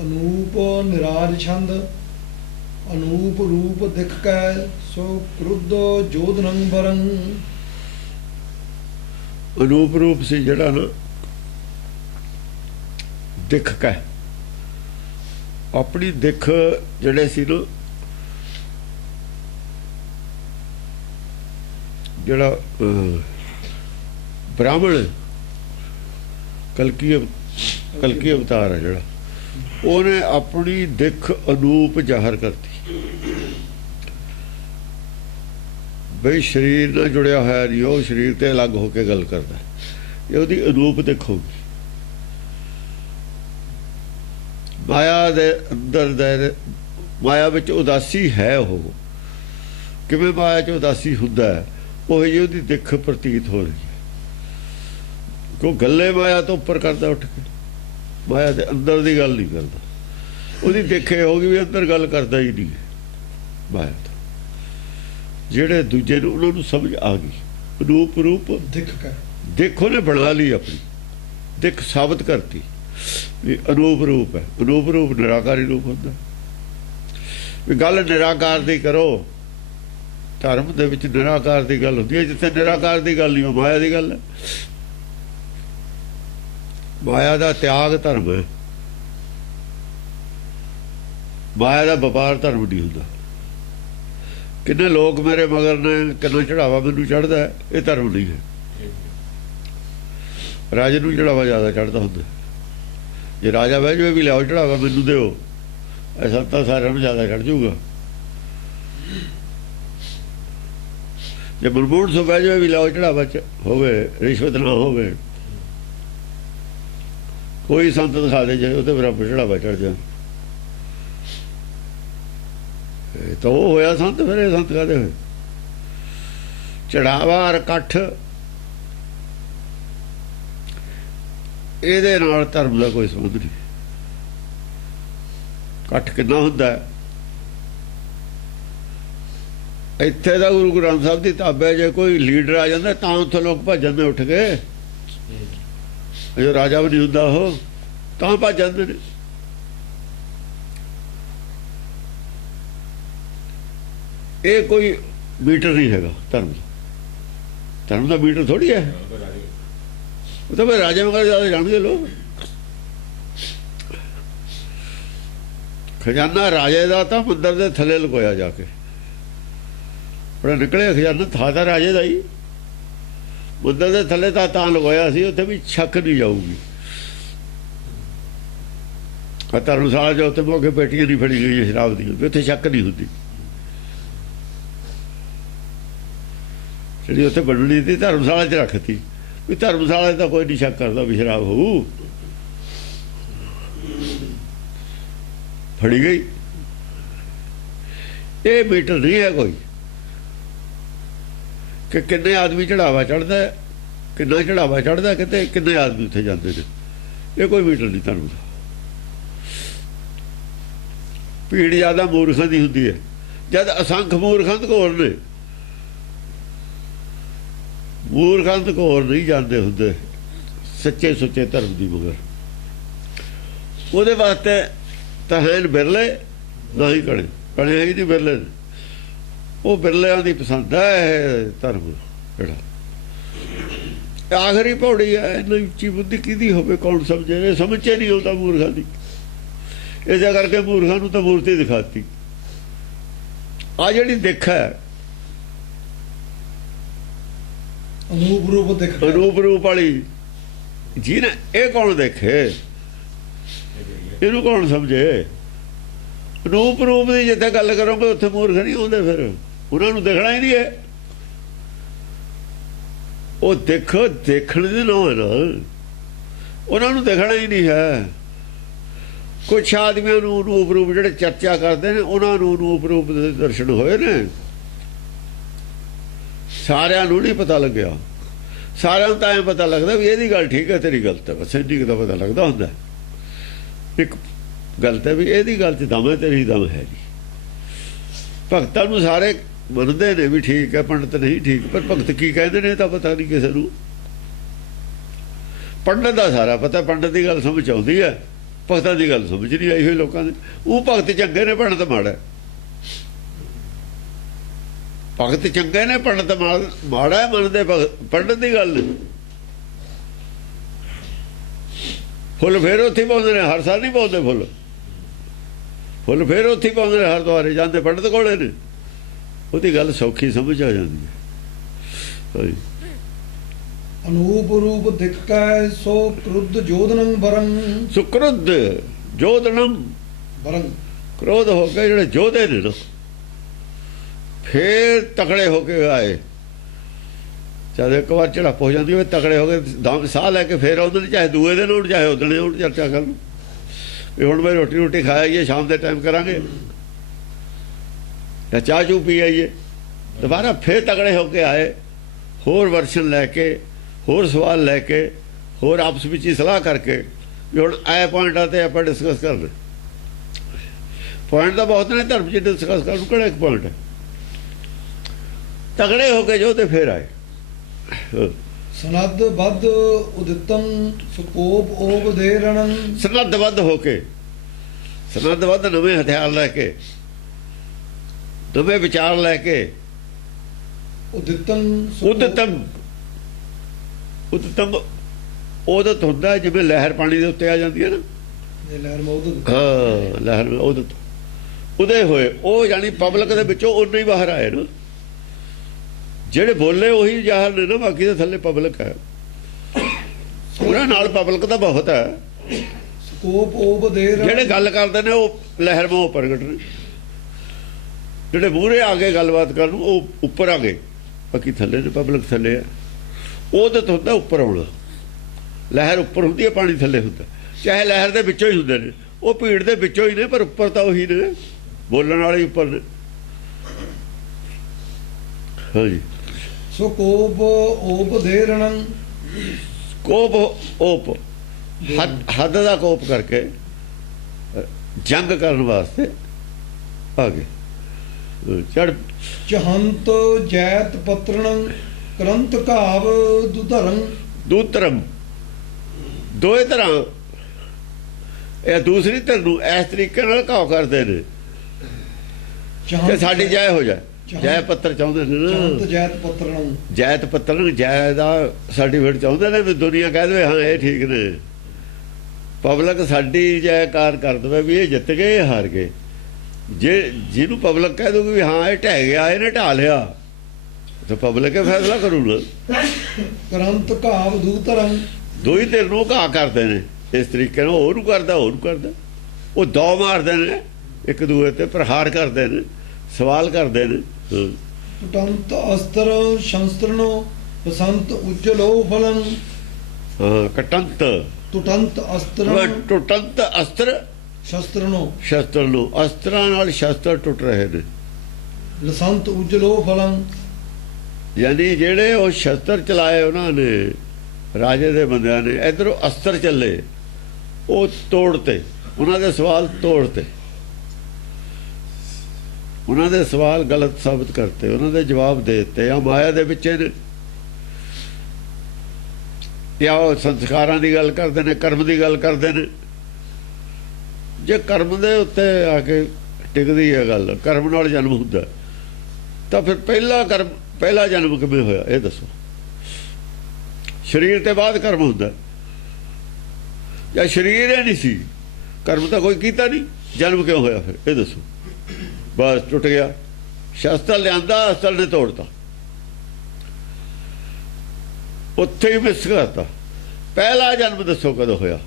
ਅਨੂਪ ਨਿਰਾਜ ਛੰਦ ਅਨੂਪ ਰੂਪ ਦਿਖ ਕੈ ਸੋ ਕ੍ਰੁੱਧ ਜੋਧਨੰ ਬਰੰ। ਅਨੂਪ ਰੂਪ ਸੀ ਜਿਹੜਾ ਨਾ ਦਿਖ ਕੈ, ਆਪਣੀ ਦਿਖ ਜਿਹੜੇ ਸੀ ਨਾ, ਜਿਹੜਾ ਬ੍ਰਾਹਮਣ ਕਲਕੀ ਅਵਤਾਰ ਹੈ ਜਿਹੜਾ, ਉਹਨੇ ਆਪਣੀ ਦਿੱਖ ਅਨੂਪ ਜ਼ਾਹਰ ਕਰਤੀ ਬਈ ਸਰੀਰ ਨਾਲ ਜੁੜਿਆ ਹੋਇਆ ਨਹੀਂ, ਉਹ ਸਰੀਰ ਤੇ ਅਲੱਗ ਹੋ ਕੇ ਗੱਲ ਕਰਦਾ, ਇਹ ਉਹਦੀ ਅਨੂਪ ਦਿੱਖ ਹੋਗੀ। ਮਾਇਆ ਦੇ ਅੰਦਰ ਮਾਇਆ ਵਿੱਚ ਉਦਾਸੀ ਹੈ, ਉਹ ਕਿਵੇਂ ਮਾਇਆ 'ਚ ਉਦਾਸੀ ਹੁੰਦਾ ਹੈ, ਉਹ ਜਿਹੀ ਉਹਦੀ ਦਿੱਖ ਪ੍ਰਤੀਤ ਹੋ ਰਹੀ ਹੈ। ਕਿਉਂ ਗੱਲੇ ਮਾਇਆ ਤੋਂ ਉੱਪਰ ਕਰਦਾ ਉੱਠ ਕੇ, ਮਾਇਆ ਦੇ ਅੰਦਰ ਦੀ ਗੱਲ ਨਹੀਂ ਕਰਦਾ, ਉਹਦੀ ਦਿੱਖ ਇਹ ਹੋ ਗਈ ਵੀ ਅੰਦਰ ਗੱਲ ਕਰਦਾ ਹੀ ਨਹੀਂ ਮਾਇਆ ਤੋਂ। ਜਿਹੜੇ ਦੂਜੇ ਨੂੰ ਉਹਨਾਂ ਨੂੰ ਸਮਝ ਆ ਗਈ ਰੂਪ ਦੇਖੋ ਨੇ ਬਣਾ ਲਈ, ਆਪਣੀ ਦਿੱਖ ਸਾਬਤ ਕਰਤੀ ਵੀ ਅਨੂਪ ਰੂਪ ਹੈ। ਅਨੂਪ ਰੂਪ ਨਿਰਾਕਾਰੀ ਰੂਪ ਹੁੰਦਾ ਵੀ ਗੱਲ ਨਿਰਾਕਾਰ ਦੀ ਕਰੋ। ਧਰਮ ਦੇ ਵਿੱਚ ਨਿਰਾਕਾਰ ਦੀ ਗੱਲ ਹੁੰਦੀ ਹੈ, ਜਿੱਥੇ ਨਿਰਾਕਾਰ ਦੀ ਗੱਲ ਨਹੀਂ, ਉਹ ਮਾਇਆ ਦੀ ਗੱਲ ਹੈ। ਮਾਇਆ ਦਾ ਤਿਆਗ ਧਰਮ ਹੈ, ਮਾਇਆ ਦਾ ਵਪਾਰ ਧਰਮ ਨਹੀਂ ਹੁੰਦਾ। ਕਿੰਨੇ ਲੋਕ ਮੇਰੇ ਮਗਰ ਨੇ, ਕਿੰਨਾ ਚੜਾਵਾ ਮੈਨੂੰ ਚੜ੍ਹਦਾ, ਇਹ ਧਰਮ ਨਹੀਂ ਹੈ। ਰਾਜੇ ਨੂੰ ਚੜਾਵਾ ਜ਼ਿਆਦਾ ਚੜ੍ਹਦਾ ਹੁੰਦਾ, ਜੇ ਰਾਜਾ ਬਹਿ ਜਾਵੇ ਵੀ ਲਿਆਓ ਚੜਾਵਾ ਮੈਨੂੰ ਦਿਓ, ਐਸਾ ਤਾਂ ਸਾਰਿਆਂ ਨੂੰ ਜ਼ਿਆਦਾ ਚੜ੍ਹ ਜਾਊਗਾ। ਜੇ ਮਨਮੋਹਨ ਸਿੰਘ ਬਹਿ ਜਾਵੇ ਵੀ ਲਿਆਓ ਚੜਾਵਾ ਹੋਵੇ, ਰਿਸ਼ਵਤ ਨਾ ਹੋਵੇ, ਕੋਈ ਸੰਤ ਦਿਖਾ ਦੇ ਜੇ ਉਹਦੇ ਬਰਾਬਰ ਚੜਾਵਾ ਚੜ੍ਹ ਜਾ, ਤਾਂ ਉਹ ਹੋਇਆ ਸੰਤ। ਫਿਰ ਇਹ ਸੰਤ ਕਾਹਦੇ ਹੋਏ? ਚੜਾਵਾ ਔਰ ਇਕੱਠ, ਇਹਦੇ ਨਾਲ ਧਰਮ ਦਾ ਕੋਈ ਸੰਬੰਧ ਨਹੀਂ। ਇਕੱਠ ਕਿੰਨਾ ਹੁੰਦਾ ਹੈ? ਇੱਥੇ ਦਾ ਗੁਰੂ ਗ੍ਰੰਥ ਸਾਹਿਬ ਦੀ ਤਾਬੇ ਜੇ ਕੋਈ ਲੀਡਰ ਆ ਜਾਂਦਾ ਤਾਂ ਉੱਥੇ ਲੋਕ ਭੱਜ ਜਾਂਦੇ ਉੱਠ ਕੇ, ਜੋ ਰਾਜਾ ਵੀ ਨਹੀਂ ਹੁੰਦਾ ਉਹ ਤਾਂ ਭੱਜ ਜਾਂਦੇ ਨੇ। ਇਹ ਕੋਈ ਮੀਟਰ ਨਹੀਂ ਹੈਗਾ ਧਰਮ ਦਾ, ਧਰਮ ਦਾ ਮੀਟਰ ਥੋੜੀ ਹੈ। ਉਹ ਤਾਂ ਫਿਰ ਰਾਜੇ ਮਗਰ ਜ਼ਿਆਦਾ ਜਾਣਦੇ ਲੋਕ। ਖਜ਼ਾਨਾ ਰਾਜੇ ਦਾ ਤਾਂ ਮੰਦਰ ਦੇ ਥੱਲੇ ਲੁਕੋਇਆ ਜਾ ਕੇ, ਬੜਾ ਨਿਕਲਿਆ ਖਜ਼ਾਨਾ ਤਾਂ ਰਾਜੇ ਦਾ ਹੀ, ਮੰਦਰ ਦੇ ਥੱਲੇ ਤਾਂ ਲਗਾਇਆ ਸੀ, ਉੱਥੇ ਵੀ ਸ਼ੱਕ ਨਹੀਂ ਜਾਊਗੀ। ਧਰਮਸ਼ਾਲਾ ਜੋ ਉੱਥੇ ਮੌਕੇ ਪੇਟੀਆਂ ਨਹੀਂ ਫੜੀ ਗਈ ਸ਼ਰਾਬ ਦੀ, ਉੱਥੇ ਸ਼ੱਕ ਨਹੀਂ ਹੁੰਦੀ। ਜਿਹੜੀ ਉੱਥੇ ਬਣਨੀ ਸੀ ਧਰਮਸ਼ਾਲਾ 'ਚ ਰੱਖਤੀ ਵੀ ਧਰਮਸ਼ਾਲਾ 'ਚ ਤਾਂ ਕੋਈ ਨਹੀਂ ਸ਼ੱਕ ਕਰਦਾ ਵੀ ਸ਼ਰਾਬ ਹੋਊ, ਫੜੀ ਗਈ। ਇਹ ਮੀਟਰ ਨਹੀਂ ਹੈ ਕੋਈ ਕਿ ਕਿੰਨੇ ਆਦਮੀ ਚੜਾਵਾ ਚੜ੍ਹਦਾ, ਕਿੰਨਾ ਚੜਾਵਾ ਚੜ੍ਹਦਾ, ਕਿਤੇ ਕਿੰਨੇ ਆਦਮੀ ਉੱਥੇ ਜਾਂਦੇ ਨੇ, ਇਹ ਕੋਈ ਮੀਟਰ ਨਹੀਂ ਧਰਮ ਦਾ। ਭੀੜ ਜ਼ਿਆਦਾ ਮੂਰਖਾਂ ਦੀ ਹੁੰਦੀ ਹੈ, ਜਦ ਅਸੰਖ ਮੂਰਖਾਂ ਘੋਰ ਨੇ, ਮੂਰਖਾਂ ਘੋਰ ਨਹੀਂ ਜਾਂਦੇ ਹੁੰਦੇ ਸੱਚੇ ਸੁੱਚੇ ਧਰਮ ਦੀ ਮਗਰ। ਉਹਦੇ ਵਾਸਤੇ ਤਾਂ ਹੈ ਬਿਰਲੇ ਨਾ ਹੀ ਕਣੇ, ਕਣੇ ਹੈ ਹੀ ਨਹੀਂ ਬਿਰਲੇ, ਉਹ ਬਿਰਲਿਆਂ ਦੀ ਪਸੰਦ ਹੈ ਧਰਮ ਜਿਹੜਾ। ਆਖਰੀ ਪੌੜੀ ਹੈ, ਇੰਨੀ ਉੱਚੀ ਬੁੱਧੀ ਕਿਹਦੀ ਹੋਵੇ ਕੌਣ ਸਮਝੇ, ਇਹ ਸਮਝੇ ਨਹੀਂ ਆਉਂਦਾ ਮੂਰਖਾਂ ਦੀ। ਇਸੇ ਕਰਕੇ ਮੂਰਖਾਂ ਨੂੰ ਤਾਂ ਮੂਰਤੀ ਦਿਖਾਤੀ। ਆ ਜਿਹੜੀ ਦਿੱਖ ਹੈ ਅਨੂਪ ਰੂਪ ਵਾਲੀ ਜੀ ਨਾ, ਇਹ ਕੌਣ ਦੇਖੇ, ਇਹਨੂੰ ਕੌਣ ਸਮਝੇ? ਅਨੂਪ ਰੂਪ ਦੀ ਜਿੱਥੇ ਗੱਲ ਕਰੋਗੇ ਉੱਥੇ ਮੂਰਖ ਨਹੀਂ ਆਉਂਦੇ, ਫਿਰ ਉਹਨਾਂ ਨੂੰ ਦੇਖਣਾ ਹੀ ਨਹੀਂ ਹੈ। ਉਹ ਦੇਖੋ ਦੇਖਣ ਦੇ ਨਾ ਨਾਲ ਉਹਨਾਂ ਨੂੰ ਦੇਖਣਾ ਹੀ ਨਹੀਂ ਹੈ। ਕੁਛ ਆਦਮੀਆਂ ਨੂੰ ਅਨੂਪ ਰੂਪ ਜਿਹੜੇ ਚਰਚਾ ਕਰਦੇ ਨੇ, ਉਹਨਾਂ ਨੂੰ ਅਨੂਪ ਰੂਪ ਦੇ ਦਰਸ਼ਨ ਹੋਏ ਨੇ। ਸਾਰਿਆਂ ਨੂੰ ਨਹੀਂ ਪਤਾ ਲੱਗਿਆ, ਸਾਰਿਆਂ ਨੂੰ ਤਾਂ ਐਂ ਪਤਾ ਲੱਗਦਾ ਵੀ ਇਹਦੀ ਗੱਲ ਠੀਕ ਹੈ ਤੇਰੀ ਗਲਤ ਹੈ, ਬਸ ਇੰਨੀ ਕੁ ਤਾਂ ਪਤਾ ਲੱਗਦਾ ਹੁੰਦਾ। ਇੱਕ ਗਲਤ ਹੈ ਵੀ ਇਹਦੀ ਗੱਲ 'ਚ ਦਮ ਹੈ, ਤੇਰੀ ਦਮ ਹੈ ਨਹੀਂ। ਭਗਤਾਂ ਨੂੰ ਸਾਰੇ ਮੰਨਦੇ ਨੇ ਵੀ ਠੀਕ ਹੈ, ਪੰਡਤ ਨਹੀਂ ਠੀਕ, ਪਰ ਭਗਤ ਕੀ ਕਹਿੰਦੇ ਨੇ ਤਾਂ ਪਤਾ ਨਹੀਂ ਕਿਸੇ ਨੂੰ। ਪੰਡਤ ਦਾ ਸਾਰਾ ਪਤਾ, ਪੰਡਤ ਦੀ ਗੱਲ ਸਮਝ ਆਉਂਦੀ ਹੈ, ਭਗਤਾਂ ਦੀ ਗੱਲ ਸਮਝ ਨਹੀਂ ਆਈ ਹੋਈ ਲੋਕਾਂ ਦੇ। ਉਹ ਭਗਤ ਚੰਗੇ ਨੇ, ਪੜ੍ਹਨ ਤਾਂ ਮਾੜਾ। ਭਗਤ ਚੰਗੇ ਨੇ, ਪੜ੍ਹਨ ਤਾਂ ਮਾੜਾ ਮੰਨਦੇ, ਪੜ੍ਹਨ ਦੀ ਗੱਲ ਨਹੀਂ। ਫੁੱਲ ਫੇਰ ਉੱਥੇ ਪਾਉਂਦੇ ਨੇ, ਹਰ ਸਾਲ ਨਹੀਂ ਪਾਉਂਦੇ ਫੁੱਲ। ਫੁੱਲ ਫੇਰ ਉੱਥੇ ਪਾਉਂਦੇ ਨੇ, ਹਰਦੁਆਰੇ ਜਾਂਦੇ ਪੰਡਤ ਕੋਲੇ ਨੇ। ਉਹਦੀ ਗੱਲ ਸੌਖੀ ਸਮਝ ਆ ਜਾਂਦੀ ਹੈ। ਅਨੂਪ ਰੂਪ ਦਿਖ ਕੈ ਸੋ ਕ੍ਰੁੱਧ ਜੋਧਨੰ ਬਰੰ। ਸੁਕਰੁੱਧ ਜੋਧਨੰ ਬਰੰ, ਕ੍ਰੋਧ ਹੋ ਕੇ ਜਿਹੜੇ ਜੋਧੇ ਨੇ ਨਾ, ਫੇਰ ਤਕੜੇ ਹੋ ਕੇ ਆਏ। ਜਦ ਇੱਕ ਵਾਰ ਝੜਪ ਹੋ ਜਾਂਦੀ ਹੋਵੇ, ਤਕੜੇ ਹੋ ਕੇ ਦਮ ਸਾਹ ਲੈ ਕੇ ਫੇਰ ਆਉਂਦੇ ਨੇ, ਚਾਹੇ ਦੂਏ ਦਿਨ ਹੋਣ ਚਾਹੇ ਉਦਣੇ ਹੋਣ। ਚਰਚਾ ਕਰਨ ਵੀ ਹੁਣ ਮੈਂ ਰੋਟੀ ਖਾ ਆਈਏ, ਸ਼ਾਮ ਦੇ ਟਾਈਮ ਕਰਾਂਗੇ, ਜਾਂ ਚਾਹ ਚੂ ਪੀ ਆਈਏ। ਦੁਬਾਰਾ ਫੇਰ ਤਕੜੇ ਹੋ ਕੇ ਆਏ, ਹੋਰ ਵਰਸ਼ਨ ਲੈ ਕੇ, ਹੋਰ ਸਵਾਲ ਲੈ ਕੇ, ਹੋਰ ਆਪਸ ਵਿੱਚ ਹੀ ਸਲਾਹ ਕਰਕੇ ਵੀ ਹੁਣ ਇਹ ਪੁਆਇੰਟਾਂ ਤੇ ਆਪਾਂ ਡਿਸਕਸ ਕਰਨਾ। ਪੁਆਇੰਟ ਤਾਂ ਬਹੁਤ ਨੇ ਧਰਮ 'ਚ ਡਿਸਕਸ ਕਰਨ ਨੂੰ, ਕਿਹੜਾ ਇੱਕ ਪੁਆਇੰਟ ਹੈ। ਤਗੜੇ ਹੋ ਕੇ ਜੋ ਤੇ ਫੇਰ ਆਏ। ਸਨਦ ਬੱਧ ਉਦਿਤੰ ਸੁਕੋਪ ਓਪ ਦੇ ਰਣੰ। ਸਨੱਧਬੱਧ ਹੋ ਕੇ, ਸਨੱਧਬੱਧ ਨਵੇਂ ਹਥਿਆਰ ਲੈ ਕੇ, ਨਵੇਂ ਵਿਚਾਰ ਲੈ ਕੇ। ਉਦਿਤੰ ਉਦਤਮ, ਉਦਤਮ ਉਦਤ ਹੁੰਦਾ ਜਿਵੇਂ ਲਹਿਰ ਪਾਣੀ ਦੇ ਉੱਤੇ ਆ ਜਾਂਦੀ ਹੈ ਨਾ। ਲਹਿਰ ਮੌਦਤ, ਹਾਂ, ਲਹਿਰ ਉਦਤ ਉਦੇ ਹੋਏ। ਉਹ ਯਾਨੀ ਪਬਲਿਕ ਦੇ ਵਿੱਚੋਂ ਉਹਨੇ ਹੀ ਬਾਹਰ ਆਏ ਨਾ। ਜਿਹੜੇ ਬੋਲੇ ਉਹੀ ਜ਼ਾਹਰ ਨੇ ਨਾ, ਬਾਕੀ ਦੇ ਥੱਲੇ ਪਬਲਿਕ ਹੈ। ਉਹਨਾਂ ਨਾਲ ਪਬਲਿਕ ਤਾਂ ਬਹੁਤ ਹੈ। ਸਕੋਪ ਓਪ ਦੇ ਰਣੰ। ਜਿਹੜੇ ਗੱਲ ਕਰਦੇ ਨੇ ਉਹ ਲਹਿਰ ਮੋਂ ਪ੍ਰਗਟ ਨੇ। ਜਿਹੜੇ ਮੂਹਰੇ ਆ ਗਏ ਗੱਲਬਾਤ ਕਰਨ ਨੂੰ, ਉਹ ਉੱਪਰ ਆ ਗਏ, ਬਾਕੀ ਥੱਲੇ ਨੇ, ਪਬਲਿਕ ਥੱਲੇ ਹੈ। ਉਦਤ ਹੁੰਦਾ ਉੱਪਰ ਆਉਣਾ। ਲਹਿਰ ਉੱਪਰ ਹੁੰਦੀ ਹੈ, ਪਾਣੀ ਥੱਲੇ ਹੁੰਦਾ। ਚਾਹੇ ਲਹਿਰ ਦੇ ਵਿੱਚੋਂ ਹੀ ਹੁੰਦੇ ਨੇ, ਉਹ ਭੀੜ ਦੇ ਵਿੱਚੋਂ ਹੀ ਨੇ, ਪਰ ਉੱਪਰ ਤਾਂ ਉਹੀ ਨੇ, ਬੋਲਣ ਵਾਲੇ ਉੱਪਰ ਨੇ। ਹਾਂਜੀ। ਸੋ ਕੋਪ ਓਪ ਦੇ ਰਣੰ। ਕੋਪ ਓਪ, ਹੱਦ ਦਾ ਕੋਪ ਕਰਕੇ ਜੰਗ ਕਰਨ ਵਾਸਤੇ ਆ ਗਏ। ਚੜ ਚਹੰਤ ਜੈਤ ਪਤਰਣੰ ਕਰੰਤ ਘਾਵ ਦੁਧਰੰ। ਦੂਤਰਮ, ਦੋਏ ਤਰ੍ਹਾਂ। ਇਹ ਦੂਸਰੀ ਧਿਰ ਨੂੰ ਇਸ ਤਰੀਕੇ ਨਾਲ ਘਾव ਕਰਦੇ ਨੇ ਕਿ ਸਾਡੀ ਜੈ ਹੋ ਜਾਏ। ਜੈ ਪੱਤਰ ਚਾਹੁੰਦੇ ਨੇ ਨਾ, ਜੈਤ ਪਤਰਣੰ। ਜੈਤ ਪੱਤਰ, ਜੈ ਦਾ ਸਰਟੀਫਿਕੇਟ ਚਾਹੁੰਦੇ ਨੇ ਵੀ ਦੁਨੀਆ ਕਹਿ ਦੇਵੇ ਹਾਂ ਇਹ ਠੀਕ ਨੇ। ਪਬਲਿਕ ਸਾਡੀ ਜੈਕਾਰ ਕਰ ਦੇਵੇ ਵੀ ਇਹ ਜਿੱਤ ਗਏ, ਇਹ ਹਾਰ ਗਏ। ਜਿਹਨੂੰ ਪਬਲਿਕ ਕਹਿ ਦੂਗੀ ਵੀ ਹਾਂ ਇਹ ਢਹਿ ਗਿਆ, ਇਹਨੇ ਢਾ ਲਿਆ, ਤਾਂ ਪਬਲਿਕ ਇਹ ਫੈਸਲਾ ਕਰੂਗਾ। ਕਰੰਤ ਘਾਵ ਦੂਤਰੰ। ਦੋਈ ਧਿਰ ਨੂੰ ਘਾਹ ਕਰਦੇ ਨੇ ਇਸ ਤਰੀਕੇ ਨਾਲ। ਉਹਨੂੰ ਕਰਦਾ, ਉਹਨੂੰ ਕਰਦਾ। ਉਹ ਦੋ ਮਾਰਦੇ ਨੇ ਇੱਕ ਦੂਏ ਤੇ, ਪ੍ਰਹਾਰ ਕਰਦੇ ਨੇ, ਸਵਾਲ ਕਰਦੇ ਨੇ। ਟੁਟੰਤ ਅਸਤਰ ਸ਼ਸਤਰਨੋ ਬਸੰਤ ਉਜਲੋ ਫਲੰ। ਹਾਂ, ਕਟੰਤ, ਟੁਟੰਤ ਅਸਤਰ। ਟੁਟੰਤ ਅਸਤਰ ਸ਼ਸਤਰਨੋ, ਸ਼ਸਤਰ ਨੂੰ। ਅਸਤਰਾਂ ਨਾਲ ਸ਼ਸਤਰ ਟੁੱਟ ਰਹੇ ਨੇ। ਲਸੰਤ ਉਜਲੋ ਫਲੰ। ਯਾਨੀ ਜਿਹੜੇ ਉਹ ਸ਼ਸਤਰ ਚਲਾਏ ਉਹਨਾਂ ਨੇ, ਰਾਜੇ ਦੇ ਬੰਦਿਆਂ ਨੇ, ਇਧਰੋਂ ਅਸਤਰ ਚੱਲੇ, ਉਹ ਤੋੜਤੇ। ਉਹਨਾਂ ਦੇ ਸਵਾਲ ਤੋੜਤੇ, ਉਹਨਾਂ ਦੇ ਸਵਾਲ ਗਲਤ ਸਾਬਤ ਕਰਤੇ, ਉਹਨਾਂ ਦੇ ਜਵਾਬ ਦੇ ਦਿੱਤੇ। ਆ ਮਾਇਆ ਦੇ ਵਿੱਚ ਨੇ, ਜਾਂ ਉਹ ਸੰਸਕਾਰਾਂ ਦੀ ਗੱਲ ਕਰਦੇ ਨੇ, ਕਰਮ ਦੀ ਗੱਲ ਕਰਦੇ ਨੇ। ਜੇ ਕਰਮ ਦੇ ਉੱਤੇ ਆ ਕੇ ਟਿਕਦੀ ਹੈ ਗੱਲ, ਕਰਮ ਨਾਲ ਜਨਮ ਹੁੰਦਾ, ਤਾਂ ਫਿਰ ਪਹਿਲਾ ਜਨਮ ਕਿਵੇਂ ਹੋਇਆ ਇਹ ਦੱਸੋ। ਸਰੀਰ ਤੇ ਬਾਅਦ ਕਰਮ ਹੁੰਦਾ, ਜਾਂ ਸਰੀਰ ਹੀ ਨਹੀਂ ਸੀ, ਕਰਮ ਤਾਂ ਕੋਈ ਕੀਤਾ ਨਹੀਂ, ਜਨਮ ਕਿਉਂ ਹੋਇਆ ਫਿਰ ਇਹ ਦੱਸੋ। ਬਸ ਟੁੱਟ ਗਿਆ। ਸ਼ਸਤਰ ਲਿਆਂਦਾ, ਅਸਤਰ ਨੇ ਤੋੜਤਾ, ਉੱਥੇ ਹੀ ਮਿਸ ਕਰਤਾ। ਪਹਿਲਾ ਜਨਮ ਦੱਸੋ ਕਦੋਂ ਹੋਇਆ।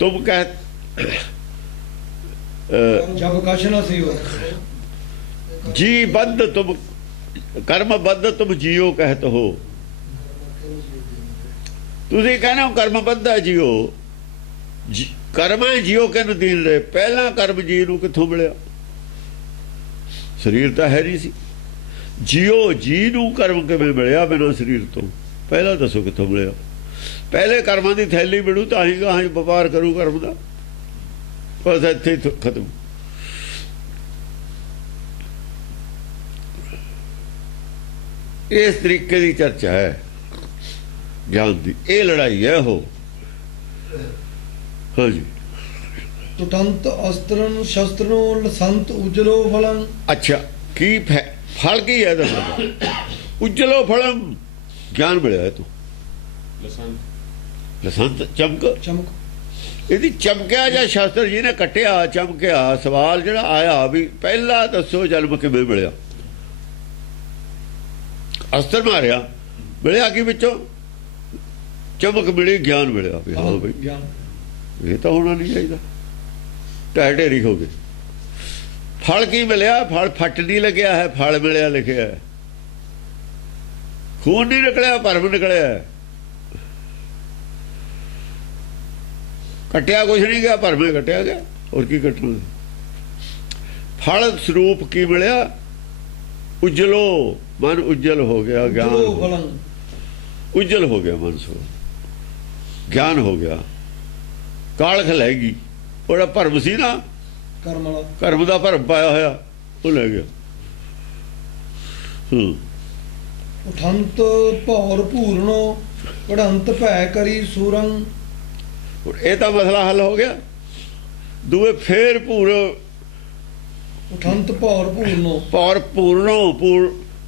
ਤੁਮ ਕਹਿ ਜਬ ਕਛ ਨ ਸੀਓ। ਜੀ ਬੰਦ ਤੁਮ ਕਰਮ ਬੰਦ ਤੁਮ ਜੀਓ ਕਹਿਤ ਹੋ। ਤੁਸੀਂ ਕਹਿੰਦੇ ਹੋ ਕਰਮ ਬੰਦ ਹੈ ਜੀਓ, ਕਰਮ ਹੈ ਜੀਓ ਕਿਨ ਦੀਨ ਰਹੇ। ਪਹਿਲਾਂ ਕਰਮ ਜੀ ਨੂੰ ਕਿੱਥੋਂ ਮਿਲਿਆ? ਸਰੀਰ ਤਾਂ ਹੈ ਨਹੀਂ ਸੀ। ਜੀਓ ਜੀ ਨੂੰ ਕਰਮ ਕਿਵੇਂ ਮਿਲਿਆ ਬਿਨਾਂ ਸਰੀਰ ਤੋਂ? ਪਹਿਲਾਂ ਦੱਸੋ ਕਿੱਥੋਂ ਮਿਲਿਆ? ਪਹਿਲੇ ਕਰਮਾਂ ਦੀ ਥੈਲੀ ਮਿਲੂ ਤਾਂ ਹੀ ਗਾਹਾਂ ਵਪਾਰ ਕਰੂ ਕਰਮ ਦਾ। ਬਸ ਇੱਥੇ ਹੀ ਖਤਮ। ਇਸ ਤਰੀਕੇ ਦੀ ਚਰਚਾ ਹੈ ਗਿਆਨ ਦੀ। ਇਹ ਲੜਾਈ ਹੈ ਉਹ। ਹਾਂਜੀ ਤੁਟੰਤ ਅਸਤਰਨ ਸ਼ਸਤਰਨੋ ਲਸੰਤ ਉਜਲੋ ਫਲੰ। ਅੱਛਾ ਕੀ ਫਲ ਕੀ ਹੈ ਦੱਸੋ? ਉਜਲੋ ਫਲੰ ਗਿਆਨ ਮਿਲਿਆ ਤੂੰ। ਲਸੰਤ ਚਮਕ, ਚਮਕ ਇਹਦੀ ਚਮਕਿਆ ਜਾਂ ਸ਼ਾਸਤਰ ਜੀ ਨੇ ਕੱਟਿਆ ਚਮਕਿਆ। ਸਵਾਲ ਜਿਹੜਾ ਆਇਆ ਵੀ ਪਹਿਲਾਂ ਦੱਸੋ ਜਨਮ ਕਿਵੇਂ ਮਿਲਿਆ? ਅਸਤਰ ਮਾਰਿਆ, ਮਿਲਿਆ ਕੀ ਵਿੱਚੋਂ? ਚਮਕ ਮਿਲੀ, ਗਿਆਨ ਮਿਲਿਆ ਵੀ ਹਾਂ ਬਈ ਗਿਆਨ। ਇਹ ਤਾਂ ਹੋਣਾ ਨਹੀਂ ਚਾਹੀਦਾ। ਢਹਿ ਢੇਰੀ ਹੋ ਗਏ। ਫਲ ਕੀ ਮਿਲਿਆ? ਫਲ ਫੱਟ ਨਹੀਂ ਲੱਗਿਆ ਹੈ, ਫਲ ਮਿਲਿਆ ਲਿਖਿਆ ਹੈ। ਖੂਨ ਨਹੀਂ ਨਿਕਲਿਆ, ਭਰਮ ਨਿਕਲਿਆ। ਕੱਟਿਆ ਕੁਛ ਨਹੀਂ ਗਿਆ, ਭਰਮੇ ਕੱਟਿਆ ਗਿਆ। ਹੋਰ ਕੀ ਕੱਟਣਾ? ਫਲ ਸਰੂਪ ਕੀ ਮਿਲਿਆ? ਉਜਲੋ, ਮਨ ਉਜਲ ਹੋ ਗਿਆ, ਗਿਆਨ ਉਜਲੋ ਫਲੰ। ਉਜਲ ਹੋ ਗਿਆ ਮਨ ਸੋ, ਗਿਆਨ ਹੋ ਗਿਆ। ਕਾਲਖ ਲੈ ਗਈ, ਉਹਦਾ ਭਰਮ ਸੀ ਨਾ, ਕਰਮ ਵਾਲਾ ਕਰਮ ਦਾ ਭਰਮ ਪਾਇਆ ਹੋਇਆ, ਉਹ ਲੈ ਗਿਆ। ਉਠੰਤ ਭੌਰ ਭੂਰਨੋ ਕੜੰਤ ਭੈ ਕਰੀ ਸੂਰੰ। ਇਹ ਤਾਂ ਮਸਲਾ ਹੱਲ ਹੋ ਗਿਆ। ਦੂਏ ਫੇਰ ਉਠੰਤ ਭੌਰ ਭੂਰਨੋ, ਪੌਰ ਪੂਰਨੋ,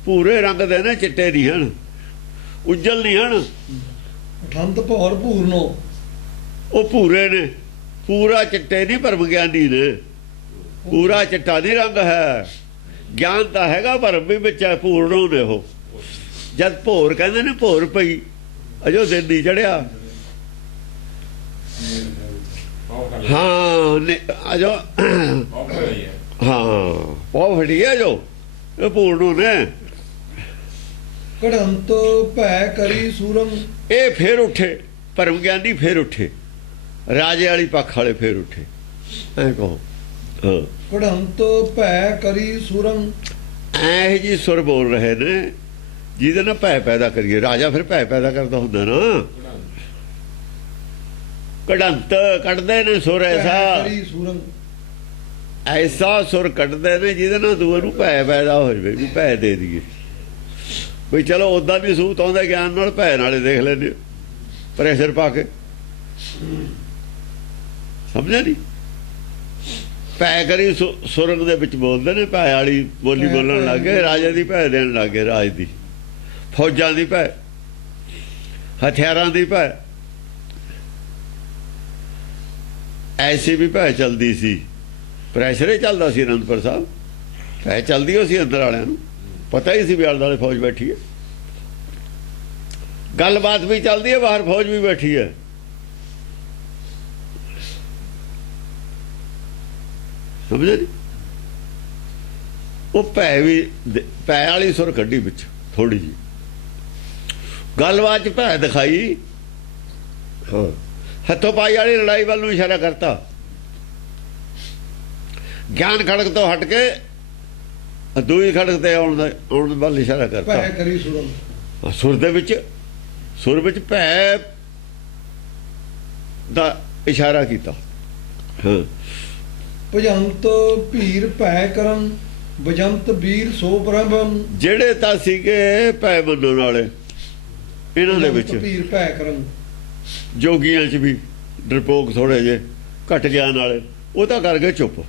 ਪੂਰੇ ਰੰਗ ਦੇ ਨੇ, ਚਿੱਟੇ ਨਹੀਂ ਹਨ, ਉਜਲ ਨਹੀਂ ਹਨ। ਉਠੰਤ ਭੌਰ ਭੂਰਨੋ, ਉਹ ਭੂਰੇ ਨੇ, ਪੂਰਾ ਚਿੱਟੇ ਨਹੀਂ, ਭਰਮ ਗਿਆਨੀ ਨੇ। ਪੂਰਾ ਚਿੱਟਾ ਨਹੀਂ ਰੰਗ ਹੈ, ਗਿਆਨ ਤਾਂ ਹੈਗਾ, ਭਰਮ ਵੀ ਵਿੱਚ ਹੈ। ਪੂਰਨੋ ਨੇ ਉਹ। ਜਦ ਭੋਰ ਕਹਿੰਦੇ ਨੇ ਭੋਰ ਪਈ, ਅਜੋ ਦਿਨ ਨਹੀਂ ਚੜਿਆ। ਹਾਂ ਅਜੋ ਹਾਂ ਬਹੁਤ ਫੜੀ ਹੈ ਜੋ ਇਹ ਪੂਰਨੋ ਨੇ। ਕੜੰਤ ਭੈ ਕਰੀ ਸੂਰੰ। ਇਹ ਫੇਰ ਉੱਠੇ, ਭਰਮ ਗਿਆਨੀ ਫੇਰ ਉੱਠੇ, ਰਾਜੇ ਵਾਲੀ ਪੱਖ ਵਾਲੇ ਫੇਰ ਉੱਠੇ। ਐ ਕਹੋ ਹਾਂ, ਕੜੰਤ ਭੈ ਕਰੀ ਸੂਰੰ। ਐ ਜੀ ਸੁਰ ਬੋਲ ਰਹੇ ਨੇ ਜਿਹਦੇ ਨਾਲ ਭੈ ਪੈਦਾ ਕਰੀਏ। ਰਾਜਾ ਫਿਰ ਭੈ ਪੈਦਾ ਕਰਦਾ ਹੁੰਦਾ ਨਾ। ਕੜੰਤ ਕੱਢਦੇ ਨੇ ਸੁਰ ਐਸਾ, ਕਰੀ ਸੂਰੰ। ਐਸਾ ਸੁਰ ਕੱਢਦੇ ਨੇ ਜਿਹਦੇ ਨਾਲ ਦੂਏ ਨੂੰ ਭੈ ਪੈਦਾ ਹੋ ਜਾਵੇ, ਵੀ ਭੈ ਦੇ ਦਈਏ। ਵੀ ਚਲੋ ਉਦਾਂ ਨਹੀਂ ਸੂਤ ਆਉਂਦਾ ਗਿਆਨ ਨਾਲ, ਭੈ ਨਾਲੇ ਦੇਖ ਲੈਂਦੇ ਪ੍ਰੈਸ਼ਰ ਪਾ ਕੇ। ਸਮਝਿਆ ਨਹੀਂ? ਭੈ ਕਰੀ ਸੁਰੰਗ ਦੇ ਵਿੱਚ ਬੋਲਦੇ ਨੇ, ਭੈ ਵਾਲੀ ਬੋਲੀ ਬੋਲਣ ਲੱਗੇ। ਰਾਜੇ ਦੀ ਭੈ ਦੇਣ ਲੱਗੇ, ਰਾਜ ਦੀ, ਫੌਜਾਂ ਦੀ ਭੈ, ਹਥਿਆਰਾਂ ਦੀ ਭੈ। ਐਸੀ ਵੀ ਭੈ ਚਲਦੀ ਸੀ, ਪ੍ਰੈਸ਼ਰ ਹੀ ਚੱਲਦਾ ਸੀ। ਅਨੰਦਪੁਰ ਸਾਹਿਬ ਭੈ ਚਲਦੀ ਹੋ ਸੀ, ਅੰਦਰ ਵਾਲਿਆਂ ਨੂੰ ਪਤਾ ਹੀ ਸੀ ਵੀ ਆਲੇ ਦੁਆਲੇ ਫੌਜ ਬੈਠੀ ਹੈ। ਗੱਲਬਾਤ ਵੀ ਚੱਲਦੀ ਹੈ, ਬਾਹਰ ਫੌਜ ਵੀ ਬੈਠੀ ਹੈ। ਸਮਝੇ ਨਹੀਂ? ਉਹ ਭੈ ਵਾਲੀ ਸੁਰ ਕੱਢੀ ਵਿੱਚ ਥੋੜੀ ਜੀ, ਗੱਲਬਾਤ ਚ ਭੈ ਦਿਖਾਈ। ਹਾਂ, ਹੱਥੋਂ ਪਾਈ ਵਾਲੀ ਲੜਾਈ ਵੱਲ ਨੂੰ ਇਸ਼ਾਰਾ ਕਰਤਾ। ਗਿਆਨ ਖੜਕ ਤੋਂ ਹਟ ਕੇ ਦੂਈ ਖੜਕ ਤੇ ਆਉਣ ਵੱਲ ਇਸ਼ਾਰਾ ਕਰਤਾ। ਭੈ ਕਰੀ ਸੂਰੰ। ਸੁਰ ਦੇ ਵਿੱਚ, ਸੁਰ ਵਿੱਚ ਭੈ ਦਾ ਇਸ਼ਾਰਾ ਕੀਤਾ। ਹਾਂ, ਭਜੰਤ ਭੀਰ ਭੈ ਕਰਨ ਬਜੰਤ ਵੀਰ ਸੋ ਪ੍ਰਭੰ। ਜਿਹੜੇ ਤਾਂ ਸੀਗੇ ਭੈ ਮੰਨਣ ਵਾਲੇ, ਇਹਨਾਂ ਦੇ ਵਿੱਚ ਭੀਰ ਭੈ ਕਰਨ। ਜੋਗੀਆਂ 'ਚ ਵੀ ਡਰਪੋਕ ਥੋੜੇ ਜੇ ਘਟ ਗਿਆਨ ਵਾਲੇ, ਉਹ ਤਾਂ ਕਰ ਗਏ ਚੁੱਪ।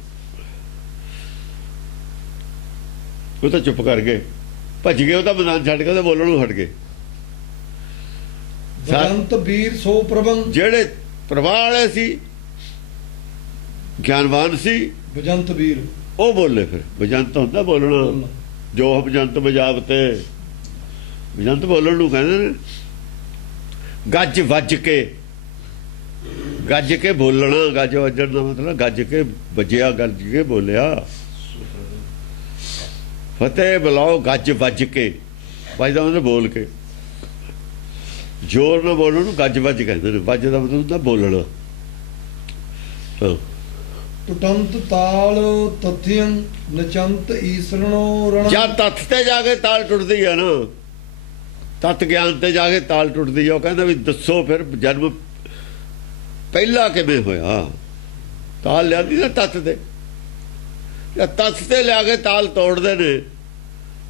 ਉਹ ਤਾਂ ਚੁੱਪ ਕਰ ਗਏ, ਭੱਜ ਗਏ। ਉਹ ਤਾਂ ਮੈਦਾਨ ਛੱਡ ਕੇ ਉਹਦੇ ਬੋਲਣ ਨੂੰ ਹਟ ਗਏ। ਬਜੰਤ ਵੀਰ ਸੋ ਪ੍ਰਭੰ। ਜਿਹੜੇ ਪ੍ਰਵਾਹ ਵਾਲੇ ਸੀ, ਗਿਆਨਵਾਨ ਸੀ, ਬਜੰਤ ਵੀਰ, ਉਹ ਬੋਲੇ। ਫਿਰ ਬਜੰਤ ਹੁੰਦਾ ਬੋਲਣਾ, ਜੋ ਬਜੰਤ ਬਜਾਵਤੇ, ਬਜੰਤ ਬੋਲਣ ਨੂੰ ਕਹਿੰਦੇ ਨੇ। ਗੱਜ ਵੱਜ ਕੇ, ਗੱਜ ਕੇ ਬੋਲਣਾ। ਗੱਜ ਵੱਜਣ ਦਾ ਮਤਲਬ ਗੱਜ ਕੇ ਵੱਜਿਆ, ਗੱਜ ਕੇ ਬੋਲਿਆ। ਫਤਿਹ ਬੁਲਾਓ ਗੱਜ ਵੱਜ ਕੇ, ਵੱਜਦਾ ਮਤਲਬ ਬੋਲ ਕੇ। ਜ਼ੋਰ ਨਾਲ ਬੋਲਣ ਨੂੰ ਗੱਜ ਵੱਜ ਕਹਿੰਦੇ ਨੇ। ਵੱਜ ਦਾ ਮਤਲਬ ਹੁੰਦਾ ਬੋਲਣਾ। ਟੁਟੰਤ ਤਾਲ ਤਥਿਅੰ ਨਚੰਤ ਈਸਰਣੋ ਰਣ। ਜਦ ਤੱਥ ਤੇ ਜਾ ਕੇ ਤਾਲ ਟੁੱਟਦੀ ਹੈ ਨਾ, ਤਤ ਗਿਆਨ ਤੇ ਜਾ ਕੇ ਤਾਲ ਟੁੱਟਦੀ ਹੈ। ਉਹ ਕਹਿੰਦਾ ਵੀ ਦੱਸੋ ਫਿਰ ਜਨਮ ਪਹਿਲਾ ਕਿਵੇਂ ਹੋਇਆ? ਤਾਲ ਲਿਆਂਦੀ ਨਾ ਤਤ ਤੇ, ਤਤ ਤੇ ਲਿਆ ਕੇ ਤਾਲ ਤੋੜਦੇ ਨੇ।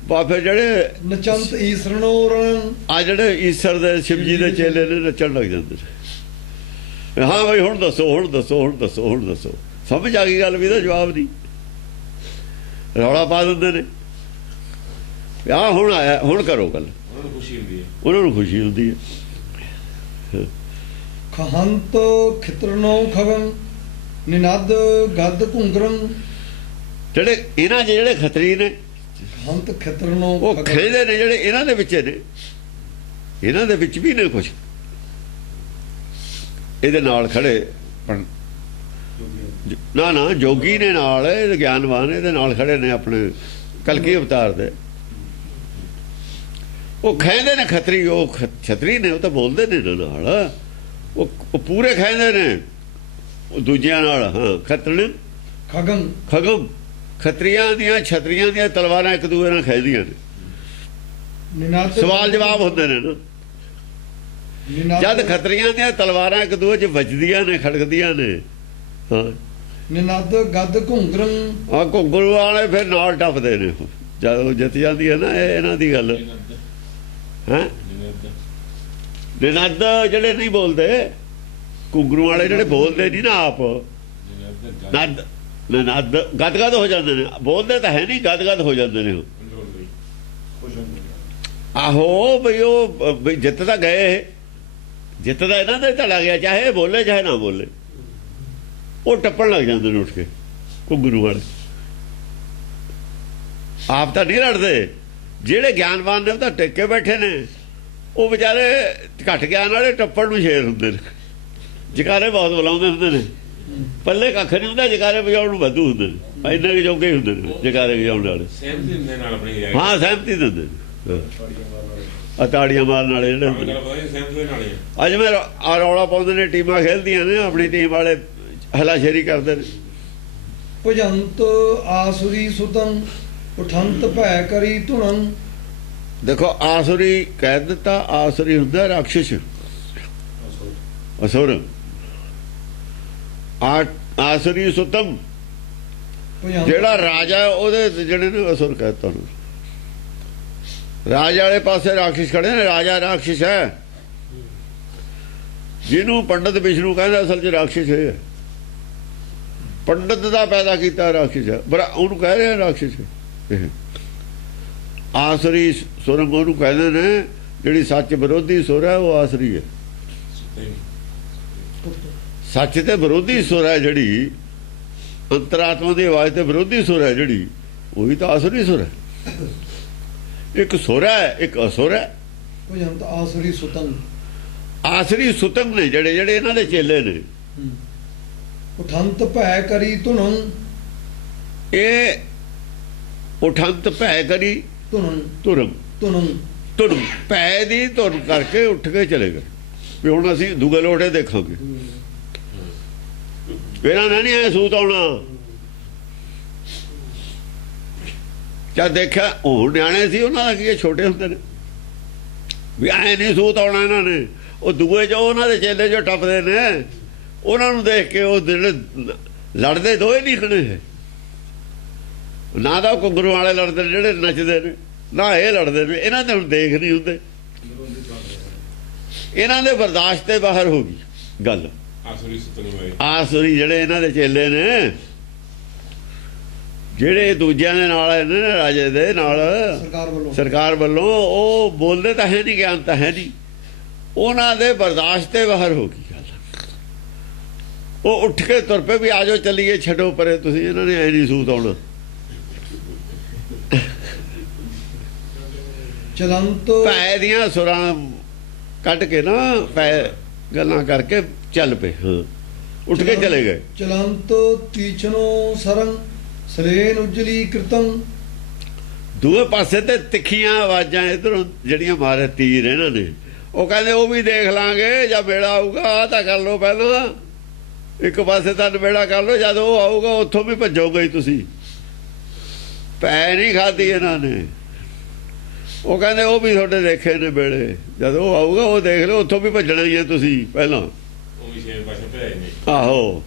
ਬਾ ਫਿਰ ਜਿਹੜੇ ਨਚੰਤ ਈਸਰਣੋ ਰਣ। ਆ ਜਿਹੜੇ ਈਸਰ ਦੇ, ਸ਼ਿਵ ਜੀ ਦੇ ਚੇਲੇ ਨੇ, ਨੱਚਣ ਲੱਗ ਜਾਂਦੇ ਨੇ। ਹਾਂ ਬਈ ਹੁਣ ਦੱਸੋ ਹੁਣ ਦੱਸੋ ਹੁਣ ਦੱਸੋ ਹੁਣ ਦੱਸੋ। ਸਮਝ ਆ ਗਈ ਗੱਲ ਵੀ ਇਹਦਾ ਜਵਾਬ ਨਹੀਂ, ਰੌਲਾ ਪਾ ਦਿੰਦੇ ਨੇ ਆ ਹੁਣ ਆਇਆ ਹੁਣ ਕਰੋ ਗੱਲ। ਉਹਨਾਂ ਨੂੰ ਖੁਸ਼ੀ ਹੁੰਦੀ ਹੈ, ਉਹਨਾਂ ਨੂੰ ਖੁਸ਼ੀ ਹੁੰਦੀ ਹੈ। ਖਹੰਤ ਖਿਤਰਨੋ ਖਗਨ ਨਿਨਦ ਗਦ ਘੁੰਗਰੰ। ਜਿਹੜੇ ਇਹਨਾਂ 'ਚ ਜਿਹੜੇ ਖੱਤਰੀ ਨੇ ਹੰਤ ਖਿਤਰਨੋ ਉਹ ਖੇਦੇ ਨੇ, ਜਿਹੜੇ ਇਹਨਾਂ ਦੇ ਵਿੱਚ ਨੇ, ਇਹਨਾਂ ਦੇ ਵਿੱਚ ਵੀ ਨੇ ਕੁਛ ਇਹਦੇ ਨਾਲ ਖੜੇ। ਨਾ ਨਾ ਜੋਗੀ ਨੇ ਨਾਲ, ਇਹ ਗਿਆਨਵਾਨ ਇਹਦੇ ਨਾਲ ਖੜੇ ਨੇ ਆਪਣੇ ਕਲਕੀ ਅਵਤਾਰ ਦੇ। ਉਹ ਖੈਂਦੇ ਨੇ ਖੱਤਰੀ, ਉਹ ਛਤਰੀ ਨੇ, ਉਹ ਤਾਂ ਬੋਲਦੇ ਨੇ ਇਹਨਾਂ ਨਾਲ, ਉਹ ਪੂਰੇ ਖੈਂਦੇ ਨੇ ਉਹ ਦੂਜਿਆਂ ਨਾਲ। ਹਾਂ ਖੱਤਣ ਖਗਨ ਖਗਮ, ਖੱਤਰੀਆਂ ਦੀਆਂ ਛਤਰੀਆਂ ਦੀਆਂ ਤਲਵਾਰਾਂ ਇੱਕ ਦੂਏ ਨਾਲ ਖੈਦੀਆਂ ਨੇ। ਨਿਨਦ ਸਵਾਲ ਜਵਾਬ ਹੁੰਦੇ ਨੇ ਨਾ। ਜਦ ਖੱਤਰੀਆਂ ਦੀਆਂ ਤਲਵਾਰਾਂ ਇੱਕ ਦੂਏ 'ਚ ਵੱਜਦੀਆਂ ਨੇ, ਖੜਕਦੀਆਂ ਨੇ। ਹਾਂ ਨਿਨਦ ਗਦ ਘੁੰਗਰੰ। ਆ ਘੁੰਗਰੂ ਵਾਲੇ ਫਿਰ ਨਾਲ ਟੱਪਦੇ ਨੇ ਜਦ ਉਹ ਜਿੱਤ ਜਾਂਦੀ ਹੈ ਨਾ। ਇਹ ਇਹਨਾਂ ਦੀ ਗੱਲ ਹੈ। ਨਿਨਦ ਜਿਹੜੇ ਨਹੀਂ ਬੋਲਦੇ, ਘੁੰਗਰੂ ਵਾਲੇ ਜਿਹੜੇ ਬੋਲਦੇ ਨਹੀਂ ਨਾ ਆਪ, ਨਦ ਨਦ ਗਦਗਦ ਹੋ ਜਾਂਦੇ ਨੇ। ਬੋਲਦੇ ਤਾਂ ਹੈ ਨਹੀਂ, ਗਦਗਦ ਹੋ ਜਾਂਦੇ ਨੇ। ਆਹੋ ਬਈ ਉਹ ਬਈ ਜਿੱਤ ਤਾਂ ਗਏ, ਜਿੱਤ ਤਾਂ ਇਹਨਾਂ ਦਾ ਹੀ ਧੜਾ ਗਿਆ, ਚਾਹੇ ਬੋਲੇ ਚਾਹੇ ਨਾ ਬੋਲੇ। ਉਹ ਟੱਪਣ ਲੱਗ ਜਾਂਦੇ ਨੇ ਉੱਠ ਕੇ ਘੁੰਗਰੂ ਵਾਲੇ। ਆਪ ਤਾਂ ਨਹੀਂ ਲੜਦੇ, ਜਿਹੜੇ ਗਿਆਨਵਾਨ ਨੇ ਉਹ ਤਾਂ ਟਿਕ ਕੇ ਬੈਠੇ ਨੇ। ਉਹ ਵਿਚਾਰੇ ਘੱਟ ਗਿਆਨ ਵਾਲੇ ਟੱਪਣ ਨੂੰ ਸ਼ੇਰ ਹੁੰਦੇ ਨੇ, ਜਕਾਰੇ ਬਹੁਤ ਬੁਲਾਉਂਦੇ ਹੁੰਦੇ ਨੇ। ਪੱਲੇ ਕੱਖ ਨਹੀਂ ਹੁੰਦਾ, ਜਕਾਰੇ ਵਜਾਉਣ ਨੂੰ ਵਾਧੂ ਹੁੰਦੇ ਨੇ। ਇੰਨੇ ਕੁ ਜੋਗੇ ਹੁੰਦੇ ਨੇ ਜਕਾਰੇ ਵਜਾਉਣ ਵਾਲੇ। ਸਹਿਮਤੀ ਦਿੰਦੇ ਨਾਲ ਆਪਣੀ। ਹਾਂ ਸਹਿਮਤੀ ਦਿੰਦੇ ਨੇ, ਤਾੜੀਆਂ ਮਾਰਨ ਵਾਲੇ ਜਿਹੜੇ। ਅੱਜ ਮੈਂ ਆ ਰੌਲਾ ਪਾਉਂਦੇ ਨੇ, ਟੀਮਾਂ ਖੇਲਦੀਆਂ ਨੇ, ਆਪਣੀ ਟੀਮ ਵਾਲੇ ਹਲਾਸ਼ੇਰੀ ਕਰਦੇ ਨੇ। ਭਜੰਤ ਆਸੁਰੀ ਸੁਤੰ ਉਠੰਤ ਭੈ ਕਰੀ ਧੁਣੰ। ਦੇਖੋ ਆਸੁਰੀ ਕਹਿ ਦਿੱਤਾ, ਆਸੁਰੀ ਹੁੰਦਾ ਰਾਖਸ਼, ਅਸੁਰ। ਆਸੁਰੀ ਸੁਤਮ ਜਿਹੜਾ ਰਾਜਾ ਉਹਦੇ ਜਿਹੜੇ ਨੇ ਅਸੁਰ ਕਹਿਤਾ ਉਹਨੂੰ। ਰਾਜ ਵਾਲੇ ਪਾਸੇ ਰਾਖਸ਼ ਖੜੇ ਨੇ, ਰਾਜਾ ਰਾਖਸ਼ ਹੈ। ਜਿਹਨੂੰ ਪੰਡਤ ਵਿਸ਼ਨੂੰ ਕਹਿੰਦਾ ਅਸਲ 'ਚ ਰਾਖਸ਼ ਹੈ। ਪੰਡਤ ਦਾ ਪੈਦਾ ਕੀਤਾ ਰਾਖਸ਼ ਹੈ, ਉਹਨੂੰ ਕਹਿ ਰਹੇ ਰਾਖਸ਼ ਹੈ। ਆਸਰੀ ਸੁਰੰਗ ਉਹਨੂੰ ਕਹਿੰਦੇ ਨੇ, ਜਿਹੜੀ ਸੱਚ ਵਿਰੋਧੀ ਸੁਰ ਹੈ ਉਹ ਆਸਰੀ ਹੈ। ਸੱਚ ਤੇ ਵਿਰੋਧੀ ਸੁਰ ਹੈ, ਜਿਹੜੀ ਅੰਤਰਾਤਮਾ ਦੀ ਆਵਾਜ਼ ਤੇ ਵਿਰੋਧੀ ਸੁਰ ਹੈ ਜਿਹੜੀ, ਉਹੀ ਤਾਂ ਆਸਰੀ ਸੁਰ ਹੈ। ਇੱਕ ਸੁਰ ਹੈ, ਇੱਕ ਅਸੁਰ ਹੈ। ਭਜੰਤ ਆਸੁਰੀ ਸੁਤੰ। ਆਸਰੀ ਸੁਤੰਗ ਨੇ ਜਿਹੜੇ, ਜਿਹੜੇ ਇਹਨਾਂ ਦੇ ਚੇਲੇ ਨੇ। ਉਠੰਤ ਭੈ ਕਰੀ ਧੁਣੰ। ਇਹ ਉਠੰਤ ਭੈ ਕਰੀ ਧੁਣੰ ਧੁਰਮ, ਧੁਣੰ ਧੁਰਮ ਭੈ ਦੀ ਧੁਰ ਕਰਕੇ ਉੱਠ ਕੇ ਚਲੇ ਗਏ ਵੀ ਹੁਣ ਅਸੀਂ ਦੂਗੇ ਲੋਟੇ ਦੇਖਾਂਗੇ। ਇਹਨਾਂ ਨੇ ਨਹੀਂ ਐ ਸੂਤ ਆਉਣਾ। ਜਦ ਦੇਖਿਆ ਉਹ ਨਿਆਣੇ ਸੀ, ਉਹਨਾਂ ਦਾ ਕੀ ਛੋਟੇ ਹੁੰਦੇ ਨੇ, ਵੀ ਐ ਨਹੀਂ ਸੂਤ ਆਉਣਾ ਇਹਨਾਂ ਨੇ। ਉਹ ਦੂਏ ਜੋ ਉਹਨਾਂ ਦੇ ਚੇਲੇ ਜੋ ਟੱਪਦੇ ਨੇ, ਉਹਨਾਂ ਨੂੰ ਦੇਖ ਕੇ ਉਹ ਜਿਹੜੇ ਲੜਦੇ ਦੋਏ ਨਹੀਂ ਖੜੇ ਹੈ। ਨਾ ਤਾਂ ਘੁੰਗਰੂ ਵਾਲੇ ਲੜਦੇ ਨੇ ਜਿਹੜੇ ਨੱਚਦੇ ਨੇ, ਨਾ ਇਹ ਲੜਦੇ ਨੇ। ਇਹਨਾਂ ਦੇ ਹੁਣ ਦੇਖ ਨਹੀਂ ਹੁੰਦੇ, ਇਹਨਾਂ ਦੇ ਬਰਦਾਸ਼ਤ ਤੇ ਬਾਹਰ ਹੋ ਗਈ ਗੱਲ। ਆਸੁਰੀ ਜਿਹੜੇ ਇਹਨਾਂ ਦੇ ਚੇਲੇ ਨੇ, ਜਿਹੜੇ ਦੂਜਿਆਂ ਦੇ ਨਾਲ ਨੇ ਰਾਜੇ ਦੇ ਨਾਲ, ਸਰਕਾਰ ਵੱਲੋਂ, ਉਹ ਬੋਲਦੇ ਤਾਂ ਹੈ ਨਹੀਂ, ਗਿਆਨ ਤਾਂ ਹੈ ਨਹੀਂ, ਉਹਨਾਂ ਦੇ ਬਰਦਾਸ਼ਤ ਤੇ ਬਾਹਰ ਹੋ ਗਈ ਗੱਲ। ਉਹ ਉੱਠ ਕੇ ਤੁਰ ਪਏ ਵੀ ਆ ਜਾਓ ਚੱਲੀਏ, ਛੱਡੋ ਪਰੇ ਤੁਸੀਂ, ਇਹਨਾਂ ਨੇ ਐ ਨਹੀਂ ਸੂਤ ਆਉਣਾ। ਚਲੰਤ ਭੈ ਦੀਆਂ ਸੁਰਾਂ ਕੱਢ ਕੇ ਨਾ, ਪੈ ਗੱਲਾਂ ਕਰਕੇ ਚੱਲ ਪਏ। ਹਾਂ ਉੱਠ ਕੇ ਚਲੇ ਗਏ। ਚਲੰਤ ਤੀਚਨੋ ਸਰੰ ਸਲੇਨ ਉਜਲੀ ਕਿਰਤੰ। ਦੂਏ ਪਾਸੇ ਤੇ ਤਿੱਖੀਆਂ ਆਵਾਜ਼ਾਂ ਇਧਰੋਂ ਜਿਹੜੀਆਂ ਮਾਰੇ ਤੀਰ ਇਹਨਾਂ ਨੇ, ਉਹ ਕਹਿੰਦੇ ਉਹ ਵੀ ਦੇਖ ਲਾਂਗੇ ਜਦ ਵੇਲਾ ਆਊਗਾ। ਆਹ ਤਾਂ ਕਰ ਲਓ ਪਹਿਲਾਂ, ਇੱਕ ਪਾਸੇ ਤਾਂ ਨਵੇੜਾ ਕਰ ਲਓ, ਜਦ ਉਹ ਆਊਗਾ ਉੱਥੋਂ ਵੀ ਭੱਜੋਗੇ ਤੁਸੀਂ। ਪੈ ਨਹੀਂ ਖਾਧੀ ਇਹਨਾਂ ਨੇ। ਉਹ ਕਹਿੰਦੇ ਉਹ ਵੀ ਤੁਹਾਡੇ ਦੇਖੇ ਨੇ ਵੇਲੇ, ਜਦ ਉਹ ਆਊਗਾ ਉਹ ਦੇਖ ਲਓ, ਉੱਥੋਂ ਵੀ ਭੱਜਣਾ ਹੀ ਹੈ ਤੁਸੀਂ ਪਹਿਲਾਂ। ਆਹੋ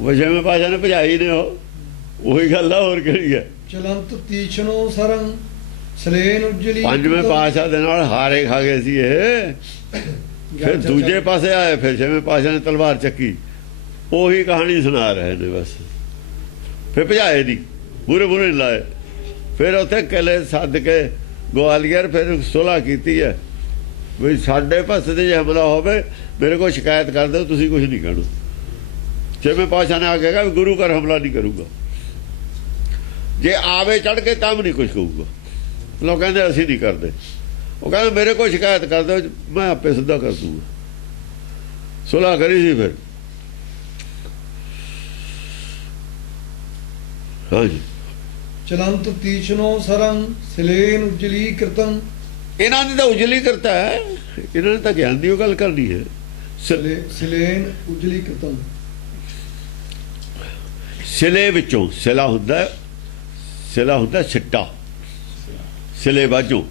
ਵਜੇਵੇਂ ਪਾਸ਼ਾ ਨੇ ਭਜਾਈ ਨੇ, ਉਹੀ ਗੱਲ ਆ, ਹੋਰ ਕਿਹੜੀ ਹੈ। ਚਲੰਤ ਤੀਚਨੋ ਸਰੰ ਸਲੇਨ ਉਜਲੀ। ਪੰਜਵੇਂ ਪਾਸ਼ਾ ਦੇ ਨਾਲ ਹਾਰੇ ਖਾ ਗਏ ਸੀ ਇਹ। ਫਿਰ ਦੂਜੇ ਪਾਸੇ ਆਏ, ਫਿਰ ਛੇਵੇਂ ਪਾਤਸ਼ਾਹ ਨੇ ਤਲਵਾਰ ਚੱਕੀ, ਉਹੀ ਕਹਾਣੀ ਸੁਣਾ ਰਹੇ ਨੇ ਬਸ। ਫਿਰ ਭਜਾਏ ਨਹੀਂ, ਬੁਰੇ ਬੁਰੇ ਲਾਏ। ਫਿਰ ਉੱਥੇ ਕਿਲੇ ਸੱਦ ਕੇ ਗਵਾਲੀਅਰ ਫਿਰ ਸੁਲ੍ਹਾ ਕੀਤੀ ਹੈ ਵੀ ਸਾਡੇ ਪਾਸੇ ਤੇ ਜੇ ਹਮਲਾ ਹੋਵੇ ਮੇਰੇ ਕੋਲ ਸ਼ਿਕਾਇਤ ਕਰ ਦਿਓ, ਤੁਸੀਂ ਕੁਝ ਨਹੀਂ ਕਹਿਣਾ। ਛੇਵੇਂ ਪਾਤਸ਼ਾਹ ਨੇ ਆ ਕੇ ਕਿਹਾ ਵੀ ਗੁਰੂ ਘਰ ਹਮਲਾ ਨਹੀਂ ਕਰੂਗਾ, ਜੇ ਆਵੇ ਚੜ ਕੇ ਤਾਂ ਵੀ ਨਹੀਂ ਕੁਝ ਕਹੂਗਾ। ਲੋਕ ਕਹਿੰਦੇ ਅਸੀਂ ਨਹੀਂ ਕਰਦੇ, ਉਹ ਕਹਿੰਦੇ ਮੇਰੇ ਕੋਲ ਸ਼ਿਕਾਇਤ ਕਰ ਦਿਓ, ਮੈਂ ਆਪੇ ਸਿੱਧਾ ਕਰ ਦੂੰਗਾ। ਸੁਲ੍ਹਾ ਕਰੀ ਸੀ ਫਿਰ। ਹਾਂਜੀ, ਚਲੰਤ ਤੀਸ਼ਨੋ ਸਰੰ ਸਿਲੇਨ ਉਜਲੀ ਕਰਤੰ। ਇਹਨਾਂ ਨੇ ਤਾਂ ਉਜਲੀ ਕਰਤਾ ਹੈ, ਇਹਨਾਂ ਨੇ ਤਾਂ ਗਿਆਨ ਦੀ ਉਹ ਗੱਲ ਕਰਨੀ ਹੈ। ਸਿਲੇਨ ਉਜਲੀ ਕਰਤੰ, ਸਿਲੇ ਵਿੱਚੋਂ ਸਿਲਾ ਹੁੰਦਾ, ਸਿਲਾ ਹੁੰਦਾ ਸਿੱਟਾ, ਸਿਲੇ ਵਾਜੋਂ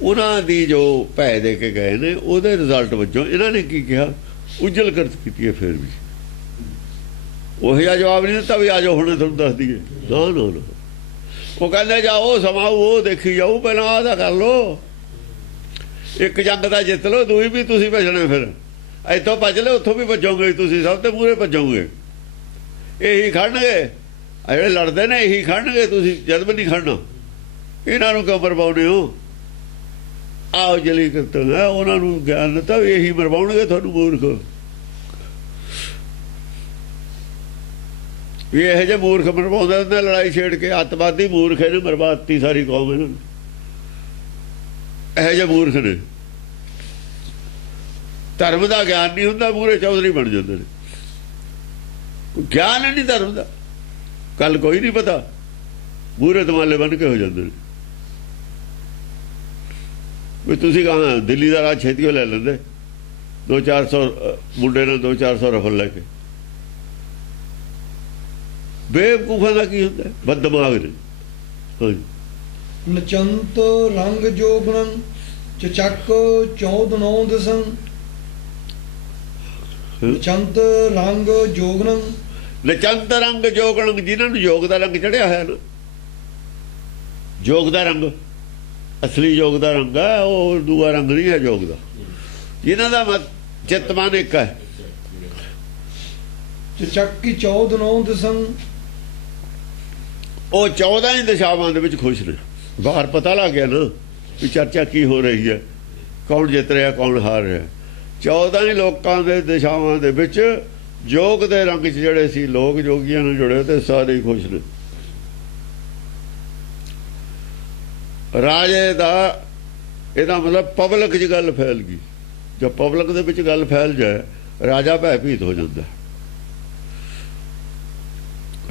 ਉਹਨਾਂ ਦੀ ਜੋ ਭੈ ਦੇ ਕੇ ਗਏ ਨੇ ਉਹਦੇ ਰਿਜ਼ਲਟ ਵਜੋਂ ਇਹਨਾਂ ਨੇ ਕੀ ਕਿਹਾ, ਉਜਲ ਕਰਤ ਕੀਤੀ ਹੈ। ਫਿਰ ਵੀ ਉਹ ਜਿਹਾ ਜਵਾਬ ਨਹੀਂ ਦਿੱਤਾ ਵੀ ਆ ਜਾਓ ਹੁਣੇ ਤੁਹਾਨੂੰ ਦੱਸ ਦਈਏ, ਨਾ ਨਾ ਨਾ। ਉਹ ਕਹਿੰਦੇ ਜਾਓ ਸਮਾਂ ਉਹ ਦੇਖੀ ਜਾਊ, ਪਹਿਲਾਂ ਆਹ ਤਾਂ ਕਰ ਲਓ, ਇੱਕ ਜੰਗ ਦਾ ਜਿੱਤ ਲਓ, ਦੂਈ ਵੀ ਤੁਸੀਂ ਭੱਜਣਾ। ਫਿਰ ਇੱਥੋਂ ਭੱਜ ਲਓ, ਉੱਥੋਂ ਵੀ ਭੱਜੋਗੇ ਤੁਸੀਂ, ਸਭ ਤੋਂ ਮੂਹਰੇ ਭੱਜੋਗੇ। ਇਹੀ ਖੜਨਗੇ ਜਿਹੜੇ ਲੜਦੇ ਨੇ, ਇਹੀ ਖੜਨਗੇ, ਤੁਸੀਂ ਜਦ ਵੀ ਨਹੀਂ ਖੜਨਾ। ਇਹਨਾਂ ਨੂੰ ਕਿਉਂ ਮਰਵਾਉਂਦੇ ਹੋ? ਆਓ ਜਲੀ ਕਰਤੇ ਉਹਨਾਂ ਨੂੰ ਗਿਆਨ ਦਿੱਤਾ ਵੀ ਇਹੀ ਮਰਵਾਉਣਗੇ ਤੁਹਾਨੂੰ, ਮੂਰਖ। ਵੀ ਇਹੋ ਜਿਹੇ ਮੂਰਖ ਮਰਵਾਉਂਦੇ ਹੁੰਦੇ, ਲੜਾਈ ਛੇੜ ਕੇ। ਅੱਤਵਾਦੀ ਮੂਰਖ ਨੇ ਮਰਵਾਤੀ ਸਾਰੀ ਕੌਮ ਇਹਨਾਂ ਨੂੰ, ਇਹੋ ਜਿਹੇ ਮੂਰਖ ਨੇ। ਧਰਮ ਦਾ ਗਿਆਨ ਨਹੀਂ ਹੁੰਦਾ, ਮੂਹਰੇ ਚੌਧਰੀ ਬਣ ਜਾਂਦੇ ਨੇ। ਗਿਆਨ ਨਹੀਂ ਧਰਮ ਦਾ, ਕੱਲ ਕੋਈ ਨਹੀਂ ਪਤਾ, ਮੂਹਰੇ ਦਮਾਲੇ ਬਣ ਕੇ ਹੋ ਜਾਂਦੇ ਨੇ। ਵੀ ਤੁਸੀਂ ਕਹਾਂ ਦਿੱਲੀ ਦਾ ਰਾਜ ਛੇਤੀ ਲੈ ਲੈਂਦੇ, 200-400 ਮੁੰਡੇ ਨਾਲ 200-400 ਰਫਲ ਲੈ ਕੇ। ਬੇਵਕੂਫਾਂ ਦਾ ਕੀ ਹੁੰਦਾ, ਬਦਦਮਾਗ ਨੇ। ਹਾਂਜੀ, ਨਚੰਤ ਰੰਗ ਜੋਗਣੰ ਚਚਕ 14 ਦਸੰ। ਨਚੰਤ ਰੰਗ ਜੋਗਣੰ, ਨਚੰਤ ਰੰਗ ਜੋਗਣ, ਜਿਨ੍ਹਾਂ ਨੂੰ ਯੋਗ ਦਾ ਰੰਗ ਚੜਿਆ ਹੋਇਆ ਨਾ, ਯੋਗ ਦਾ ਰੰਗ ਅਸਲੀ ਯੋਗ ਦਾ ਰੰਗ ਹੈ, ਉਹ ਦੂਆ ਰੰਗ ਨਹੀਂ ਹੈ ਯੋਗ ਦਾ। ਜਿਨ੍ਹਾਂ ਦਾ ਮਤ ਚਿੱਤ ਮਨ ਇੱਕ ਹੈ। ਚਚਕ 14 ਦਸੰ, ਉਹ 14 ਹੀ ਦਿਸ਼ਾਵਾਂ ਦੇ ਵਿੱਚ ਖੁਸ਼ ਨੇ। ਬਾਹਰ ਪਤਾ ਲੱਗ ਗਿਆ ਨਾ ਵੀ ਚਰਚਾ ਕੀ ਹੋ ਰਹੀ ਹੈ, ਕੌਣ ਜਿੱਤ ਰਿਹਾ ਕੌਣ ਹਾਰ ਰਿਹਾ। 14 ਹੀ ਲੋਕਾਂ ਦੇ ਦਿਸ਼ਾਵਾਂ ਦੇ ਵਿੱਚ ਯੋਗ ਦੇ ਰੰਗ 'ਚ ਜਿਹੜੇ ਸੀ ਲੋਕ, ਜੋਗੀਆਂ ਨੂੰ ਜੁੜੇ ਤੇ ਸਾਰੇ ਹੀ ਖੁਸ਼ ਨੇ। ਰਾਜੇ ਦਾ ਇਹਦਾ ਮਤਲਬ ਪਬਲਿਕ 'ਚ ਗੱਲ ਫੈਲ ਗਈ। ਜਦ ਪਬਲਿਕ ਦੇ ਵਿੱਚ ਗੱਲ ਫੈਲ ਜਾਏ, ਰਾਜਾ ਭੈਭੀਤ ਹੋ ਜਾਂਦਾ।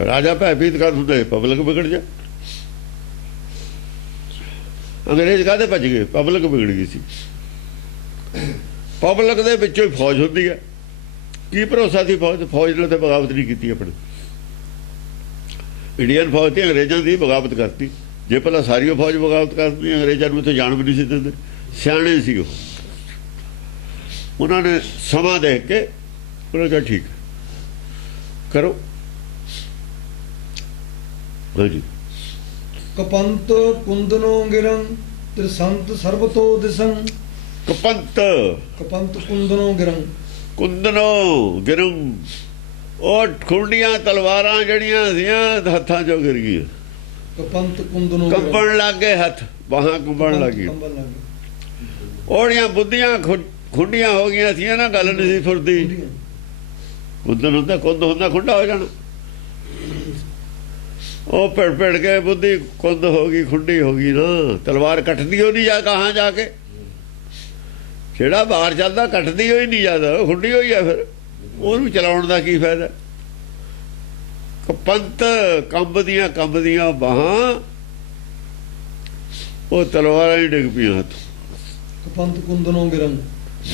ਰਾਜਾ ਭੈਭੀਤ ਕਰ ਹੁੰਦਾ, ਪਬਲਿਕ ਵਿਗੜ ਜਾ। ਅੰਗਰੇਜ਼ ਕਾਹਦੇ ਭੱਜ ਗਏ, ਪਬਲਿਕ ਵਿਗੜ ਗਈ ਸੀ। ਪਬਲਿਕ ਦੇ ਵਿੱਚੋਂ ਹੀ ਫੌਜ ਹੁੰਦੀ ਹੈ। ਕੀ ਭਰੋਸਾ ਸੀ ਫੌਜ ਨੇ ਤੇ ਬਗਾਵਤ ਨਹੀਂ ਕੀਤੀ। ਆਪਣੀ ਇੰਡੀਅਨ ਫੌਜ ਤੇ ਅੰਗਰੇਜ਼ਾਂ ਦੀ ਬਗਾਵਤ ਕਰਤੀ। ਜੇ ਪਹਿਲਾਂ ਸਾਰੀ ਫੌਜ ਬਗਾਵਤ ਕਰਦੀ, ਅੰਗਰੇਜ਼ਾਂ ਨੂੰ ਇੱਥੇ ਜਾਣ ਵੀ ਨਹੀਂ ਸੀ ਦਿੰਦੇ। ਸਿਆਣੇ ਸੀ ਉਹ, ਉਹਨਾਂ ਨੇ ਸਮਾਂ ਦੇਖ ਕੇ ਉਹਨਾਂ ਕਿਹਾ ਠੀਕ ਕਰੋ। ਹਾਂਜੀ, ਕਪੰਤ ਕੁੰਦਨੋ ਗਿਰੰ ਤ੍ਰਿਸੰਤ ਸਰਬਤੋ ਦਿਸੰ। ਕਪੰਤ, ਕਪੰਤ ਕੁੰਦਨੋ ਗਿਰੰ, ਕੁੰਦਨੋ ਗਿਰੰ, ਉਹ ਖੁੰਡੀਆਂ ਤਲਵਾਰਾਂ ਜਿਹੜੀਆਂ ਸੀਆਂ ਹੱਥਾਂ 'ਚੋਂ ਗਿਰ ਗਈਆਂ। ਕਪੰਤ ਕੁੰਦਨੋ ਕੰਬਣ ਲੱਗ ਗਏ, ਹੱਥ ਬਾਹਾਂ ਕੰਬਣ ਲੱਗ ਗਈਆਂ। ਉਹਦੀਆਂ ਬੁੱਧੀਆਂ ਖੁੰਡੀਆਂ ਹੋ ਗਈਆਂ ਸੀ ਨਾ, ਗੱਲ ਨਹੀਂ ਸੀ ਫੁਰਦੀ। ਕੁੰਦਨ ਹੁੰਦਾ, ਕੁੰਦ ਹੁੰਦਾ, ਖੁੰਡਾ ਹੋ ਜਾਣਾ। ਉਹ ਭਿੜ ਭਿੜ ਕੇ ਬੁੱਧੀ ਕੁੰਦ ਹੋ ਗਈ, ਖੁੰਡੀ ਹੋ ਗਈ ਨਾ। ਤਲਵਾਰ ਕੱਟਦੀ ਹੋ ਨਹੀਂ ਜਾ, ਕਹਾਂ ਜਾ ਕੇ ਜਿਹੜਾ ਬਾਹਰ ਚੱਲਦਾ ਕੱਟਦੀ ਹੋਈ ਨਹੀਂ ਜਾਂਦਾ, ਖੁੰਡੀ ਹੋਈ ਆ। ਫਿਰ ਉਹਨੂੰ ਚਲਾਉਣ ਦਾ ਕੀ ਫਾਇਦਾ। ਕਪੰਤ, ਕੰਬਦੀਆਂ ਬਾਹਾਂ, ਉਹ ਤਲਵਾਰਾਂ ਹੀ ਡਿੱਗ ਪਈਆਂ ਹੱਥ। ਕਪੰਤ ਕੁੰਦਨੋ ਗਿਰੰ,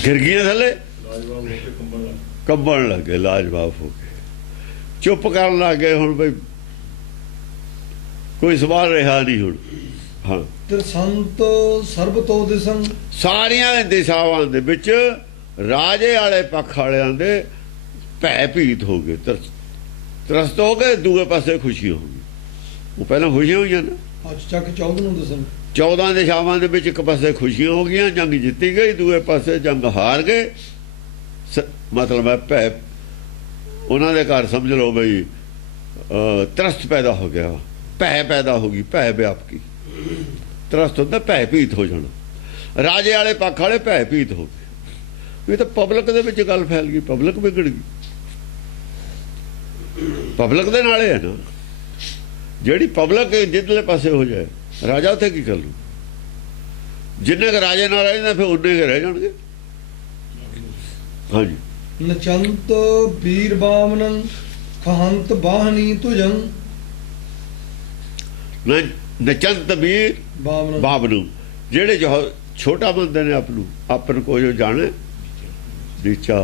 ਗਿਰ ਗਈਆਂ ਥੱਲੇ, ਕੰਬਣ ਲੱਗੇ, ਲਾਜਵਾਬ ਹੋ ਗਏ, ਚੁੱਪ ਕਰਨ ਲੱਗ ਗਏ। ਹੁਣ ਬਈ ਕੋਈ ਸਵਾਲ ਰਿਹਾ ਨਹੀਂ ਹੁਣ। ਹਾਂ, ਤ੍ਰਿਸੰਤ ਸਰਬਤੋ ਦਿਸੰ, ਸਾਰੀਆਂ ਦਿਸ਼ਾਵਾਂ ਦੇ ਵਿੱਚ ਰਾਜੇ ਵਾਲੇ ਪੱਖ ਵਾਲਿਆਂ ਦੇ ਭੈ ਭੀਤ ਹੋ ਗਏ, ਤਰਸਤ ਹੋ ਗਏ। ਦੂਏ ਪਾਸੇ ਖੁਸ਼ੀ ਹੋ ਗਈ। ਉਹ ਪਹਿਲਾਂ ਖੁਸ਼ੀਆਂ ਹੋਈਆਂ ਨਾ। ਅੱਜ ਚੱਕ 14 ਦਿਸੰ, 14 ਦਿਸ਼ਾਵਾਂ ਦੇ ਵਿੱਚ ਇੱਕ ਪਾਸੇ ਖੁਸ਼ੀਆਂ ਹੋ ਗਈਆਂ, ਜੰਗ ਜਿੱਤੀ ਗਈ, ਦੂਏ ਪਾਸੇ ਜੰਗ ਹਾਰ ਗਏ। ਮਤਲਬ ਹੈ ਭੈ। ਉਹਨਾਂ ਦੇ ਘਰ ਸਮਝ ਲਓ ਬਈ ਤਰਸਤ ਪੈਦਾ ਹੋ ਗਿਆ, ਭੈ ਪੈਦਾ ਹੋ ਗਈ, ਭੈ ਵਿਆਪਕੀ। ਤਰਸਤ ਹੁੰਦਾ ਭੈ ਭੀਤ ਹੋ ਜਾਣਾ। ਰਾਜੇ ਵਾਲੇ ਪੱਖ ਵਾਲੇ ਭੈ ਭੀਤ ਹੋ ਗਏ। ਇਹ ਤਾਂ ਪਬਲਿਕ ਦੇ ਵਿੱਚ ਗੱਲ ਫੈਲ ਗਈ, ਪਬਲਿਕ ਵਿਗੜ ਗਈ। ਪਬਲਿਕ ਦੇ ਨਾਲੇ ਹੈ ਨਾ, ਜਿਹੜੀ ਪਬਲਿਕ ਜਿੱਧਰਲੇ ਪਾਸੇ ਹੋ ਜਾਏ ਰਾਜਾ ਉੱਥੇ ਕੀ ਕਰ ਲੂ। ਜਿੰਨੇ ਕੁ ਰਾਜੇ ਨਾਲ ਰਹਿੰਦੇ ਫਿਰ ਉਨੇ ਕੁ ਰਹਿ ਜਾਣਗੇ। ਹਾਂਜੀ। ਨਚੰਤ ਵੀਰ ਬਾਮਨੰ ਖਹੰਤ ਬਾਹਨੀ ਤੁਜੰ। ਨਚੰਤ ਵੀਰ ਬਾਮਨੰ ਬਾਬ ਨੂੰ, ਜਿਹੜੇ ਜੋ ਛੋਟਾ ਬੰਦੇ ਨੇ ਆਪ ਨੂੰ, ਆਪਨ ਕੋ ਜੋ ਜਾਣੇ ਨੀਚਾ,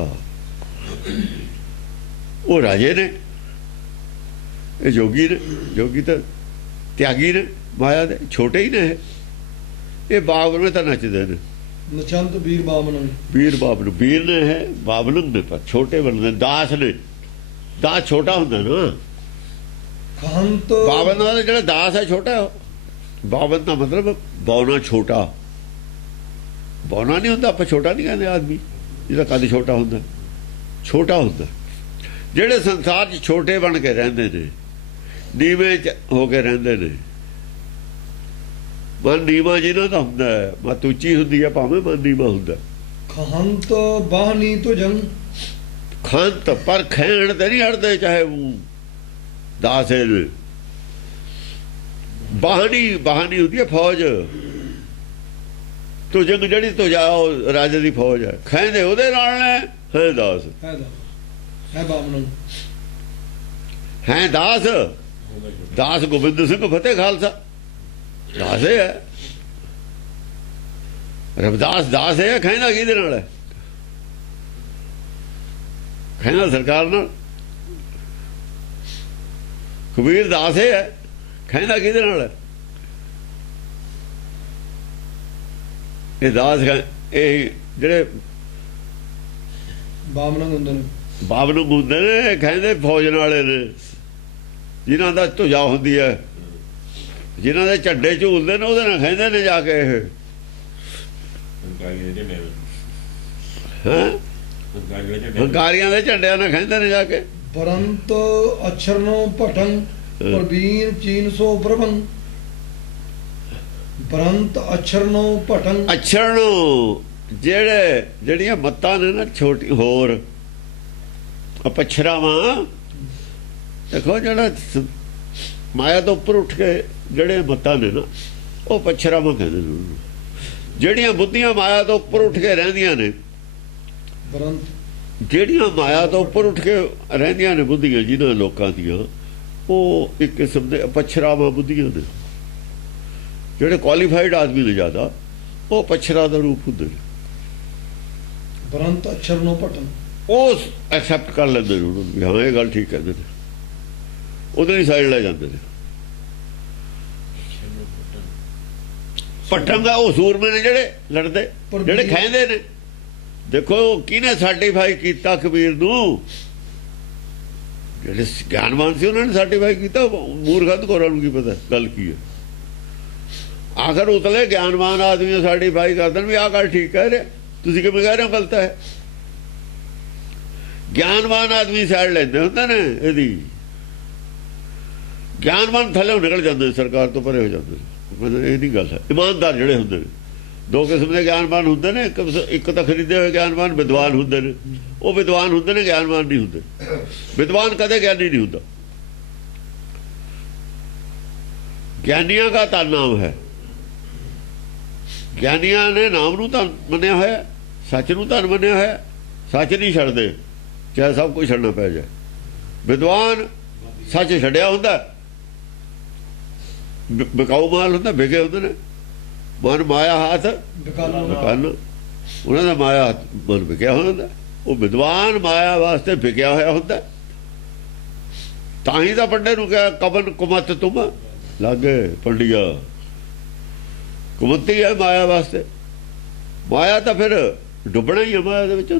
ਉਹ ਰਾਜੇ ਨੇ। ਇਹ ਜੋਗੀ ਨੇ, ਜੋਗੀ ਤਾਂ ਤਿਆਗੀ ਨੇ, ਮਾਇਆ ਦੇ ਛੋਟੇ ਹੀ ਨੇ। ਇਹ ਬਾਬ ਨੂੰ ਤਾਂ ਨੱਚਦੇ ਨੇ। ਨਚੰਤ ਵੀਰ ਬਾਮਨੰ, ਵੀਰ ਬਾਬ ਨੂੰ, ਵੀਰ ਨੇ ਹੈ, ਬਾਬਲਨ ਨੇ ਪਰ ਛੋਟੇ ਬਣਦੇ। ਦਾਸ ਨੇ, ਦਾਸ ਛੋਟਾ ਹੁੰਦਾ ਨਾ। ਖਹੰਤ ਬਾਬਨ ਦਾ ਜਿਹੜਾ ਦਾਸ ਹੈ ਛੋਟਾ। ਬਾਬਨ ਦਾ ਮਤਲਬ ਬੌਨਾ ਛੋਟਾ। ਬੌਨਾ ਨਹੀਂ ਹੁੰਦਾ, ਆਪਾਂ ਛੋਟਾ ਨਹੀਂ ਕਹਿੰਦੇ ਆਦਮੀ ਜਿਹਦਾ ਕੱਦ ਛੋਟਾ ਹੁੰਦਾ, ਛੋਟਾ ਹੁੰਦਾ। ਜਿਹੜੇ ਸੰਸਾਰ 'ਚ ਛੋਟੇ ਬਣ ਕੇ ਰਹਿੰਦੇ ਨੇ, ਨੀਵੇਂ 'ਚ ਹੋ ਕੇ ਰਹਿੰਦੇ ਨੇ। ਮਨ ਨੀਵਾਂ ਜਿਹਨਾਂ ਦਾ ਹੁੰਦਾ ਹੈ, ਮਤ ਉੱਚੀ ਹੁੰਦੀ ਹੈ ਭਾਵੇਂ ਮਨ ਨੀਵਾਂ ਹੁੰਦਾ। ਖਹੰਤ ਬਾਹਨੀ ਤੁਜੰ। ਖੰਤ ਪਰ ਖੈਣ ਤੇ ਨਹੀਂ ਹਟਦੇ, ਚਾਹੇ ਉਹ ਦਾਸੇ ਨੇ। ਬਾਹਨੀ, ਬਾਹਨੀ ਹੁੰਦੀ ਹੈ ਫੌਜ। ਤੁਜੰਗ ਜਿਹੜੀ ਤੁਜਾਓ ਰਾਜੇ ਦੀ ਫੌਜ ਹੈ, ਖੈਂਦੇ ਉਹਦੇ ਨਾਲ ਨੇ। ਹੈ ਦਾਸ, ਹੈ ਬਾਮਨੰ, ਹੈ ਦਾਸ। ਦਾਸ ਗੋਬਿੰਦ ਸਿੰਘ ਫਤਿਹ ਖਾਲਸਾ ਦਾਸ ਹੈ। ਰਵਿਦਾਸ ਦਾਸ ਹੈ। ਖੈਂਦਾ ਕਿਹਦੇ ਨਾਲ ਹੈ? ਖੈਂਦਾ ਸਰਕਾਰ ਨਾਲ। ਕਬੀਰ ਦਾਸ ਹੈ। ਖੈਂਦਾ ਕਿਹਦੇ ਨਾਲ ਹੈ? ਇਹ ਦਾਸ ਇਹ ਜਿਹੜੇ ਬਾਮਨੰ ਹੁੰਦੇ ਨੇ, ਬਾਬ ਨੂੰ ਹੁੰਦੇ ਨੇ। ਖੈਂਦੇ ਫੌਜ ਵਾਲੇ ਨੇ, ਜਿਨ੍ਹਾਂ ਦਾ ਧੁਜਾ ਹੁੰਦੀ ਹੈ, ਜਿਨ੍ਹਾਂ ਦੇ ਝੰਡੇ ਝੂਲਦੇ ਨੇ, ਉਹਦੇ ਨਾਲ ਖੈਂਦੇ ਨੇ ਜਾ ਕੇ। ਇਹ ਹੈਂ ਹੰਕਾਰੀਆਂ ਦੇ ਝੰਡਿਆਂ ਨਾਲ ਖੈਂਦੇ ਨੇ ਜਾ ਕੇ। ਬਰੰਤ ਅਛਰਨੋ ਭਟੰ ਪ੍ਰਵੀਨ ਚੀਨ ਸੋ ਪ੍ਰਭੰ। ਬਰੰਤ ਅਛਰਨੋ ਭਟੰ। ਅਛਰ ਨੂੰ ਜਿਹੜੀਆਂ ਮੱਤਾਂ ਨੇ ਨਾ ਛੋਟੀ, ਹੋਰ ਪਛਰਾਵਾਂ। ਦੇਖੋ ਜਿਹੜਾ ਮਾਇਆ ਤੋਂ ਉੱਪਰ ਉੱਠ ਕੇ ਜਿਹੜੇ ਮੱਤਾਂ ਨੇ ਨਾ, ਉਹ ਪਛਰਾਵਾਂ ਕਹਿੰਦੇ ਨੇ। ਜਿਹੜੀਆਂ ਬੁੱਧੀਆਂ ਮਾਇਆ ਤੋਂ ਉੱਪਰ ਉੱਠ ਕੇ ਰਹਿੰਦੀਆਂ ਨੇ, ਜਿਹੜੀਆਂ ਮਾਇਆ ਤੋਂ ਉੱਪਰ ਉੱਠ ਕੇ ਰਹਿੰਦੀਆਂ ਨੇ ਬੁੱਧੀਆਂ ਜਿਹਨਾਂ ਲੋਕਾਂ ਦੀਆਂ, ਉਹ ਇੱਕ ਕਿਸਮ ਦੇ ਪਛਰਾਵਾਂ ਬੁੱਧੀਆਂ ਨੇ। ਜਿਹੜੇ ਕੁਆਲੀਫਾਈਡ ਆਦਮੀ ਨੇ ਜ਼ਿਆਦਾ, ਉਹ ਪਛਰਾ ਦਾ ਰੂਪ ਹੁੰਦੇ ਨੇ। ਬਰੰਤ ਅਛਰਨੋ ਭਟੰ, ਉਹ ਐਕਸੈਪਟ ਕਰ ਲੈਂਦੇ ਨੇ ਉਹਨੂੰ ਵੀ ਹਾਂ ਇਹ ਗੱਲ ਠੀਕ ਕਹਿੰਦੇ ਨੇ, ਉਹਦੇ ਸਾਈਡ ਲੈ ਜਾਂਦੇ ਨੇ। ਪਟੰਗਾ ਉਹ ਸੂਰਮੇ ਨੇ ਜਿਹੜੇ ਲੜਦੇ, ਜਿਹੜੇ ਖੈਂਦੇ ਨੇ। ਦੇਖੋ ਕਿਹਨੇ ਸਰਟੀਫਾਈ ਕੀਤਾ ਕਬੀਰ ਨੂੰ? ਜਿਹੜੇ ਗਿਆਨਵਾਨ ਸੀ ਉਹਨਾਂ ਨੇ ਸਰਟੀਫਾਈ ਕੀਤਾ। ਮੂਰਖਤ ਕੋਰਾਂ ਨੂੰ ਕੀ ਪਤਾ ਗੱਲ ਕੀ ਹੈ? ਆਖਰ ਉਤਲੇ ਗਿਆਨਵਾਨ ਆਦਮੀ ਸਰਟੀਫਾਈ ਕਰ ਦੇਣ ਵੀ ਆਹ ਗੱਲ ਠੀਕ ਕਹਿ ਰਿਹਾ, ਤੁਸੀਂ ਕਿਵੇਂ ਕਹਿ ਰਹੇ ਹੋ ਗਲਤ ਹੈ। ਗਿਆਨਵਾਨ ਆਦਮੀ ਸਾਈਡ ਲੈਂਦੇ ਹੁੰਦੇ ਨੇ ਇਹਦੀ। ਗਿਆਨਵਾਨ ਥੱਲੇ ਨਿਕਲ ਜਾਂਦੇ, ਸਰਕਾਰ ਤੋਂ ਪਰੇ ਹੋ ਜਾਂਦੇ। ਇਹ ਨਹੀਂ ਗੱਲ ਹੈ। ਇਮਾਨਦਾਰ ਜਿਹੜੇ ਹੁੰਦੇ ਨੇ, ਦੋ ਕਿਸਮ ਦੇ ਗਿਆਨਵਾਨ ਹੁੰਦੇ ਨੇ। ਇੱਕ ਤਾਂ ਖਰੀਦੇ ਹੋਏ ਗਿਆਨਵਾਨ ਵਿਦਵਾਨ ਹੁੰਦੇ ਨੇ, ਉਹ ਵਿਦਵਾਨ ਹੁੰਦੇ ਨੇ, ਗਿਆਨਵਾਨ ਨਹੀਂ ਹੁੰਦੇ। ਵਿਦਵਾਨ ਕਦੇ ਗਿਆਨੀ ਨਹੀਂ ਹੁੰਦਾ। ਗਿਆਨੀਆਂ ਦਾ ਤਾਂ ਨਾਮ ਹੈ। ਗਿਆਨੀਆਂ ਨੇ ਨਾਮ ਨੂੰ ਤਾਂ ਮੰਨਿਆ ਹੋਇਆ, ਸੱਚ ਨੂੰ ਤਾਂ ਮੰਨਿਆ ਹੋਇਆ। ਸੱਚ ਨਹੀਂ ਛੱਡਦੇ, ਚਾਹੇ ਸਭ ਕੁਝ ਛੱਡਣਾ ਪੈ ਜਾਏ। ਵਿਦਵਾਨ ਸੱਚ ਛੱਡਿਆ ਹੁੰਦਾ, ਵਿਕਾਊ ਮਾਲ ਹੁੰਦਾ, ਵਿਕੇ ਹੁੰਦੇ ਨੇ। ਮਨ ਮਾਇਆ ਹੱਥ ਵਿਕਾਨ, ਉਹਨਾਂ ਦਾ ਮਾਇਆ ਹੱਥ ਮਨ ਵਿਕਿਆ ਹੁੰਦਾ। ਉਹ ਵਿਦਵਾਨ ਮਾਇਆ ਵਾਸਤੇ ਵਿਕਿਆ ਹੋਇਆ ਹੁੰਦਾ। ਤਾਂ ਹੀ ਤਾਂ ਪੰਡੇ ਨੂੰ ਕਿਹਾ ਕਬਨ ਕੁਮਤ ਤੁਮ ਲਾਗੇ ਪੰਡਿਆ। ਕੁਮਤੀ ਹੈ ਮਾਇਆ ਵਾਸਤੇ। ਮਾਇਆ ਤਾਂ ਫਿਰ ਡੁੱਬਣਾ ਹੀ ਹੈ ਮਾਇਆ ਦੇ ਵਿੱਚ।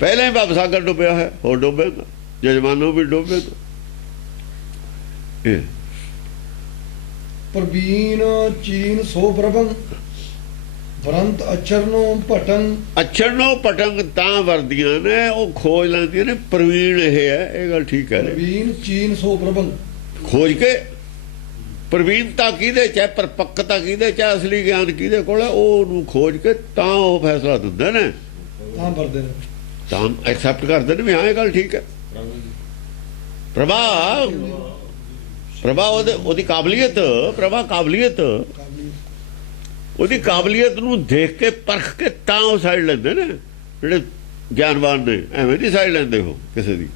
ਪਹਿਲਾਂ ਹੀ ਭਵ ਸਾਗਰ ਡੁੱਬਿਆ ਹੈ, ਹੋਰ ਡੁੱਬੇਗਾ, ਜਜਮਾਨੋਂ ਵੀ ਡੁੱਬੇਗਾ। ਇਹ ਪ੍ਰਵੀਨ ਚੀਨ ਸੋ ਪ੍ਰਭੰ। ਵਰੰਤ ਅਚਰ ਨੂੰ ਭਟਨ ਅਛੜ ਨੂੰ ਪਟੰਗ ਤਾਂ ਵਰਦੀਆਂ ਨੇ, ਉਹ ਖੋਜ ਲੈਂਦੀਆਂ ਨੇ ਪ੍ਰਵੀਣ ਇਹ ਹੈ, ਇਹ ਗੱਲ ਠੀਕ ਹੈ। ਪ੍ਰਵੀਨ ਚੀਨ ਸੋ ਪ੍ਰਭੰ। ਖੋਜ ਕੇ ਪ੍ਰਵੀਨਤਾ ਕਿਹਦੇ ਚ ਹੈ, ਪਰਪੱਕਤਾ ਕਿਹਦੇ ਚ ਹੈ, ਅਸਲੀ ਗਿਆਨ ਕਿਹਦੇ ਕੋਲ ਹੈ, ਉਹ ਉਹਨੂੰ ਖੋਜ ਕੇ ਤਾਂ ਉਹ ਫੈਸਲਾ ਦਿੰਦੇ ਨੇ, ਤਾਂ ਵਰਦੇ ਨੇ। ਤਾਂ ਐਕਸੈਪਟ ਕਰਦੇ ਨੇ ਵੀ ਹਾਂ ਇਹ ਗੱਲ ਠੀਕ ਹੈ। ਪ੍ਰਭਾ ਉਹਦੀ ਕਾਬਲੀਅਤ, ਪ੍ਰਭਾ ਕਾਬਲੀਅਤ, ਉਹਦੀ ਕਾਬਲੀਅਤ ਨੂੰ ਦੇਖ ਕੇ ਪਰਖ ਕੇ ਤਾਂ ਉਹ ਸਾਈਡ ਲੈਂਦੇ ਨੇ ਜਿਹੜੇ ਗਿਆਨਵਾਨ ਨੇ। ਐਵੇਂ ਨਹੀਂ ਸਾਈਡ ਲੈਂਦੇ ਹੋ ਕਿਸੇ ਦੀ,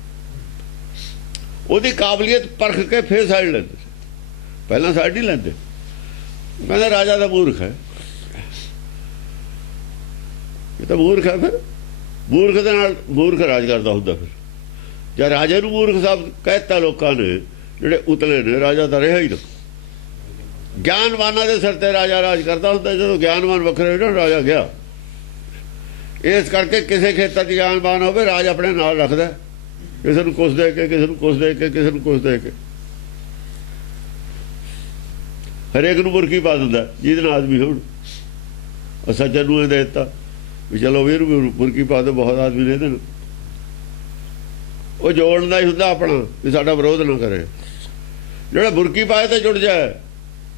ਉਹਦੀ ਕਾਬਲੀਅਤ ਪਰਖ ਕੇ ਫੇਰ ਸਾਈਡ ਲੈਂਦੇ, ਪਹਿਲਾਂ ਸਾਈਡ ਨਹੀਂ ਲੈਂਦੇ। ਕਹਿੰਦਾ ਰਾਜਾ ਦਾ ਮੂਰਖ ਹੈ, ਇਹ ਤਾਂ ਮੂਰਖ ਹੈ। ਫਿਰ ਮੂਰਖ ਦੇ ਨਾਲ ਮੂਰਖ ਰਾਜ ਕਰਦਾ ਹੁੰਦਾ। ਫਿਰ ਜਾਂ ਰਾਜੇ ਨੂੰ ਮੂਰਖ ਸਾਹਿਬ ਕਹਿਤਾ ਲੋਕਾਂ ਨੇ ਜਿਹੜੇ ਉਤਲੇ ਨੇ, ਰਾਜਾ ਤਾਂ ਰਿਹਾ ਹੀ ਨਾ। ਗਿਆਨਵਾਨਾਂ ਦੇ ਸਿਰ ਤੇ ਰਾਜਾ ਰਾਜ ਕਰਦਾ ਹੁੰਦਾ। ਜਦੋਂ ਗਿਆਨਵਾਨ ਵੱਖਰੇ ਨਾ, ਰਾਜਾ ਗਿਆ। ਇਸ ਕਰਕੇ ਕਿਸੇ ਖੇਤਰ 'ਚ ਗਿਆਨਵਾਨ ਹੋਵੇ, ਰਾਜ ਆਪਣੇ ਨਾਲ ਰੱਖਦਾ, ਕਿਸੇ ਨੂੰ ਕੁਛ ਦੇ ਕੇ, ਕਿਸੇ ਨੂੰ ਕੁਛ ਦੇ ਕੇ, ਕਿਸੇ ਨੂੰ ਕੁਛ ਦੇ ਕੇ, ਹਰੇਕ ਨੂੰ ਮੁਰਕੀ ਪਾ ਦਿੰਦਾ ਜਿਹਦੇ ਨਾਲ ਆਦਮੀ ਹੋਣ। ਸੱਜਣ ਨੂੰ ਇਹ ਦੇ ਦਿੱਤਾ ਵੀ ਚਲੋ ਵੀ ਇਹਨੂੰ ਮੁਰਕੀ ਪਾ ਦਿਓ, ਬਹੁਤ ਆਦਮੀ ਨੇ ਇਹਦੇ ਨੂੰ। ਉਹ ਜੋੜਨ ਦਾ ਹੀ ਹੁੰਦਾ ਆਪਣਾ, ਵੀ ਸਾਡਾ ਵਿਰੋਧ ਨਾ ਕਰੇ। ਜਿਹੜਾ ਮੁਰਕੀ ਪਾਏ ਤੇ ਜੁੜ ਜਾਏ,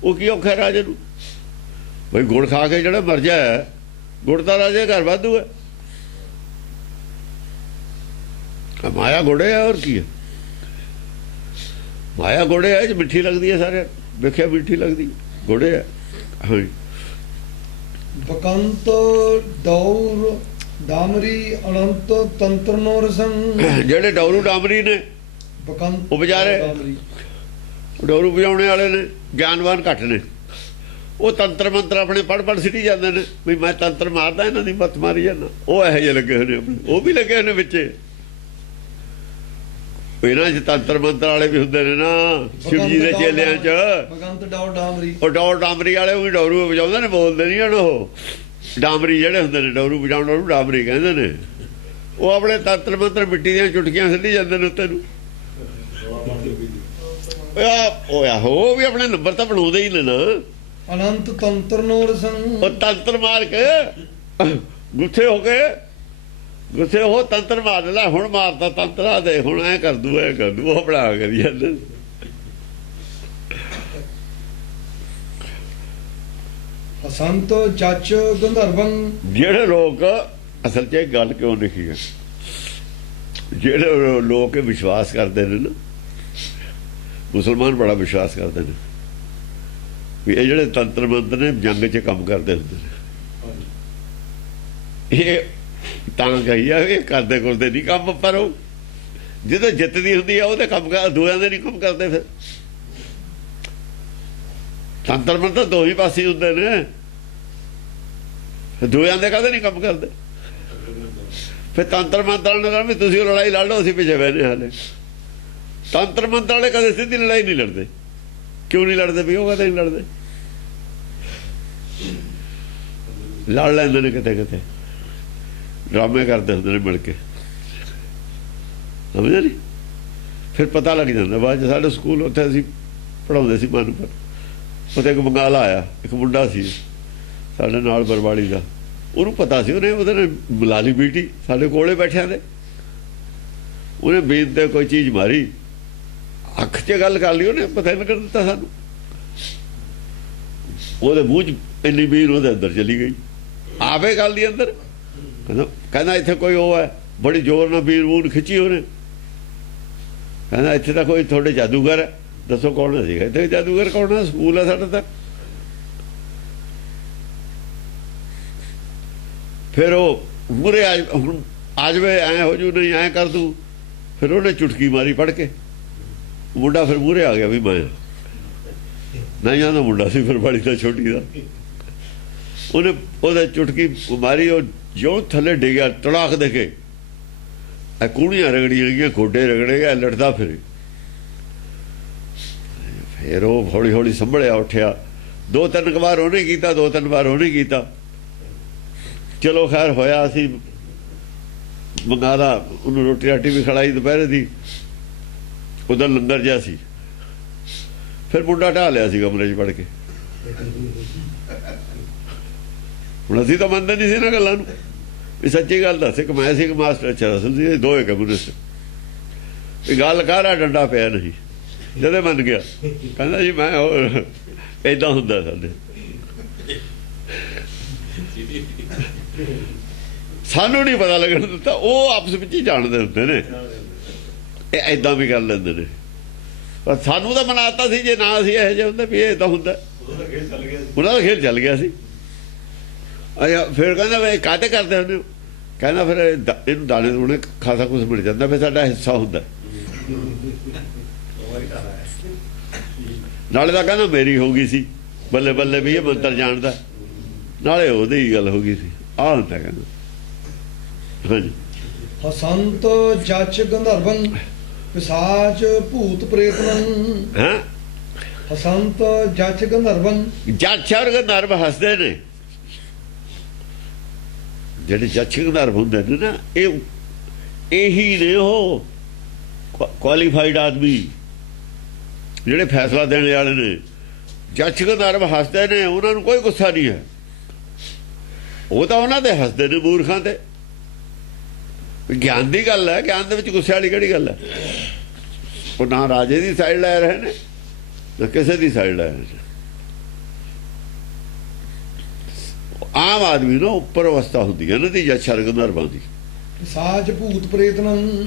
ਉਹ ਕੀ ਔਖਾ ਰਾਜੇ ਨੂੰ। ਬਈ ਗੁੜ ਖਾ ਕੇ ਜਿਹੜਾ ਮਰ ਜਾਏ, ਗੁੜ ਤਾਂ ਰਾਜੇ ਘਰ ਵਾਧੂ ਹੈ। ਮਾਇਆ ਗੁੜੇ ਹੈ, ਹੋਰ ਕੀ ਹੈ। ਮਾਇਆ ਗੁੜੇ ਹੈ, ਜੇ ਮਿੱਠੀ ਲੱਗਦੀ ਹੈ, ਸਾਰੇ ਵੇਖਿਆ ਮਿੱਠੀ ਲੱਗਦੀ, ਗੁੜੇ ਹੈ। ਹਾਂਜੀ। ਬਕੰਤ ਦੌਰ ਡਾਮਰੀ ਅਨੰਤ ਤੰਤਰ ਨੋ ਰਸੰ। ਜਿਹੜੇ ਡੌਰੂ ਡਾਮਰੀ ਨੇ, ਬਕੰਤ ਉਹ ਵਿਚਾਰੇ ਡੌਰੂ ਵਜਾਉਣੇ ਵਾਲੇ ਨੇ, ਗਿਆਨਵਾਨ ਘੱਟ ਨੇ। ਉਹ ਤੰਤਰ ਮੰਤਰ ਆਪਣੇ ਪੜ੍ਹ ਸਿੱਟੀ ਜਾਂਦੇ ਨੇ ਵੀ ਮੈਂ ਤੰਤਰ ਮਾਰਦਾ, ਇਹਨਾਂ ਦੀ ਮੱਤ ਮਾਰੀ ਜਾਂਦਾ। ਉਹ ਇਹੋ ਜਿਹੇ ਲੱਗੇ ਹੋਏ ਨੇ ਆਪਣੇ, ਉਹ ਵੀ ਲੱਗੇ ਹੋਏ ਨੇ ਵਿੱਚੇ। ਇਹਨਾਂ 'ਚ ਤੰਤਰ ਮੰਤਰ ਵਾਲੇ ਵੀ ਹੁੰਦੇ ਨੇ ਨਾ, ਸ਼ਿਵ ਜੀ ਦੇ ਚੇਲਿਆਂ 'ਚ। ਬਕੰਤ ਡੌਰ ਡਾਮਰੀ, ਉਹ ਡੌਰ ਡਾਮਰੀ ਵਾਲੇ ਵੀ ਡੌਰੂ ਵਜਾਉਂਦੇ ਨੇ, ਬੋਲਦੇ ਨਹੀਂ ਹਨ। ਉਹ ਡਾਮਰੀ ਜਿਹੜੇ ਹੁੰਦੇ ਨੇ, ਡੌਰੂ ਵਜਾਉਣ ਨੂੰ ਡਾਮਰੀ ਕਹਿੰਦੇ ਨੇ। ਉਹ ਆਪਣੇ ਤੰਤਰ ਮੰਤਰ ਮਿੱਟੀ ਦੀਆਂ ਚੁਟਕੀਆਂ ਸਿੱਟੀ ਜਾਂਦੇ ਨੇ ਉੱਤੇ ਨੂੰ। ਉਹ ਵੀ ਆਪਣੇ ਨੰਬਰ ਤਾਂ ਬਣਾਉਂਦੇ ਹੀ ਨੇ ਨਾ। ਅਨੰਤ ਤੰਤਰ ਨੋ ਰਸੰ। ਉਹ ਤੰਤਰ ਮਾਰ ਕੇ ਗੁੱਸੇ ਹੋ ਕੇ, ਗੁੱਸੇ ਉਹ ਤੰਤਰ ਮਾਰ ਲੈ। ਹੁਣ ਮਾਰਦਾ ਤੰਤਰਾ ਦੇ, ਹੁਣ ਐ ਕਰ ਦੂ, ਐ ਕਰ ਦੂ, ਉਹ ਬਣਾ ਕਰੀ ਜਾਂਦੇ। ਹਸੰਤ ਚੱਚ ਗੰਧਰਵੰ। ਜਿਹੜੇ ਲੋਕ ਅਸਲ 'ਚ ਇਹ ਗੱਲ ਕਿਉਂ ਲਿਖੀ ਹੈ, ਜਿਹੜੇ ਲੋਕ ਵਿਸ਼ਵਾਸ ਕਰਦੇ ਨੇ ਨਾ, ਮੁਸਲਮਾਨ ਬੜਾ ਵਿਸ਼ਵਾਸ ਕਰਦੇ ਨੇ ਵੀ ਇਹ ਜਿਹੜੇ ਤੰਤਰ ਮੰਤਰ ਨੇ ਜੰਗ 'ਚ ਕੰਮ ਕਰਦੇ ਹੁੰਦੇ ਨੇ। ਇਹ ਤਾਂ ਕਹੀ ਆ, ਇਹ ਕਰਦੇ ਕਰਦੇ ਨਹੀਂ ਕੰਮ, ਪਰ ਉਹ ਜਦੋਂ ਜਿੱਤਦੀ ਹੁੰਦੀ ਆ ਉਹਦੇ ਕੰਮ ਕਰ, ਦੋਆਂ ਦੇ ਨਹੀਂ ਕੰਮ ਕਰਦੇ। ਫਿਰ ਤੰਤਰ ਮੰਤਰ ਦੋ ਹੀ ਪਾਸੇ ਹੁੰਦੇ ਨੇ, ਦੋਆਂ ਦੇ ਕਦੇ ਨਹੀਂ ਕੰਮ ਕਰਦੇ। ਫਿਰ ਤੰਤਰ ਮੰਤਰਾਂ ਨੇ ਕਹਿੰਦੇ ਵੀ ਤੁਸੀਂ ਲੜਾਈ ਲੜ ਲਓ, ਅਸੀਂ ਪਿੱਛੇ ਬਹਿਨੇ ਹਾਲੇ। ਤੰਤਰ ਮੰਤਰ ਵਾਲੇ ਕਦੇ ਸਿੱਧੀ ਲੜਾਈ ਨਹੀਂ ਲੜਦੇ। ਕਿਉਂ ਨਹੀਂ ਲੜਦੇ? ਵੀ ਉਹ ਕਦੇ ਨਹੀਂ ਲੜਦੇ, ਲੜ ਲੈਂਦੇ ਨੇ ਕਿਤੇ ਕਿਤੇ, ਡਰਾਮੇ ਕਰਦੇ ਹੁੰਦੇ ਨੇ ਮਿਲ ਕੇ, ਸਮਝਿਆ ਨਹੀਂ। ਫਿਰ ਪਤਾ ਲੱਗ ਜਾਂਦਾ ਬਾਅਦ 'ਚ। ਸਾਡੇ ਸਕੂਲ ਉੱਥੇ ਅਸੀਂ ਪੜ੍ਹਾਉਂਦੇ ਸੀ ਮਾਨੂਪੁਰ, ਉੱਥੇ ਇੱਕ ਬੰਗਾਲਾ ਆਇਆ, ਇੱਕ ਮੁੰਡਾ ਸੀ ਸਾਡੇ ਨਾਲ ਬਰਵਾਲੀ ਦਾ। ਉਹਨੂੰ ਪਤਾ ਸੀ, ਉਹਨੇ ਉਹਦੇ ਨਾਲ ਮਿਲਾ ਲਈ ਬੀਟੀ, ਸਾਡੇ ਕੋਲੇ ਬੈਠਿਆਂ ਦੇ। ਉਹਨੇ ਬੀਤ ਤੇ ਕੋਈ ਚੀਜ਼ ਮਾਰੀ, ਅੱਖ 'ਚ ਗੱਲ ਕਰ ਲਈ, ਉਹਨੇ ਪਤਾ ਨਹੀਂ ਕਰ ਦਿੱਤਾ ਸਾਨੂੰ। ਉਹਦੇ ਮੂੰਹ 'ਚ ਇੰਨੀ ਬੀਰ ਉਹਦੇ ਅੰਦਰ ਚਲੀ ਗਈ, ਆਵੇ ਗੱਲ ਦੀ ਅੰਦਰ। ਕਹਿੰਦਾ ਇੱਥੇ ਕੋਈ ਉਹ ਹੈ, ਬੜੀ ਜ਼ੋਰ ਨਾਲ ਬੀਰ ਮੂੰਹ ਖਿੱਚੀ ਉਹਨੇ। ਕਹਿੰਦਾ ਇੱਥੇ ਤਾਂ ਕੋਈ ਤੁਹਾਡੇ ਜਾਦੂਗਰ ਹੈ, ਦੱਸੋ ਕੌਣ ਸੀਗਾ ਇੱਥੇ ਜਾਦੂਗਰ? ਕੌਣ ਹੈ? ਸਕੂਲ ਹੈ ਸਾਡਾ ਤਾਂ। ਫਿਰ ਉਹ ਮੂਹਰੇ ਹੁਣ ਆ ਜਾਵੇ, ਐਂ ਹੋ ਜੂ, ਨਹੀਂ ਐਂ ਕਰ ਦੂ। ਫਿਰ ਉਹਨੇ ਚੁਟਕੀ ਮਾਰੀ ਪੜ੍ਹ ਕੇ, ਮੁੰਡਾ ਫਿਰ ਮੂਹਰੇ ਆ ਗਿਆ ਵੀ ਮੈਂ ਨਹੀਂ ਜਾਂਦਾ। ਮੁੰਡਾ ਸੀ ਫਿਰ ਬੜੀ ਦਾ, ਛੋਟੀ ਦਾ। ਉਹਨੇ ਉਹਦੇ ਚੁਟਕੀ ਮਾਰੀ, ਉਹ ਜੋ ਥੱਲੇ ਡਿੱਗਿਆ ਤੜਾਕ ਦੇ ਕੇ, ਇਹ ਕੂੜੀਆਂ ਰਗੜੀਆਂ ਗਈਆਂ, ਗੋਡੇ ਰਗੜੇ ਗਏ, ਲੜਦਾ ਫਿਰੇ। ਫਿਰ ਉਹ ਹੌਲੀ ਹੌਲੀ ਸੰਭਲਿਆ, ਉੱਠਿਆ। 2-3 ਵਾਰ ਉਹਨੇ ਕੀਤਾ, 2-3 ਵਾਰ ਉਹਨੇ ਕੀਤਾ। ਚਲੋ ਖੈਰ ਹੋਇਆ, ਅਸੀਂ ਮੰਗਾਦਾ ਉਹਨੂੰ, ਰੋਟੀ ਰਾਟੀ ਵੀ ਖੜਾਈ ਦੁਪਹਿਰੇ ਦੀ। ਉਧਰ ਲੰਗਰ ਜਿਹਾ ਸੀ। ਫਿਰ ਮੁੰਡਾ ਢਾਹ ਲਿਆ ਸੀ ਕਮਰੇ 'ਚ ਵੜ ਕੇ। ਹੁਣ ਅਸੀਂ ਤਾਂ ਮੰਨਦੇ ਨਹੀਂ ਸੀ ਇਹਨਾਂ ਗੱਲਾਂ ਨੂੰ ਵੀ ਸੱਚੀ ਗੱਲ ਦੱਸ ਇੱਕ ਮੈਂ ਸੀ ਇੱਕ ਮਾਸਟਰ ਅੱਛਾ ਅਸਲ ਸੀ, ਇਹ ਦੋਏ ਕਮਿਊਨਿਸਟ। ਵੀ ਗੱਲ ਕਾਹਦਾ ਡੰਡਾ ਪਿਆ ਨਹੀਂ ਜਦੇ ਮੰਨ ਗਿਆ, ਕਹਿੰਦਾ ਜੀ ਮੈਂ ਹੋਰ ਏਦਾਂ ਹੁੰਦਾ ਸਾਡੇ। ਸਾਨੂੰ ਨਹੀਂ ਪਤਾ ਲੱਗਣ ਦਿੱਤਾ, ਉਹ ਆਪਸ ਵਿੱਚ ਹੀ ਜਾਣਦੇ ਹੁੰਦੇ ਨੇ, ਇਹ ਏਦਾਂ ਵੀ ਕਰ ਲੈਂਦੇ ਨੇ। ਪਰ ਸਾਨੂੰ ਤਾਂ ਮਨਾਤਾ ਸੀ, ਜੇ ਨਾ ਅਸੀਂ ਇਹੋ ਜਿਹੇ ਹੁੰਦੇ ਵੀ ਇਹ ਏਦਾਂ ਹੁੰਦਾ, ਉਹਨਾਂ ਦਾ ਖੇਲ ਚੱਲ ਗਿਆ ਸੀ। ਅੱਛਾ ਫਿਰ ਕਹਿੰਦਾ ਵੀ ਕਾਹਤੇ ਕਰਦੇ ਹੁੰਦੇ ਹੋ, ਕਹਿੰਦਾ ਫਿਰ ਇਹਨੂੰ ਦਾਣੇ ਦੂਣੇ ਖਾਸਾ ਕੁਛ ਮਿਲ ਜਾਂਦਾ, ਫਿਰ ਸਾਡਾ ਹਿੱਸਾ ਹੁੰਦਾ। ਨਾਲੇ ਤਾਂ ਕਹਿੰਦਾ ਮੇਰੀ ਹੋ ਗਈ ਸੀ, ਬੱਲੇ ਬੱਲੇ ਵੀ ਇਹ ਮੰਤਰ ਜਾਣਦਾ, ਨਾਲੇ ਉਹਦੀ ਹੀ ਗੱਲ ਹੋ ਗਈ ਸੀ। ਆਹ ਹੁੰਦਾ ਕਹਿੰਦਾ। ਹਾਂਜੀ ਹਸੰਤ ਜਚ ਗੰਧਰਵੰ ਪਿਸਾਚ ਭੂਤ ਪ੍ਰੇਤਨੰ। ਹਾਂ ਹਸੰਤ ਜਚ ਗੰਧਰਵੰ, ਜੱਛ ਔਰ ਗੰਧਰਵ ਹੱਸਦੇ ਨੇ। ਜਿਹੜੇ ਜੱਛ ਗੰਧਰਵ ਹੁੰਦੇ ਨੇ ਨਾ, ਇਹੀ ਨੇ ਉਹ ਕੁਆਲੀਫਾਈਡ ਆਦਮੀ ਜਿਹੜੇ ਫੈਸਲਾ ਦੇਣ ਵਾਲੇ ਨੇ। ਜੱਛ ਗੰਧਰਵ ਹੱਸਦੇ ਨੇ, ਉਹਨਾਂ ਨੂੰ ਕੋਈ ਗੁੱਸਾ ਨਹੀਂ ਹੈ। ਉਹ ਤਾਂ ਉਹਨਾਂ ਦੇ ਹੱਸਦੇ ਨੇ, ਮੂਰਖਾਂ ਤੇ। ਗਿਆਨ ਦੀ ਗੱਲ ਹੈ, ਗਿਆਨ ਦੇ ਵਿੱਚ ਗੁੱਸੇ ਵਾਲੀ ਕਿਹੜੀ ਗੱਲ ਹੈ। ਉਹ ਨਾ ਰਾਜੇ ਦੀ ਸਾਈਡ ਲੈ ਰਹੇ ਨੇ ਨਾ ਕਿਸੇ ਦੀ ਸਾਈਡ ਲੈ ਰਹੇ ਨੇ। ਆਮ ਆਦਮੀ ਨੂੰ ਉੱਪਰ ਅਵਸਥਾ ਹੁੰਦੀ ਹੈ ਨਾ ਦੀ ਜੱਛ ਗੰਧਰਵਾਂ ਦੀ। ਪਿਸਾਚ ਭੂਤ ਪ੍ਰੇਤਨੰ,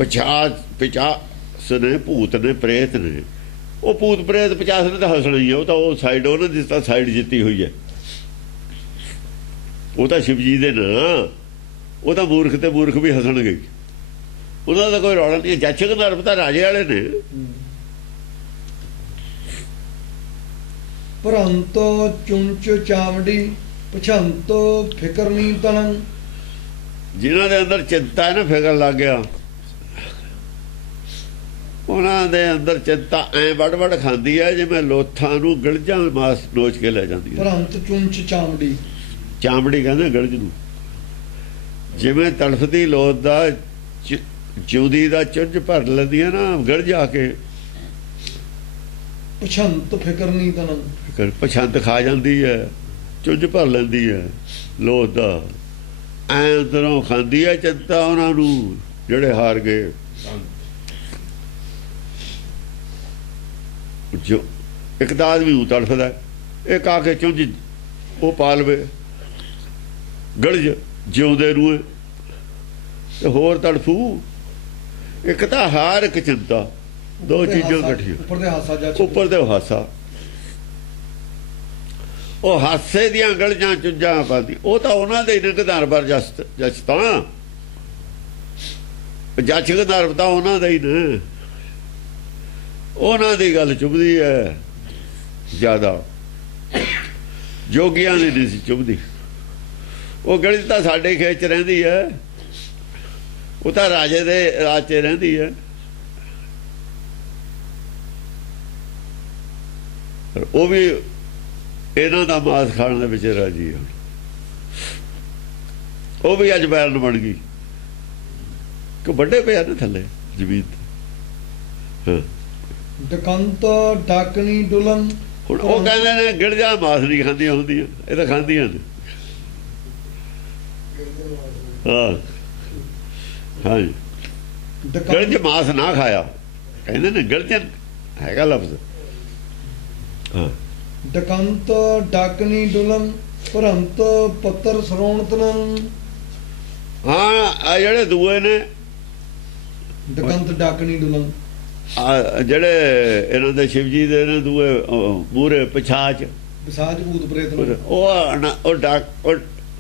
ਪਿਚਾਸ ਨੇ, ਭੂਤ ਨੇ, ਪ੍ਰੇਤ ਨੇ। ਉਹ ਭੂਤ ਪ੍ਰੇਤ ਪਿਚਾਸ ਨੇ ਤਾਂ ਹੱਸਣਾ ਹੀ ਹੈ, ਉਹ ਤਾਂ ਉਹ ਸਾਈਡ ਉਹਨਾਂ ਦੀ ਤਾਂ ਸਾਈਡ ਜਿੱਤੀ ਹੋਈ ਹੈ। ਉਹ ਤਾਂ ਸ਼ਿਵ ਜੀ ਦੇ ਨਾ, ਉਹ ਤਾਂ ਮੂਰਖ ਤੇ ਮੂਰਖ ਵੀ ਹੱਸਣਗੇ, ਉਹਨਾਂ ਦਾ ਕੋਈ ਰੌਲਾ ਨਹੀਂ। ਜੱਛ ਗੰਧਰਵ ਤਾਂ ਰਾਜੇ ਵਾਲੇ ਨੇ। ਭਰੰਤ ਚੁੰਚ ਚਾਮੜੀ ਪਛੰਤ ਫਿਕਰਨੀ ਤਨੰ। ਜਿਨ੍ਹਾਂ ਦੇ ਅੰਦਰ ਚਿੰਤਾ ਹੈ ਨਾ, ਫਿਕਰ ਲੱਗ ਗਿਆ, ਉਹਨਾਂ ਦੇ ਅੰਦਰ ਚਿੰਤਾ ਐ ਵੜ ਖਾਂਦੀ ਹੈ ਜਿਵੇਂ ਲੋਥਾਂ ਨੂੰ ਗਲਜਾਂ ਮਾਸ ਨੋਚ ਕੇ ਲੈ ਜਾਂਦੀ ਹੈ। ਭਰੰਤ ਚੁੰਚ ਚਾਮੜੀ, ਚਾਮੜੀ ਕਹਿੰਦੇ ਗਲਜ ਨੂੰ। ਜਿਵੇਂ ਤੜਫਦੀ ਲੋਥ ਦਾ ਜਿਉਂਦੀ ਦਾ ਚੁੰਝ ਭਰ ਲੈਂਦੀ ਹੈ ਨਾ ਗਲਜ ਆ ਕੇ, ਪਛੰਤ ਫਿਕਰਨੀ ਤਨੰ। ਪਛੰਦ ਖਾ ਜਾਂਦੀ ਹੈ, ਚੁੰਝ ਭਰ ਲੈਂਦੀ ਹੈ ਲੋਥ ਦਾ। ਐ ਅੰਦਰੋਂ ਖਾਂਦੀ ਹੈ ਚਿੰਤਾ ਉਹਨਾਂ ਨੂੰ ਜਿਹੜੇ ਹਾਰ ਗਏ। ਜੋ ਇੱਕ ਤਾਂ ਆਦਮੀ ਤੜਫਦਾ, ਇੱਕ ਆ ਕੇ ਚੁੰਝ ਉਹ ਪਾ ਲਵੇ ਗਲਜ ਜਿਉਂਦੇ ਨੂੰ, ਤੇ ਹੋਰ ਤੜਫੂ। ਇੱਕ ਤਾਂ ਹਾਰ, ਇੱਕ ਚਿੰਤਾ, ਦੋ ਚੀਜ਼ਾਂ ਇਕੱਠੀਆਂ। ਉੱਪਰ ਤੇ ਹਾਸਾ ਜੱਚ, ਉੱਪਰ ਤੇ ਉਹ ਹਾਸਾ, ਉਹ ਹਾਸੇ ਦੀਆਂ ਗਲਜਾਂ ਚੁੰਝਾਂ ਪਾਦੀ। ਉਹ ਤਾਂ ਉਹਨਾਂ ਦੇ ਗੰਧਰਵ ਜੱਚ ਤਾਂ ਜੱਛ ਗੰਧਰਵ ਤਾਂ ਉਹਨਾਂ ਦਾ ਹੀ ਨੇ। ਉਹਨਾਂ ਦੀ ਗੱਲ ਚੁੱਭਦੀ ਹੈ ਜ਼ਿਆਦਾ, ਜੋਗੀਆਂ ਦੀ ਨਹੀਂ ਸੀ ਚੁੱਭਦੀ। ਉਹ ਗਲੀ ਤਾਂ ਸਾਡੇ ਖੇਚ ਰਹਿੰਦੀ ਹੈ, ਉਹ ਤਾਂ ਰਾਜੇ ਦੇ ਰਾਜ 'ਚ ਰਹਿੰਦੀ ਹੈ। ਉਹ ਵੀ ਇਹਨਾਂ ਦਾ ਮਾਸ ਖਾਣ ਦੇ ਵਿੱਚ ਰਾਜੀ ਹੈ। ਉਹ ਵੀ ਅੱਜ ਬੈਰਨ ਬਣ ਗਈ ਕਿ ਵੱਡੇ ਪਿਆ ਨੇ ਥੱਲੇ ਜ਼ਮੀਨ ਤੇ। ਡਕੰਤ ਡਾਕਣੀ ਡੁਲਨ। ਹੁਣ ਉਹ ਕਹਿੰਦੇ ਨੇ ਗਿਰਜਾ ਮਾਸ ਨਹੀਂ ਖਾਂਦੀਆਂ ਹੁੰਦੀਆਂ, ਇਹ ਤਾਂ ਖਾਂਦੀਆਂ ਨੇ। ਹਾਂ ਹਾਂਜੀ, ਗਿਰਜ ਮਾਸ ਨਾ ਖਾਇਆ ਕਹਿੰਦੇ ਨੇ, ਗਿਰਜਨ ਹੈਗਾ ਲਫ਼ਜ਼। ਹਾਂ ਡਕੰਤ ਡਾਕਣੀ ਡੁਲਨ ਭਰੰਤ ਪੱਤਰ ਸਰੋਣ ਤਨੰ। ਹਾਂ ਆ ਜਿਹੜੇ ਦੂਏ ਨੇ ਡਕੰਤ ਡਾਕਣੀ ਡੁਲਨ, ਜਿਹੜੇ ਇਹਨਾਂ ਦੇ ਸ਼ਿਵ ਜੀ ਦੇ ਨੇ ਦੂਏ ਮੂਹਰੇ ਪਿਛਾਚ ਪਿਸਾਚ ਭੂਤ ਪ੍ਰੇਤਨੰ।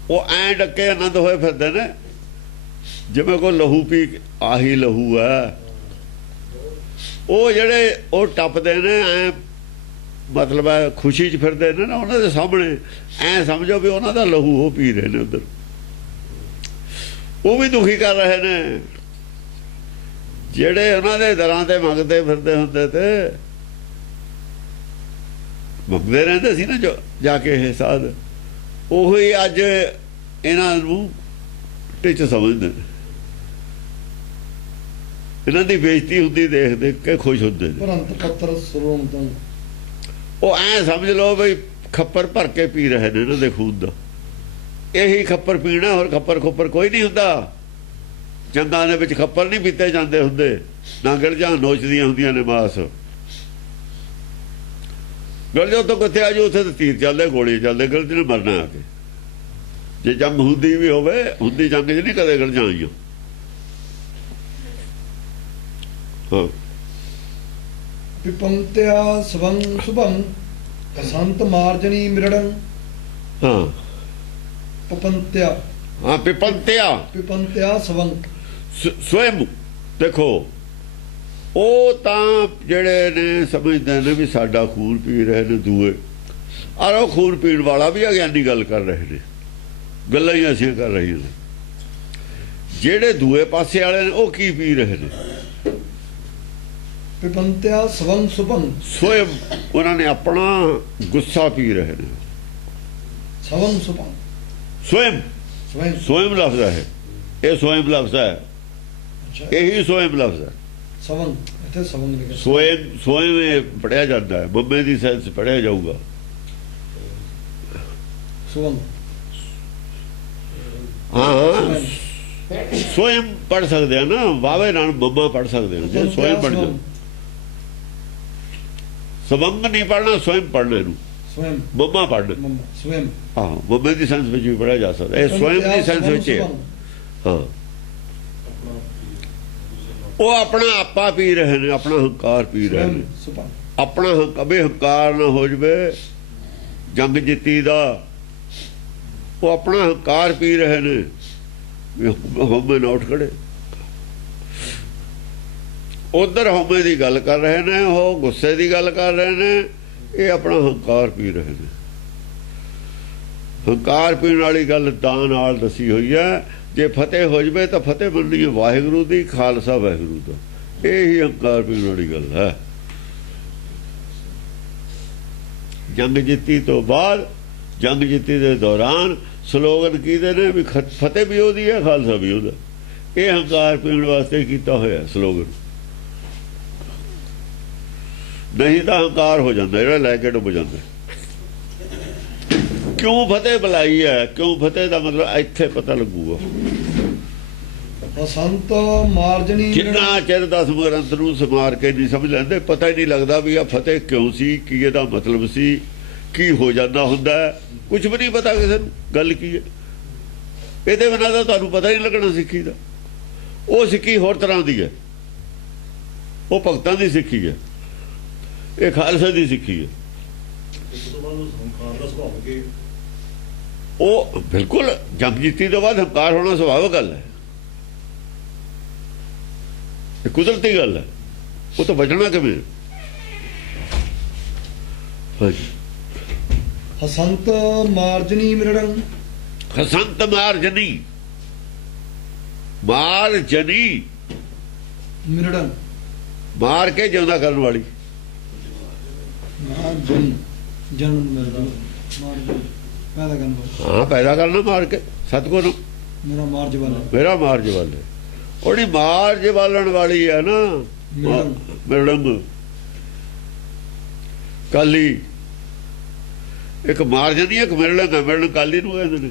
ਉਹ ਐਂ ਡੱਕੇ ਆਨੰਦ ਹੋਏ ਫਿਰਦੇ ਨੇ ਜਿਵੇਂ ਕੋਈ ਲਹੂ ਪੀ, ਆਹੀ ਲਹੂ ਹੈ। ਉਹ ਜਿਹੜੇ ਉਹ ਟੱਪਦੇ ਨੇ ਐ, ਮਤਲਬ ਹੈ ਖੁਸ਼ੀ 'ਚ ਫਿਰਦੇ ਨੇ ਨਾ, ਉਹਨਾਂ ਦੇ ਸਾਹਮਣੇ ਐ ਸਮਝੋ ਵੀ ਉਹਨਾਂ ਦਾ ਲਹੂ ਉਹ ਪੀ ਰਹੇ ਨੇ ਉੱਧਰ। ਉਹ ਵੀ ਦੁਖੀ ਕਰ ਰਹੇ ਨੇ ਜਿਹੜੇ ਉਹਨਾਂ ਦੇ ਦਰਾਂ ਤੇ ਮੰਗਦੇ ਫਿਰਦੇ ਹੁੰਦੇ, ਤੇ ਮੰਗਦੇ ਰਹਿੰਦੇ ਸੀ ਨਾ ਜੋ ਜਾ ਕੇ ਇਹ ਸਾਧ। ਉਹੀ ਅੱਜ ਇਹਨਾਂ ਨੂੰ ਟਿੱਚ ਸਮਝਦੇ ਨੇ, ਇਹਨਾਂ ਦੀ ਬੇਇੱਜ਼ਤੀ ਹੁੰਦੀ ਦੇਖ ਦੇਖ ਕੇ ਖੁਸ਼ ਹੁੰਦੇ ਨੇ। ਭਰੰਤ ਪੱਤਰ ਸਰੋਣ ਤਨੰ। ਉਹ ਐ ਸਮਝ ਲਓ ਬਈ ਖੱਪਰ ਭਰ ਕੇ ਪੀ ਰਹੇ ਨੇ ਇਹਨਾਂ ਦੇ ਖੂਨ ਦਾ। ਇਹੀ ਖੱਪਰ ਪੀਣਾ, ਹੋਰ ਖੱਪਰ ਖੁੱਪਰ ਕੋਈ ਨਹੀਂ ਹੁੰਦਾ। ਜੰਗਾਂ ਦੇ ਵਿੱਚ ਖੱਪਰ ਨਹੀਂ ਪੀਤੇ ਜਾਂਦੇ ਹੁੰਦੇ, ਨਾ ਗਿਲਜਾਂ ਨੋਚਦੀਆਂ ਹੁੰਦੀਆਂ ਨੇ ਮਾਸ। ਗਿਲਜੋ ਤੋਂ ਕਿੱਥੇ ਆ ਜਾਓ, ਉੱਥੇ ਤਾਂ ਤੀਰ ਚੱਲਦੇ, ਗੋਲੀ ਚੱਲਦੇ, ਗਿਲਜ ਨੇ ਮਰਨਾ ਆ ਕੇ। ਜੇ ਜੰਗ ਹੁੰਦੀ ਵੀ ਹੋਵੇ, ਹੁੰਦੀ ਜੰਗ 'ਚ ਨਹੀਂ ਕਦੇ ਗਿਲਜਾਂ ਆਈਆਂ। ਹਾਂ ਪਿਪੰਤਿਆ ਸਵੰ ਸੁਭੰ ਬਸੰਤ ਮਾਰਜਨੀ ਮਿਰੜੰ। ਹਾਂ ਪਪੰਤਿਆ, ਹਾਂ ਪਿਪੰਤਿਆ ਸਵੰ। ਸਵੈਮ ਦੇਖੋ, ਉਹ ਤਾਂ ਜਿਹੜੇ ਨੇ ਸਮਝਦੇ ਨੇ ਵੀ ਸਾਡਾ ਖੂਨ ਪੀ ਰਹੇ ਨੇ ਦੂਏ, ਔਰ ਉਹ ਖੂਨ ਪੀਣ ਵਾਲਾ ਵੀ ਅਗਿਆਨੀ ਗੱਲ ਕਰ ਰਹੇ ਨੇ, ਗੱਲਾਂ ਹੀ ਅਸੀਂ ਕਰ ਰਹੇ ਨੇ। ਜਿਹੜੇ ਦੂਏ ਪਾਸੇ ਵਾਲੇ ਨੇ ਉਹ ਕੀ ਪੀ ਰਹੇ ਨੇ? ਪਿਪੰਤਿਆ ਸਵੰ ਸੁਭੰ। ਸਵੈਮ ਉਹਨਾਂ ਨੇ ਆਪਣਾ ਗੁੱਸਾ ਪੀ ਰਹੇ ਨੇ। ਸਵੰ ਸੁਭੰ, ਸਵੈਮ ਸਵੈਮ। ਸਵੈਮ ਲਫ਼ਜ਼ ਹੈ, ਇਹ ਸਵੈਮ ਲਫ਼ਜ਼ ਹੈ, ਅੱਛਾ, ਇਹੀ ਸਵੈਮ ਲਫ਼ਜ਼ ਹੈ। ਸਵੰ ਇੱਥੇ ਸਵੰ ਲਿਖਿਆ। ਸਵੈਮ ਪੜਿਆ ਜਾਂਦਾ ਹੈ, ਬੰਬੇ ਦੀ ਸੈਂਸ ਪੜਿਆ ਜਾਊਗਾ। ਸਵੰ, ਹਾਂ ਸਵੈਮ ਪੜ ਸਕਦੇ ਆ ਨਾ, ਵਾਵੇ ਨਾਲ ਬੰਬਾ ਪੜ ਸਕਦੇ ਹੋ। ਜੇ ਸਵੈਮ ਪੜ ਜਾਓ, ਸਵੰਗ ਨਹੀਂ ਪੜਨਾ, ਸਵੈਮ ਪੜਨਾ ਇਹਨੂੰ, ਸਵੈਮ ਬੰਬਾ ਪੜਨਾ। ਸਵੈਮ, ਹਾਂ ਬੰਬੇ ਦੀ ਸੈਂਸ ਵਿੱਚ ਵੀ ਪੜਿਆ ਜਾ ਸਕਦਾ, ਇਹ ਸਵੈਮ ਦੀ ਸੈਂਸ ਵਿੱਚ ਹੈ। ਹਾਂ ਉਹ ਆਪਣਾ ਆਪਾ ਪੀ ਰਹੇ ਨੇ, ਆਪਣਾ ਹੰਕਾਰ ਪੀ ਰਹੇ ਨੇ। ਆਪਣਾ ਕਦੇ ਹੰਕਾਰ ਨਾ ਹੋ ਜਵੇ ਜੰਗ ਜਿੱਤੀ ਦਾ, ਉਹ ਆਪਣਾ ਹੰਕਾਰ ਪੀ ਰਹੇ ਨੇ। ਹਉਮੈ ਨਾ ਉੱਠ ਖੜੇ, ਉਧਰ ਹਉਮੈ ਦੀ ਗੱਲ ਕਰ ਰਹੇ ਨੇ, ਉਹ ਗੁੱਸੇ ਦੀ ਗੱਲ ਕਰ ਰਹੇ ਨੇ, ਇਹ ਆਪਣਾ ਹੰਕਾਰ ਪੀ ਰਹੇ ਨੇ। ਹੰਕਾਰ ਪੀਣ ਵਾਲੀ ਗੱਲ ਤਾਂ ਨਾਲ ਦੱਸੀ ਹੋਈ ਹੈ। ਜੇ ਫਤਿਹ ਹੋ ਜਵੇ ਤਾਂ ਫਤਿਹ ਮੰਨੀ ਹੈ ਵਾਹਿਗੁਰੂ ਦੀ, ਖਾਲਸਾ ਵਾਹਿਗੁਰੂ ਦਾ। ਇਹ ਹੀ ਹੰਕਾਰ ਪੀਣ ਵਾਲੀ ਗੱਲ ਹੈ। ਜੰਗ ਜਿੱਤੀ ਤੋਂ ਬਾਅਦ, ਜੰਗ ਜਿੱਤੀ ਦੇ ਦੌਰਾਨ ਸਲੋਗਨ ਕੀਦੇ ਨੇ ਵੀ ਫਤਿਹ ਵੀ ਉਹਦੀ ਹੈ, ਖਾਲਸਾ ਵੀ ਉਹਦਾ। ਇਹ ਹੰਕਾਰ ਪੀਣ ਵਾਸਤੇ ਕੀਤਾ ਹੋਇਆ ਸਲੋਗਨ। ਨਹੀਂ ਤਾਂ ਹੰਕਾਰ ਹੋ ਜਾਂਦਾ, ਜਿਹੜਾ ਲੈ ਕੇ ਡੁੱਬ ਜਾਂਦਾ। ਕਿਉਂ ਫਤਿਹ ਬੁਲਾਈ ਹੈ, ਕਿਉਂ ਫਤਿਹ ਦਾ ਮਤਲਬ ਇੱਥੇ ਪਤਾ ਲੱਗੂਗਾ। ਬਸੰਤ ਮਾਰਜਨੀ, ਜਿੰਨਾ ਚਿਰ ਦਸਮ ਗ੍ਰੰਥ ਨੂੰ ਸਮਾਰ ਕੇ ਨਹੀਂ ਸਮਝ ਲੈਂਦੇ, ਪਤਾ ਹੀ ਨਹੀਂ ਲੱਗਦਾ ਵੀ ਆ ਫਤਿਹ ਕਿਉਂ ਸੀ, ਕੀ ਇਹਦਾ ਮਤਲਬ ਸੀ, ਕੀ ਹੋ ਜਾਂਦਾ ਹੁੰਦਾ। ਕੁਝ ਵੀ ਨਹੀਂ ਪਤਾ ਕਿਸੇ ਨੂੰ ਗੱਲ ਕੀ ਹੈ। ਇਹਦੇ ਬਿਨਾਂ ਤਾਂ ਤੁਹਾਨੂੰ ਪਤਾ ਹੀ ਨਹੀਂ ਲੱਗਣਾ ਸਿੱਖੀ ਦਾ। ਉਹ ਸਿੱਖੀ ਹੋਰ ਤਰ੍ਹਾਂ ਦੀ ਹੈ, ਉਹ ਭਗਤਾਂ ਦੀ ਸਿੱਖੀ ਹੈ, ਇਹ ਖਾਲਸੇ ਦੀ ਸਿੱਖੀ ਹੈ। ਉਹ ਬਿਲਕੁਲ ਜੰਗ ਜਿੱਤੀ ਤੋਂ ਬਾਅਦ ਹੰਕਾਰ ਹੋਣਾ ਸੁਭਾਵਿਕ ਗੱਲ ਹੈ, ਇਹ ਕੁਦਰਤੀ ਗੱਲ ਹੈ। ਉਹ ਤਾਂ ਬਚਣਾ ਕਿਵੇਂ? ਹਸੰਤ ਮਾਰਜਨੀ ਮਿਰੜੰ। ਹਸੰਤ ਮਾਰਜਨੀ, ਮਾਰਜਨੀ ਮਿਰੜੰ, ਮਾਰ ਕੇ ਜਿਉਂਦਾ ਕਰਨ ਵਾਲੀ। ਮਾਰਜਨ, ਜਨਮ ਮਿਰੜੰ, ਮਾਰਜਨ ਪੈਦਾ ਕਰਨ ਵਾਲਾ। ਹਾਂ ਪੈਦਾ ਕਰਨਾ ਮਾਰ ਕੇ। ਸਤਿਗੁਰ ਮੇਰਾ ਮਾਰਜ ਵਾਲਾ, ਮੇਰਾ ਮਾਰਜ ਵਾਲੇ, ਉਹਦੀ ਮਾਰਜ ਵਾਲਣ ਵਾਲੀ ਹੈ ਨਾ। ਮਿਰੜੰ ਕਾਲੀ, ਇੱਕ ਮਾਰਜਨੀ, ਇੱਕ ਮਿਰੜੰ ਹੈ। ਮਿਰੜੰ ਕਾਲੀ ਨੂੰ ਕਹਿੰਦੇ ਨੇ,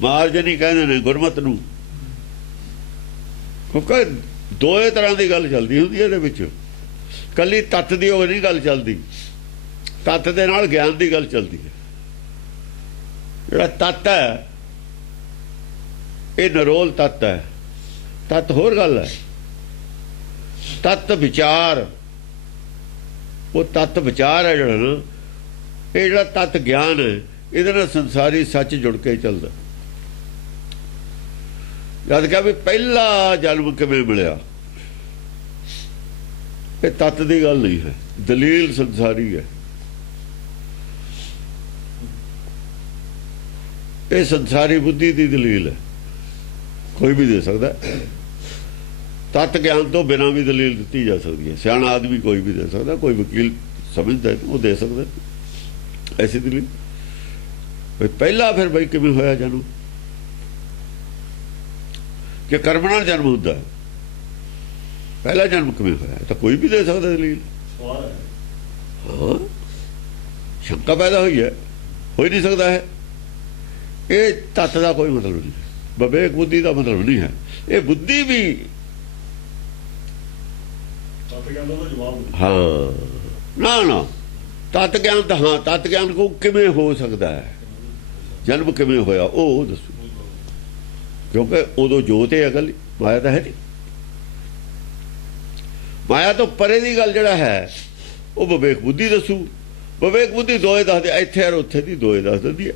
ਮਾਰਜਨੀ ਕਹਿੰਦੇ ਨੇ ਗੁਰਮਤ ਨੂੰ। ਕਿਉਂਕਿ ਦੋਏ ਤਰ੍ਹਾਂ ਦੀ ਗੱਲ ਚੱਲਦੀ ਹੁੰਦੀ ਹੈ ਇਹਦੇ ਵਿੱਚ। ਕੱਲੀ ਤੱਤ ਦੀ ਉਹ ਨਹੀਂ ਗੱਲ ਚੱਲਦੀ, ਤੱਤ ਦੇ ਨਾਲ ਗਿਆਨ ਦੀ ਗੱਲ ਚੱਲਦੀ ਹੈ। ਜਿਹੜਾ ਤੱਤ ਹੈ ਇਹ ਨਰੋਲ ਤੱਤ ਹੈ। ਤੱਤ ਹੋਰ ਗੱਲ ਹੈ, ਤੱਤ ਵਿਚਾਰ, ਉਹ ਤੱਤ ਵਿਚਾਰ ਹੈ ਜਿਹੜਾ ਨਾ, ਇਹ ਜਿਹੜਾ ਤੱਤ ਗਿਆਨ ਹੈ, ਇਹਦੇ ਨਾਲ ਸੰਸਾਰੀ ਸੱਚ ਜੁੜ ਕੇ ਚੱਲਦਾ। ਜਦ ਕਿ ਵੀ ਪਹਿਲਾ ਜਨਮ ਕਿਵੇਂ ਮਿਲਿਆ, ਇਹ ਤੱਤ ਦੀ ਗੱਲ ਨਹੀਂ ਹੈ, ਦਲੀਲ ਸੰਸਾਰੀ ਹੈ। ਇਹ ਸੰਸਾਰੀ ਬੁੱਧੀ ਦੀ ਦਲੀਲ ਹੈ, ਕੋਈ ਵੀ ਦੇ ਸਕਦਾ। ਤੱਤ ਗਿਆਨ ਤੋਂ ਬਿਨਾਂ ਵੀ ਦਲੀਲ ਦਿੱਤੀ ਜਾ ਸਕਦੀ ਹੈ। ਸਿਆਣਾ ਆਦਮੀ ਕੋਈ ਵੀ ਦੇ ਸਕਦਾ, ਕੋਈ ਵਕੀਲ ਸਮਝਦਾ ਉਹ ਦੇ ਸਕਦਾ ਐਸੀ ਦਲੀਲ। ਪਹਿਲਾ ਫਿਰ ਬਈ ਕਿਵੇਂ ਹੋਇਆ ਜਨਮ? ਕਿ ਕਰਮ ਨਾਲ ਜਨਮ ਹੁੰਦਾ, ਪਹਿਲਾ ਜਨਮ ਕਿਵੇਂ ਹੋਇਆ ਤਾਂ ਕੋਈ ਵੀ ਦੇ ਸਕਦਾ ਦਲੀਲ। ਹਾਂ ਸ਼ੰਕਾ ਪੈਦਾ ਹੋਈ ਹੈ, ਹੋ ਹੀ ਨਹੀਂ ਸਕਦਾ ਹੈ। ਇਹ ਤੱਤ ਦਾ ਕੋਈ ਮਤਲਬ ਨਹੀਂ, ਵਿਵੇਕ ਬੁੱਧੀ ਦਾ ਮਤਲਬ ਨਹੀਂ ਹੈ। ਇਹ ਬੁੱਧੀ ਵੀ ਹਾਂ ਨਾ ਤਤ ਗਿਆਨ ਤਾਂ ਹਾਂ, ਤਤ ਗਿਆਨ ਕੋ ਕਿਵੇਂ ਹੋ ਸਕਦਾ ਹੈ, ਜਨਮ ਕਿਵੇਂ ਹੋਇਆ ਉਹ ਦੱਸੋ, ਕਿਉਂਕਿ ਉਦੋਂ ਜੋਤ ਹੈ, ਅਗਲ ਮਾਇਆ ਤਾਂ ਹੈ ਨਹੀਂ। ਮਾਇਆ ਤੋਂ ਪਰੇ ਦੀ ਗੱਲ ਜਿਹੜਾ ਹੈ ਉਹ ਵਿਵੇਕ ਬੁੱਧੀ ਦੱਸੂ। ਵਿਵੇਕ ਬੁੱਧੀ ਦੋਏ ਦੱਸਦੇ, ਇੱਥੇ ਔਰ ਉੱਥੇ ਦੀ ਦੋਏ ਦੱਸ ਦਿੰਦੀ ਹੈ,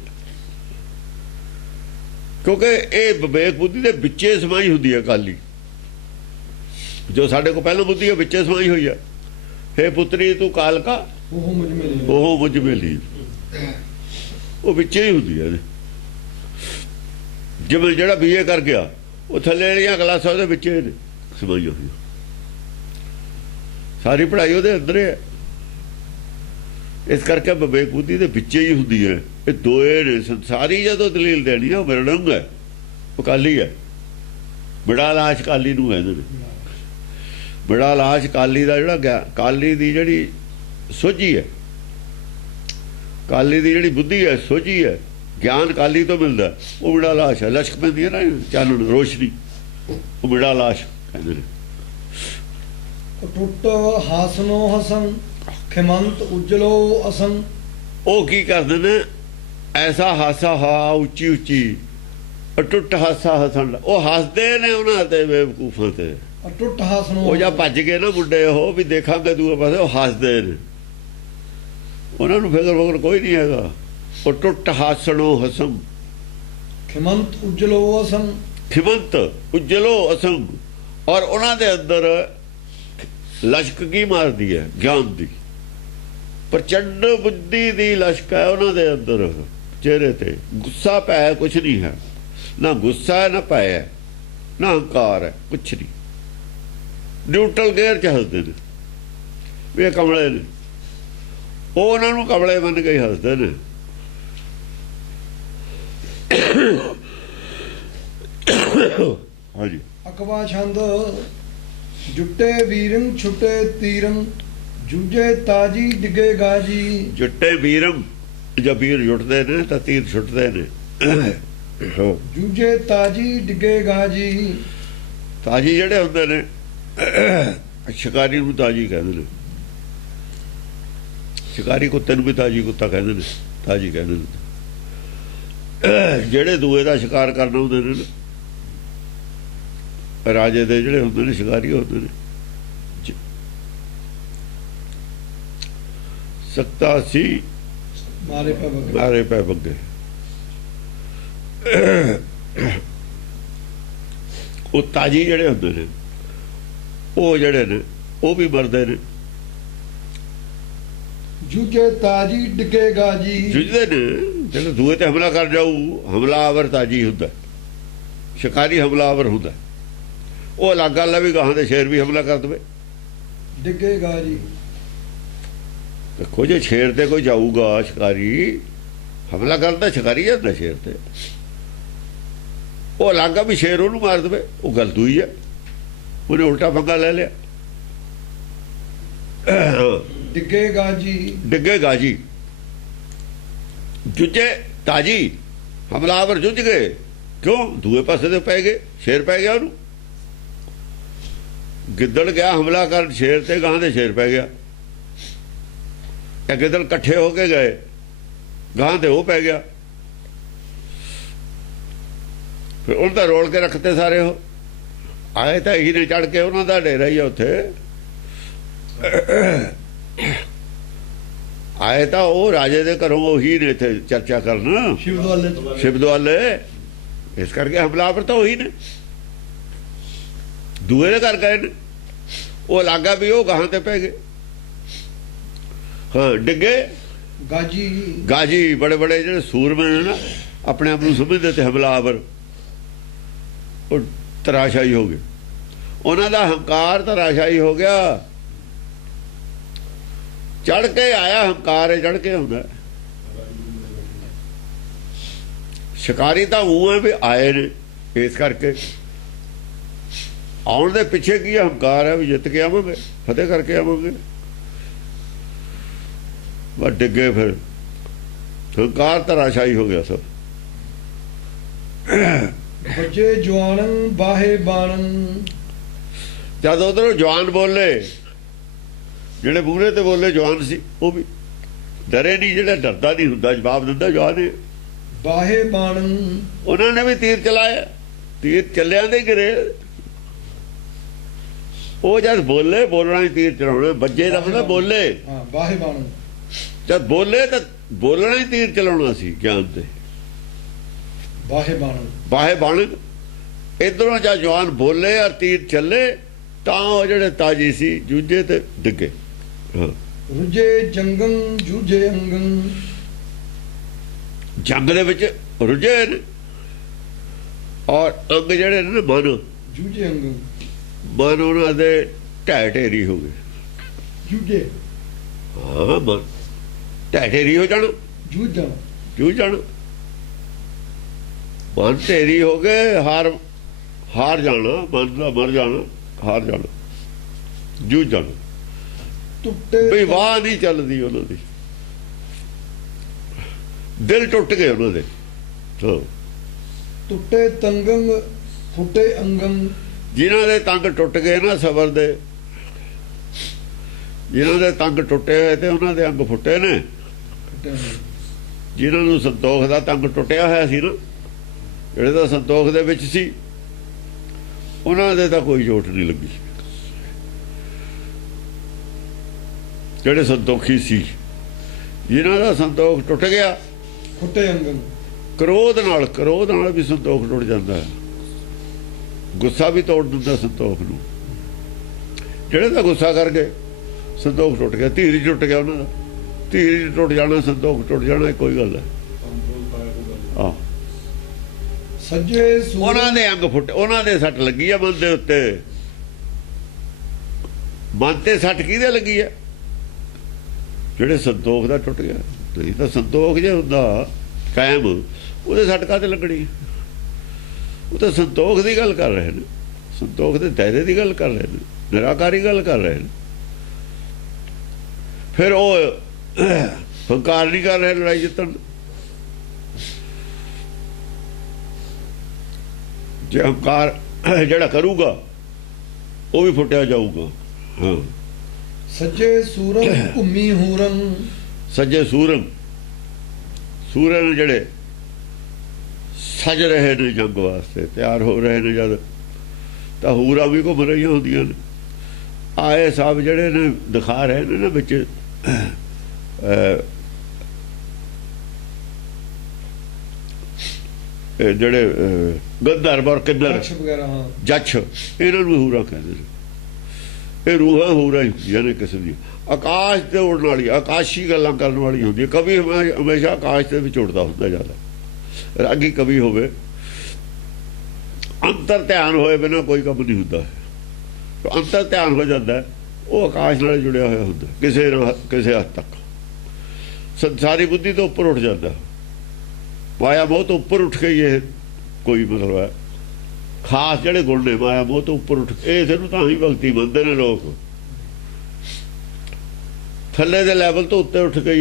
ਕਿਉਂਕਿ ਇਹ ਵਿਵੇਕ ਬੁੱਧੀ ਦੇ ਵਿੱਚੇ ਸਮਾਈ ਹੁੰਦੀ ਹੈ। ਕਾਲੀ ਜੋ ਸਾਡੇ ਕੋਲ ਪਹਿਲਾਂ ਬੁੱਧੀ ਹੈ ਵਿੱਚੇ ਸਮਾਈ ਹੋਈ ਹੈ। ਹੇ ਪੁੱਤਰੀ ਤੂੰ ਕਾਲਕਾ ਉਹ ਮੁਝ ਮੇ ਲੀਨ, ਉਹ ਵਿੱਚੇ ਹੀ ਹੁੰਦੀ ਹੈ। ਜਿਵੇਂ ਜਿਹੜਾ BA ਕਰ ਗਿਆ ਉਹ ਥੱਲੇ ਵਾਲੀਆਂ ਕਲਾਸਾਂ ਉਹਦੇ ਵਿੱਚ ਸਮਾਈ ਹੋਈ, ਸਾਰੀ ਪੜ੍ਹਾਈ ਉਹਦੇ ਅੰਦਰ ਹੈ। ਇਸ ਕਰਕੇ ਵਿਵੇਕ ਬੁੱਧੀ ਦੇ ਵਿੱਚੇ ਹੀ ਹੁੰਦੀ ਹੈ। ਇਹ ਦੋਏ ਨੇ। ਸੰਸਾਰੀ ਜਦੋਂ ਦਲੀਲ ਦੇਣੀ ਹੈ ਉਹ ਮਿਰਣੰਗ ਹੈ, ਉਹ ਕਾਲੀ ਹੈ। ਬੜਾ ਲਾਸ਼ ਕਾਲੀ ਨੂੰ ਕਹਿੰਦੇ ਨੇ। ਬੜਾ ਲਾਸ਼ ਕਾਲੀ ਦਾ ਜਿਹੜਾ ਕਾਲੀ ਦੀ ਜਿਹੜੀ ਸੋਝੀ ਹੈ, ਕਾਲੀ ਦੀ ਜਿਹੜੀ ਬੁੱਧੀ ਹੈ ਸੋਝੀ ਹੈ, ਗਿਆਨ ਕਾਲੀ ਤੋਂ ਮਿਲਦਾ, ਉਹ ਬੜਾ ਲਾਸ਼ ਹੈ। ਲਸ਼ਕ ਪੈਂਦੀ ਹੈ ਨਾ ਚਾਨਣ ਰੋਸ਼ਨੀ, ਉਹ ਬੜਾ ਲਾਸ਼ ਕਹਿੰਦੇ ਨੇ। ਟੁੱਟ ਹਾਸਨੋ ਹਸਨ ਖਿਮੰਤ ਉਜਲੋ ਅਸੰ। ਉਹ ਕੀ ਕਰਦੇ ਨੇ, ਐਸਾ ਹਾਸਾ ਹਾ ਉੱਚੀ ਉੱਚੀ, ਟੁੱਟ ਹਾਸਾ ਹਸਣ, ਉਹ ਹੱਸਦੇ ਨੇ ਉਹਨਾਂ ਤੇ ਬੇਵਕੂਫਾਂ ਤੇ। ਟੁੱਟ ਹਾਸਨੋ, ਉਹ ਜਾਂ ਭੱਜ ਗਏ ਨਾ ਮੁੰਡੇ, ਉਹ ਵੀ ਦੇਖਾਂਗੇ ਦੂਏ ਪਾਸੇ, ਉਹ ਹੱਸਦੇ ਨੇ, ਉਹਨਾਂ ਨੂੰ ਫਿਕਰ ਕੋਈ ਨਹੀਂ ਹੈਗਾ। ਉਹ ਟੁੱਟ ਹਾਸਣੋ ਹਸਮ ਖਿਮੰਤ ਉਜਲੋ ਅਸੰ, ਖਿਮੰਤ ਉਜਲੋ ਅਸੰਗ। ਔਰ ਉਹਨਾਂ ਦੇ ਅੰਦਰ ਲਸ਼ਕ ਕੀ ਮਾਰਦੀ ਹੈ, ਗਿਆਨ ਦੀ ਪ੍ਰਚੰਡ ਬੁੱਧੀ ਦੀ ਲਸ਼ਕ ਹੈ ਉਹਨਾਂ ਦੇ ਅੰਦਰ। ਚਿਹਰੇ ਤੇ ਗੁੱਸਾ ਪਾਇਆ ਕੁਛ ਨਹੀਂ ਹੈ, ਨਾ ਗੁੱਸਾ ਹੈ ਨਾ ਪਾਇਆ, ਨਾ ਹੰਕਾਰ ਹੈ, ਕੁਛ ਨਹੀਂ। ਨਿਊਟਰਲ ਗੇਅਰ ਚ ਹੱਸਦੇ ਨੇ ਵੀ ਇਹ ਕਮਲੇ ਨੇ, ਉਹ ਉਹਨਾਂ ਨੂੰ ਕਮਲੇ ਮੰਨ ਕੇ ਹੱਸਦੇ ਨੇ। ਹਾਂਜੀ। ਅਕਵਾ ਛੰਦ ਜੁੱਟੇ ਵੀਰੰ ਛੁੱਟੇ ਤੀਰੰ ਜੂਝੇ ਤਾਜੀ ਡਿੱਗੇ ਗਾਜੀ। ਜੁੱਟੇ ਵੀਰਮ, ਜਦ ਵੀਰ ਜੁੱਟਦੇ ਨੇ ਤਾਂ ਤੀਰ ਛੁੱਟਦੇ ਨੇ। ਜੂਝੇ ਤਾਜੀ ਡਿੱਗੇ ਗਾਜੀ। ਤਾਜੀ ਜਿਹੜੇ ਹੁੰਦੇ ਨੇ, ਸ਼ਿਕਾਰੀ ਨੂੰ ਤਾਜੀ ਕਹਿੰਦੇ ਨੇ। ਸ਼ਿਕਾਰੀ ਕੁੱਤੇ ਨੂੰ ਵੀ ਤਾਜੀ ਕੁੱਤਾ ਕਹਿੰਦੇ ਨੇ, ਤਾਜੀ ਕਹਿੰਦੇ ਨੇ। ਜਿਹੜੇ ਦੂਏ ਦਾ ਸ਼ਿਕਾਰ ਕਰਨ ਹੁੰਦੇ ਨੇ, ਰਾਜੇ ਦੇ ਜਿਹੜੇ ਹੁੰਦੇ ਨੇ ਸ਼ਿਕਾਰੀ ਹੁੰਦੇ ਨੇ, ਸਕਤਾ ਸੀ ਮਾਰੇ ਪੈ ਬੱਗੇ। ਉਹ ਤਾਜੀ ਜਿਹੜੇ ਹੁੰਦੇ ਨੇ, ਉਹ ਜਿਹੜੇ ਨੇ ਉਹ ਵੀ ਮਰਦੇ ਨੇ। ਜੂਝੇ ਤਾਜੀ ਡਿੱਗੇ ਗਾਜੀ। ਜੁਝਦੇ ਨੇ ਜਿਹੜੇ ਦੂਏ ਤੇ ਹਮਲਾ ਕਰ ਜਾਊ, ਹਮਲਾਵਰ ਤਾਜੀ ਹੁੰਦਾ, ਸ਼ਿਕਾਰੀ ਹਮਲਾਵਰ ਹੁੰਦਾ। ਉਹ ਅਲੱਗ ਗੱਲ ਹੈ ਵੀ ਗਾਹਾਂ ਦੇ ਸ਼ੇਰ ਵੀ ਹਮਲਾ ਕਰ ਦੇਵੇ। ਡਿੱਗੇ ਗਾਜੀ। ਦੇਖੋ ਜੇ ਸ਼ੇਰ ਤੇ ਕੋਈ ਜਾਊਗਾ, ਸ਼ਿਕਾਰੀ ਹਮਲਾ ਕਰਦਾ, ਸ਼ਿਕਾਰੀ ਜਾਂਦਾ ਸ਼ੇਰ ਤੇ, ਉਹ ਅਲੱਗ ਆ ਵੀ ਸ਼ੇਰ ਉਹਨੂੰ ਮਾਰ ਦੇਵੇ, ਉਹ ਗੱਲ ਦੂਈ ਹੈ। ਉਹਨੇ ਉਲਟਾ ਪੰਗਾ ਲੈ ਲਿਆ। ਡਿੱਗੇ ਗਾਜੀ। ਡਿੱਗੇ ਗਾਜੀ, ਜੁਝੇ ਤਾਜੀ, ਹਮਲਾਵਰ ਜੁਝ ਗਏ। ਕਿਉਂ? ਦੂਏ ਪਾਸੇ ਤੇ ਪੈ ਗਏ, ਸ਼ੇਰ ਪੈ ਗਿਆ ਉਹਨੂੰ। ਗਿੱਦੜ ਗਿਆ ਹਮਲਾ ਕਰ ਸ਼ੇਰ ਤੇ, ਗਾਂ ਦੇ ਸ਼ੇਰ ਪੈ ਗਿਆ। ਇਹ ਗਿੱਦੜ ਇਕੱਠੇ ਹੋ ਕੇ ਗਏ, ਗਾਂ ਤੇ ਉਹ ਪੈ ਗਿਆ। ਫਿਰ ਉਹਨਾਂ ਦਾ ਰੋਲ ਕੇ ਰੱਖਤੇ ਸਾਰੇ। ਉਹ ਆਏ ਤਾਂ ਇਹੀ ਨੇ ਚੜ ਕੇ, ਉਹਨਾਂ ਦਾ ਡੇਰਾ ਹੀ ਆ ਉੱਥੇ। ਆਏ ਤਾਂ ਉਹ ਰਾਜੇ ਦੇ ਘਰੋਂ ਉਹੀ ਨੇ ਇੱਥੇ ਚਰਚਾ ਕਰਨ, ਸ਼ਿਵਦਵਾਲੇ। ਇਸ ਕਰਕੇ ਹਮਲਾਵਰ ਤਾਂ ਉਹੀ ਨੇ, ਦੂਏ ਦੇ ਘਰ ਗਏ ਨੇ। ਉਹ ਲੱਗਾ ਵੀ ਉਹ ਗਾਹਾਂ ਤੇ ਪੈ ਗਏ। ਹਾਂ, ਡਿੱਗੇ ਗਾਜੀ। ਗਾਜੀ ਬੜੇ ਬੜੇ ਜਿਹੜੇ ਸੂਰਮੇ ਨੇ ਨਾ, ਆਪਣੇ ਆਪ ਨੂੰ ਸਮਝਦੇ ਤੇ ਹਮਲਾਵਰ, ਉਹ ਤਰਾਸ਼ਾਈ ਹੋ ਗਏ। ਉਹਨਾਂ ਦਾ ਹੰਕਾਰ ਤਰਾਸ਼ਾਈ ਹੋ ਗਿਆ। ਚੜ ਕੇ ਆਇਆ ਹੰਕਾਰ, ਹੈ ਚੜ ਕੇ ਹੁੰਦਾ। ਸ਼ਿਕਾਰੀ ਤਾਂ ਉਹ ਹੈ ਵੀ ਆਏ ਨੇ, ਇਸ ਕਰਕੇ ਆਉਣ ਦੇ ਪਿੱਛੇ ਕੀ ਹੰਕਾਰ ਹੈ ਵੀ ਜਿੱਤ ਕੇ ਆਵਾਂਗੇ, ਫਤਿਹ ਕਰਕੇ ਆਵਾਂਗੇ। ਬਸ ਡਿੱਗੇ, ਫਿਰ ਹੰਕਾਰ ਤਰਾਸ਼ਾਈ ਹੋ ਗਿਆ ਸਭ। ਬੱਜੇ ਜਵਾਨੰ ਬਾਹੇ ਬਾਣੰ। ਜਦ ਉਧਰੋਂ ਜਵਾਨ ਬੋਲੇ, ਜਿਹੜੇ ਮੂਹਰੇ ਤੇ ਬੋਲੇ ਜਵਾਨ ਸੀ, ਉਹ ਵੀ ਡਰੇ ਨਹੀਂ, ਜਿਹੜਾ ਡਰਦਾ ਨਹੀਂ ਹੁੰਦਾ ਜਵਾਬ ਦਿੰਦਾ ਜਵਾਨ ਹੈ। ਬਾਹੇ ਬਾਣੰ ਉਹਨਾਂ ਨੇ ਵੀ ਤੀਰ ਚਲਾਇਆ, ਤੀਰ ਚੱਲਿਆਂ ਦੇ ਗਿਰੇ। ਉਹ ਜਦ ਬੋਲੇ, ਬੋਲਣਾ ਹੀ ਤੀਰ ਚਲਾਉਣਾ, ਬੱਜੇ ਦਾ ਮਤਲਬ ਬੋਲੇ। ਹਾਂ ਬਾਹੇ ਬਾਣੰ, ਜਦ ਬੋਲੇ ਤਾਂ ਬੋਲਣਾ ਹੀ ਤੀਰ ਚਲਾਉਣਾ ਸੀ ਗਿਆਨ ਤੇ। ਬਾਹੇ ਬਾਣੰ ਬਾਹੇ ਬਣ ਇਧਰੋਂ ਜਾਂ ਜਵਾਨ ਬੋਲੇ ਔਰ ਤੀਰ ਚੱਲੇ ਤਾਂ ਉਹ ਜਿਹੜੇ ਤਾਜੀ ਸੀ ਜੂਝੇ ਤੇ ਡਿੱਗੇ। ਹਾਂ, ਰੁਜੇ ਜੰਗੰ ਜੂਝੇ ਅੰਗੰ। ਜੰਗ ਦੇ ਵਿੱਚ ਰੁਝੇ ਨੇ ਔਰ ਅੰਗ ਜਿਹੜੇ ਨੇ ਮਨ ਜੂਝੇ ਅੰਗੰ, ਮਨ ਉਹਨਾਂ ਦੇ ਢਹਿ ਢੇਰੀ ਹੋ ਗਏ। ਜੂਝੇ ਹਾਂ, ਮਨ ਢਹਿ ਢੇਰੀ ਹੋ ਜਾਣਾ, ਜੂਝਣ, ਜੂਝ ਜਾਣਾ, ਮਨ ਢੇਰੀ ਹੋ ਗਏ, ਹਾਰ ਜਾਣਾ, ਮਨ ਦਾ ਮਰ ਜਾਣਾ, ਹਾਰ ਜਾਣਾ, ਜੂਝ ਜਾਣਾ। ਟੁੱਟੇ ਬਈ ਵਾਹ ਨਹੀਂ ਚੱਲਦੀ ਉਹਨਾਂ ਦੀ, ਦਿਲ ਟੁੱਟ ਗਏ ਉਹਨਾਂ ਦੇ। ਹਾਂ, ਟੁੱਟੇ ਤੰਗੰ ਫੁੱਟੇ ਅੰਗੰ। ਜਿਨ੍ਹਾਂ ਦੇ ਤੰਗ ਟੁੱਟ ਗਏ ਨਾ ਸਬਰ ਦੇ, ਜਿਨ੍ਹਾਂ ਦੇ ਤੰਗ ਟੁੱਟੇ ਹੋਏ ਤੇ ਉਹਨਾਂ ਦੇ ਅੰਗ ਫੁੱਟੇ ਨੇ। ਜਿਨ੍ਹਾਂ ਨੂੰ ਸੰਤੋਖ ਦਾ ਤੰਗ ਟੁੱਟਿਆ ਹੋਇਆ ਸੀ ਨਾ, ਜਿਹੜੇ ਤਾਂ ਸੰਤੋਖ ਦੇ ਵਿੱਚ ਸੀ, ਉਹਨਾਂ ਦੇ ਤਾਂ ਕੋਈ ਚੋਟ ਨਹੀਂ ਲੱਗੀ। ਜਿਹੜੇ ਸੰਤੋਖੀ ਸੀ, ਜਿਨ੍ਹਾਂ ਦਾ ਸੰਤੋਖ ਟੁੱਟ ਗਿਆ, ਫੁੱਟੇ ਅੰਗੰ। ਕ੍ਰੋਧ ਨਾਲ ਵੀ ਸੰਤੋਖ ਟੁੱਟ ਜਾਂਦਾ ਹੈ। ਗੁੱਸਾ ਵੀ ਤੋੜ ਦਿੰਦਾ ਸੰਤੋਖ ਨੂੰ। ਜਿਹੜੇ ਤਾਂ ਗੁੱਸਾ ਕਰ ਗਏ, ਸੰਤੋਖ ਟੁੱਟ ਗਿਆ, ਧੀਰਜ ਟੁੱਟ ਗਿਆ ਉਹਨਾਂ ਦਾ। ਧੀਰਜ ਟੁੱਟ ਜਾਣਾ, ਸੰਤੋਖ ਟੁੱਟ ਜਾਣਾ, ਕੋਈ ਗੱਲ ਹੈ। ਆਹ, ਸੱਜੇ ਉਹਨਾਂ ਦੇ ਅੰਗ ਫੁੱਟ, ਉਹਨਾਂ ਦੇ ਸੱਟ ਲੱਗੀ ਆ ਮਨ ਦੇ ਉੱਤੇ। ਮਨ ਤੇ ਸੱਟ ਕਿਹਦੇ ਲੱਗੀ ਆ? ਜਿਹੜੇ ਸੰਤੋਖ ਦਾ ਟੁੱਟ ਗਿਆ। ਨਹੀਂ ਤਾਂ ਸੰਤੋਖ ਜੇ ਹੁੰਦਾ ਕਾਇਮ, ਉਹਦੇ ਸੱਟ ਕਾਹਤੇ ਲੱਗਣੀ? ਉਹ ਤਾਂ ਸੰਤੋਖ ਦੀ ਗੱਲ ਕਰ ਰਹੇ ਨੇ, ਸੰਤੋਖ ਦੇ ਦਾਇਰੇ ਦੀ ਗੱਲ ਕਰ ਰਹੇ ਨੇ, ਨਿਰਾਕਾਰੀ ਗੱਲ ਕਰ ਰਹੇ ਨੇ। ਫਿਰ ਉਹ ਹੰਕਾਰ ਨਹੀਂ ਕਰ ਰਹੇ ਲੜਾਈ ਜਿੱਤਣ। ਜੇ ਹੰਕਾਰ ਜਿਹੜਾ ਕਰੂਗਾ ਉਹ ਵੀ ਫੁੱਟਿਆ ਜਾਊਗਾ। ਹਾਂ, ਸੱਜੇ ਸੂਰੰ ਘੁੰਮੀ ਹੂਰਨ। ਸੱਜੇ ਸੂਰਨ ਜਿਹੜੇ ਸਜ ਰਹੇ ਨੇ ਜੰਗ ਵਾਸਤੇ, ਤਿਆਰ ਹੋ ਰਹੇ ਨੇ, ਜਦ ਤਾਂ ਹੂਰਾਂ ਵੀ ਘੁੰਮ ਰਹੀਆਂ ਹੁੰਦੀਆਂ ਨੇ। ਆਏ ਸਭ ਜਿਹੜੇ ਨੇ ਦਿਖਾ ਰਹੇ ਨੇ ਨਾ ਵਿੱਚ ਜਿਹੜੇ ਗੰਧਰਵ ਔਰ ਕਿੰਨਰ ਵਗੈਰਾ, ਹਾਂ ਜੱਛ, ਇਹਨਾਂ ਨੂੰ ਹੂਰਾਂ ਕਹਿੰਦੇ ਨੇ। ਇਹ ਰੂਹਾਂ ਹੂਰਾਂ ਹੀ ਹੁੰਦੀਆਂ ਨੇ ਕਿਸਮ ਦੀ। ਆਕਾਸ਼ ਤੇ ਉੜਨ ਵਾਲੀ, ਆਕਾਸ਼ੀ ਗੱਲਾਂ ਕਰਨ ਵਾਲੀ ਹੁੰਦੀ ਹੈ। ਕਵੀ ਹਮੇਸ਼ਾ ਆਕਾਸ਼ ਦੇ ਵਿੱਚ ਉੜਦਾ ਹੁੰਦਾ ਜ਼ਿਆਦਾ। ਰਾਗੀ ਕਵੀ ਹੋਵੇ, ਅੰਤਰ ਧਿਆਨ ਹੋਏ ਬਿਨਾਂ ਕੋਈ ਕੰਮ ਨਹੀਂ ਹੁੰਦਾ। ਅੰਤਰ ਧਿਆਨ ਹੋ ਜਾਂਦਾ, ਉਹ ਆਕਾਸ਼ ਨਾਲ ਜੁੜਿਆ ਹੋਇਆ ਹੁੰਦਾ ਕਿਸੇ ਹੱਦ ਤੱਕ। ਸੰਸਾਰੀ ਬੁੱਧੀ ਤੋਂ ਉੱਪਰ ਉੱਠ ਜਾਂਦਾ। ਮਾਇਆ ਮੋਹ ਤੋਂ ਉੱਪਰ ਉੱਠ ਕੇ ਇਹ ਕੋਈ ਮਤਲਬ ਹੈ। ਖਾਸ ਜਿਹੜੇ ਗੁਣ ਨੇ ਮਾਇਆ ਮੋਹ ਤੋਂ ਉੱਪਰ ਉੱਠ ਕੇ, ਇਸ ਨੂੰ ਤਾਂ ਹੀ ਭਗਤੀ ਮੰਨਦੇ ਨੇ ਲੋਕ। ਥੱਲੇ ਦੇ ਲੈਵਲ ਤੋਂ ਉੱਤੇ ਉੱਠ ਕੇ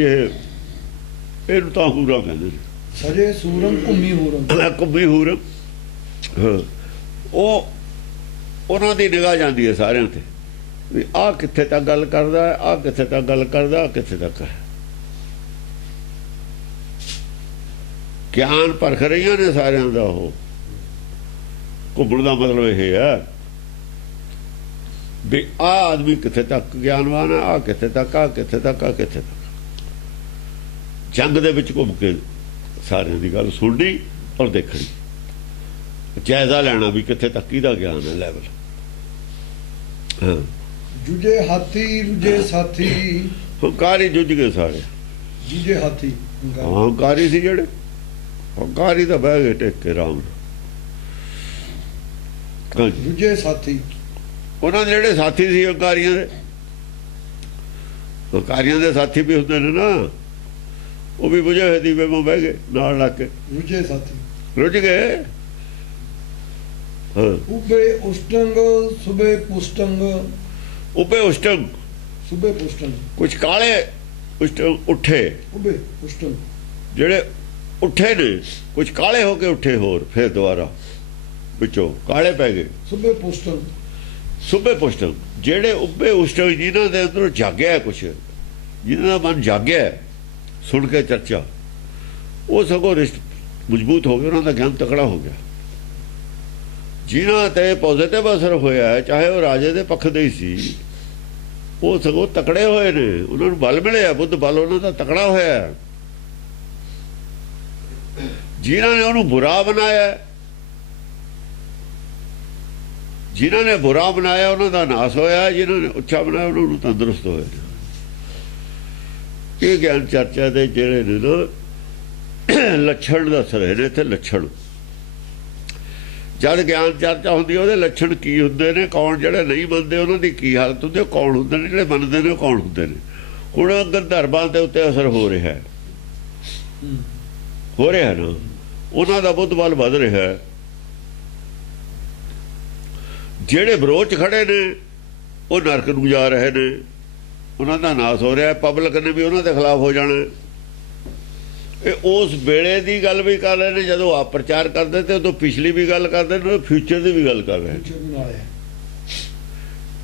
ਇਹਨੂੰ ਤਾਂ ਹੂਰਾਂ ਕਹਿੰਦੇ ਨੇ। ਸਜੇ ਸੂਰੰ ਘੁੰਮੀ ਹੂਰਨ। ਘੁੰਮੀ ਹੂਰ, ਉਹ ਉਹਨਾਂ ਦੀ ਨਿਗਾਹ ਜਾਂਦੀ ਹੈ ਸਾਰਿਆਂ ਤੇ, ਵੀ ਆਹ ਕਿੱਥੇ ਤੱਕ ਗੱਲ ਕਰਦਾ, ਆਹ ਕਿੱਥੇ ਤੱਕ ਗੱਲ ਕਰਦਾ, ਆਹ ਕਿੱਥੇ ਤੱਕ ਹੈ। ਗਿਆਨ ਪਰਖ ਰਹੀਆਂ ਨੇ ਸਾਰਿਆਂ ਦਾ। ਉਹ ਘੁੰਮਣ ਦਾ ਮਤਲਬ ਇਹ ਹੈ ਵੀ ਆਹ ਆਦਮੀ ਕਿੱਥੇ ਤੱਕ ਗਿਆਨਵਾਨ ਹੈ, ਆਹ ਕਿੱਥੇ ਤੱਕ, ਆਹ ਕਿੱਥੇ ਤੱਕ, ਆਹ ਕਿੱਥੇ ਤੱਕ। ਜੰਗ ਦੇ ਵਿੱਚ ਘੁੰਮ ਕੇ ਸਾਰਿਆਂ ਦੀ ਗੱਲ ਸੁਣਨੀ ਔਰ ਦੇਖਣੀ, ਜਾਇਜ਼ਾ ਲੈਣਾ ਵੀ ਕਿੱਥੇ ਤੱਕ ਕਿਹਦਾ ਗਿਆਨ ਹੈ ਲੈਵਲ। ਹਾਂ, ਜੁਝੇ ਹਾਥੀ ਰੁਝੇ ਸਾਥੀ। ਹੰਕਾਰੀ ਜੁਝ ਗਏ ਸਾਰੇ। ਜੁਝੇ ਹਾਥੀ ਹੰਕਾਰੀ ਸੀ ਜਿਹੜੇ, ਹੰਕਾਰੀ ਤਾਂ ਬਹਿ ਗਏ ਟੇਕ ਕੇ ਰਾਮ। ਜੁਝੇ ਸਾਥੀ, ਉਹਨਾਂ ਦੇ ਜਿਹੜੇ ਸਾਥੀ ਸੀ ਹੰਕਾਰੀਆਂ ਦੇ ਸਾਥੀ ਵੀ ਹੁੰਦੇ ਨੇ ਨਾ, ਉਹ ਵੀ ਬੁਝੇ ਹੋਏ ਦੀਵੇ ਮੋਂ ਬਹਿ ਗਏ ਨਾਲ ਲੱਗ ਕੇ। ਰੁਝੇ ਸਾਥੀ ਰੁਝ ਗਏ। ਉਬੇ ਉਸ਼ਟੰਗ ਸੁਬੇ ਪੁਸ਼ਟੰਗ। ਉਬੇ ਉਸ਼ਟੰਗ, ਸੁਬੇ ਪੁਸ਼ਟੰਗ, ਕੁਛ ਕਾਲੇ ਉਸ਼ਟੰਗ ਉੱਠੇ। ਉਬੇ ਉਸ਼ਟੰਗ ਜਿਹੜੇ ਉੱਠੇ ਨੇ ਕੁਝ ਕਾਲੇ ਹੋ ਕੇ ਉੱਠੇ, ਹੋਰ ਫਿਰ ਦੁਬਾਰਾ ਵਿੱਚੋਂ ਕਾਲੇ ਪੈ ਗਏ। ਸੁਬੇ ਪੁਸ਼ਟਨ ਸੁਬੇ ਪੁਸ਼ਟਨ, ਜਿਹੜੇ ਉੱਬੇ ਉਸ਼ਟਨ, ਜਿਨ੍ਹਾਂ ਦੇ ਅੰਦਰੋਂ ਜਾਗਿਆ ਕੁਛ, ਜਿਨ੍ਹਾਂ ਦਾ ਮਨ ਜਾਗਿਆ ਸੁਣ ਕੇ ਚਰਚਾ, ਉਹ ਸਗੋਂ ਰਿਸ਼ਤ ਮਜ਼ਬੂਤ ਹੋ ਗਏ, ਉਹਨਾਂ ਦਾ ਗਿਆਨ ਤਕੜਾ ਹੋ ਗਿਆ। ਜਿਨ੍ਹਾਂ ਤੇ ਪੋਜ਼ਿਟਿਵ ਅਸਰ ਹੋਇਆ, ਚਾਹੇ ਉਹ ਰਾਜੇ ਦੇ ਪੱਖ ਦੇ ਹੀ ਸੀ, ਉਹ ਸਗੋਂ ਤਕੜੇ ਹੋਏ ਨੇ, ਉਹਨਾਂ ਨੂੰ ਬਲ ਮਿਲਿਆ, ਬੁੱਧ ਬਲ ਉਹਨਾਂ ਦਾ ਤਕੜਾ ਹੋਇਆ। ਜਿਨ੍ਹਾਂ ਨੇ ਉਹਨੂੰ ਬੁਰਾ ਬਣਾਇਆ, ਜਿਨ੍ਹਾਂ ਨੇ ਬੁਰਾ ਬਣਾਇਆ ਉਹਨਾਂ ਦਾ ਨਾਸ ਹੋਇਆ, ਜਿਨ੍ਹਾਂ ਨੇ ਉੱਚਾ ਬਣਾਇਆ ਉਹਨਾਂ ਨੂੰ ਤੰਦਰੁਸਤ ਹੋਏ। ਇਹ ਗਿਆਨ ਚਰਚਾ ਦੇ ਜਿਹੜੇ ਨੇ ਨਾ ਲੱਛਣ ਦੱਸ ਰਹੇ ਨੇ ਇੱਥੇ। ਲੱਛਣ, ਜਦ ਗਿਆਨ ਚਰਚਾ ਹੁੰਦੀ ਉਹਦੇ ਲੱਛਣ ਕੀ ਹੁੰਦੇ ਨੇ, ਕੌਣ ਜਿਹੜੇ ਨਹੀਂ ਮੰਨਦੇ ਉਹਨਾਂ ਦੀ ਕੀ ਹਾਲਤ ਹੁੰਦੀ, ਉਹ ਕੌਣ ਹੁੰਦੇ ਨੇ, ਜਿਹੜੇ ਮੰਨਦੇ ਨੇ ਉਹ ਕੌਣ ਹੁੰਦੇ ਨੇ। ਹੁਣ ਗੰਧਰਵਾਂ ਦੇ ਉੱਤੇ ਅਸਰ ਹੋ ਰਿਹਾ ਨਾ, ਉਹਨਾਂ ਦਾ ਬੁੱਧ ਬਲ ਵੱਧ ਰਿਹਾ। ਜਿਹੜੇ ਵਿਰੋਧ 'ਚ ਖੜੇ ਨੇ ਉਹ ਨਰਕ ਨੂੰ ਜਾ ਰਹੇ ਨੇ, ਉਹਨਾਂ ਦਾ ਨਾਸ ਹੋ ਰਿਹਾ। ਪਬਲਿਕ ਨੇ ਵੀ ਉਹਨਾਂ ਦੇ ਖਿਲਾਫ ਹੋ ਜਾਣਾ। ਇਹ ਉਸ ਵੇਲੇ ਦੀ ਗੱਲ ਵੀ ਕਰ ਰਹੇ ਨੇ ਜਦੋਂ ਆਪ ਪ੍ਰਚਾਰ ਕਰਦੇ ਤੇ, ਉਦੋਂ ਪਿਛਲੀ ਵੀ ਗੱਲ ਕਰਦੇ ਨੇ, ਫਿਊਚਰ ਦੀ ਵੀ ਗੱਲ ਕਰ ਰਹੇ ਨੇ।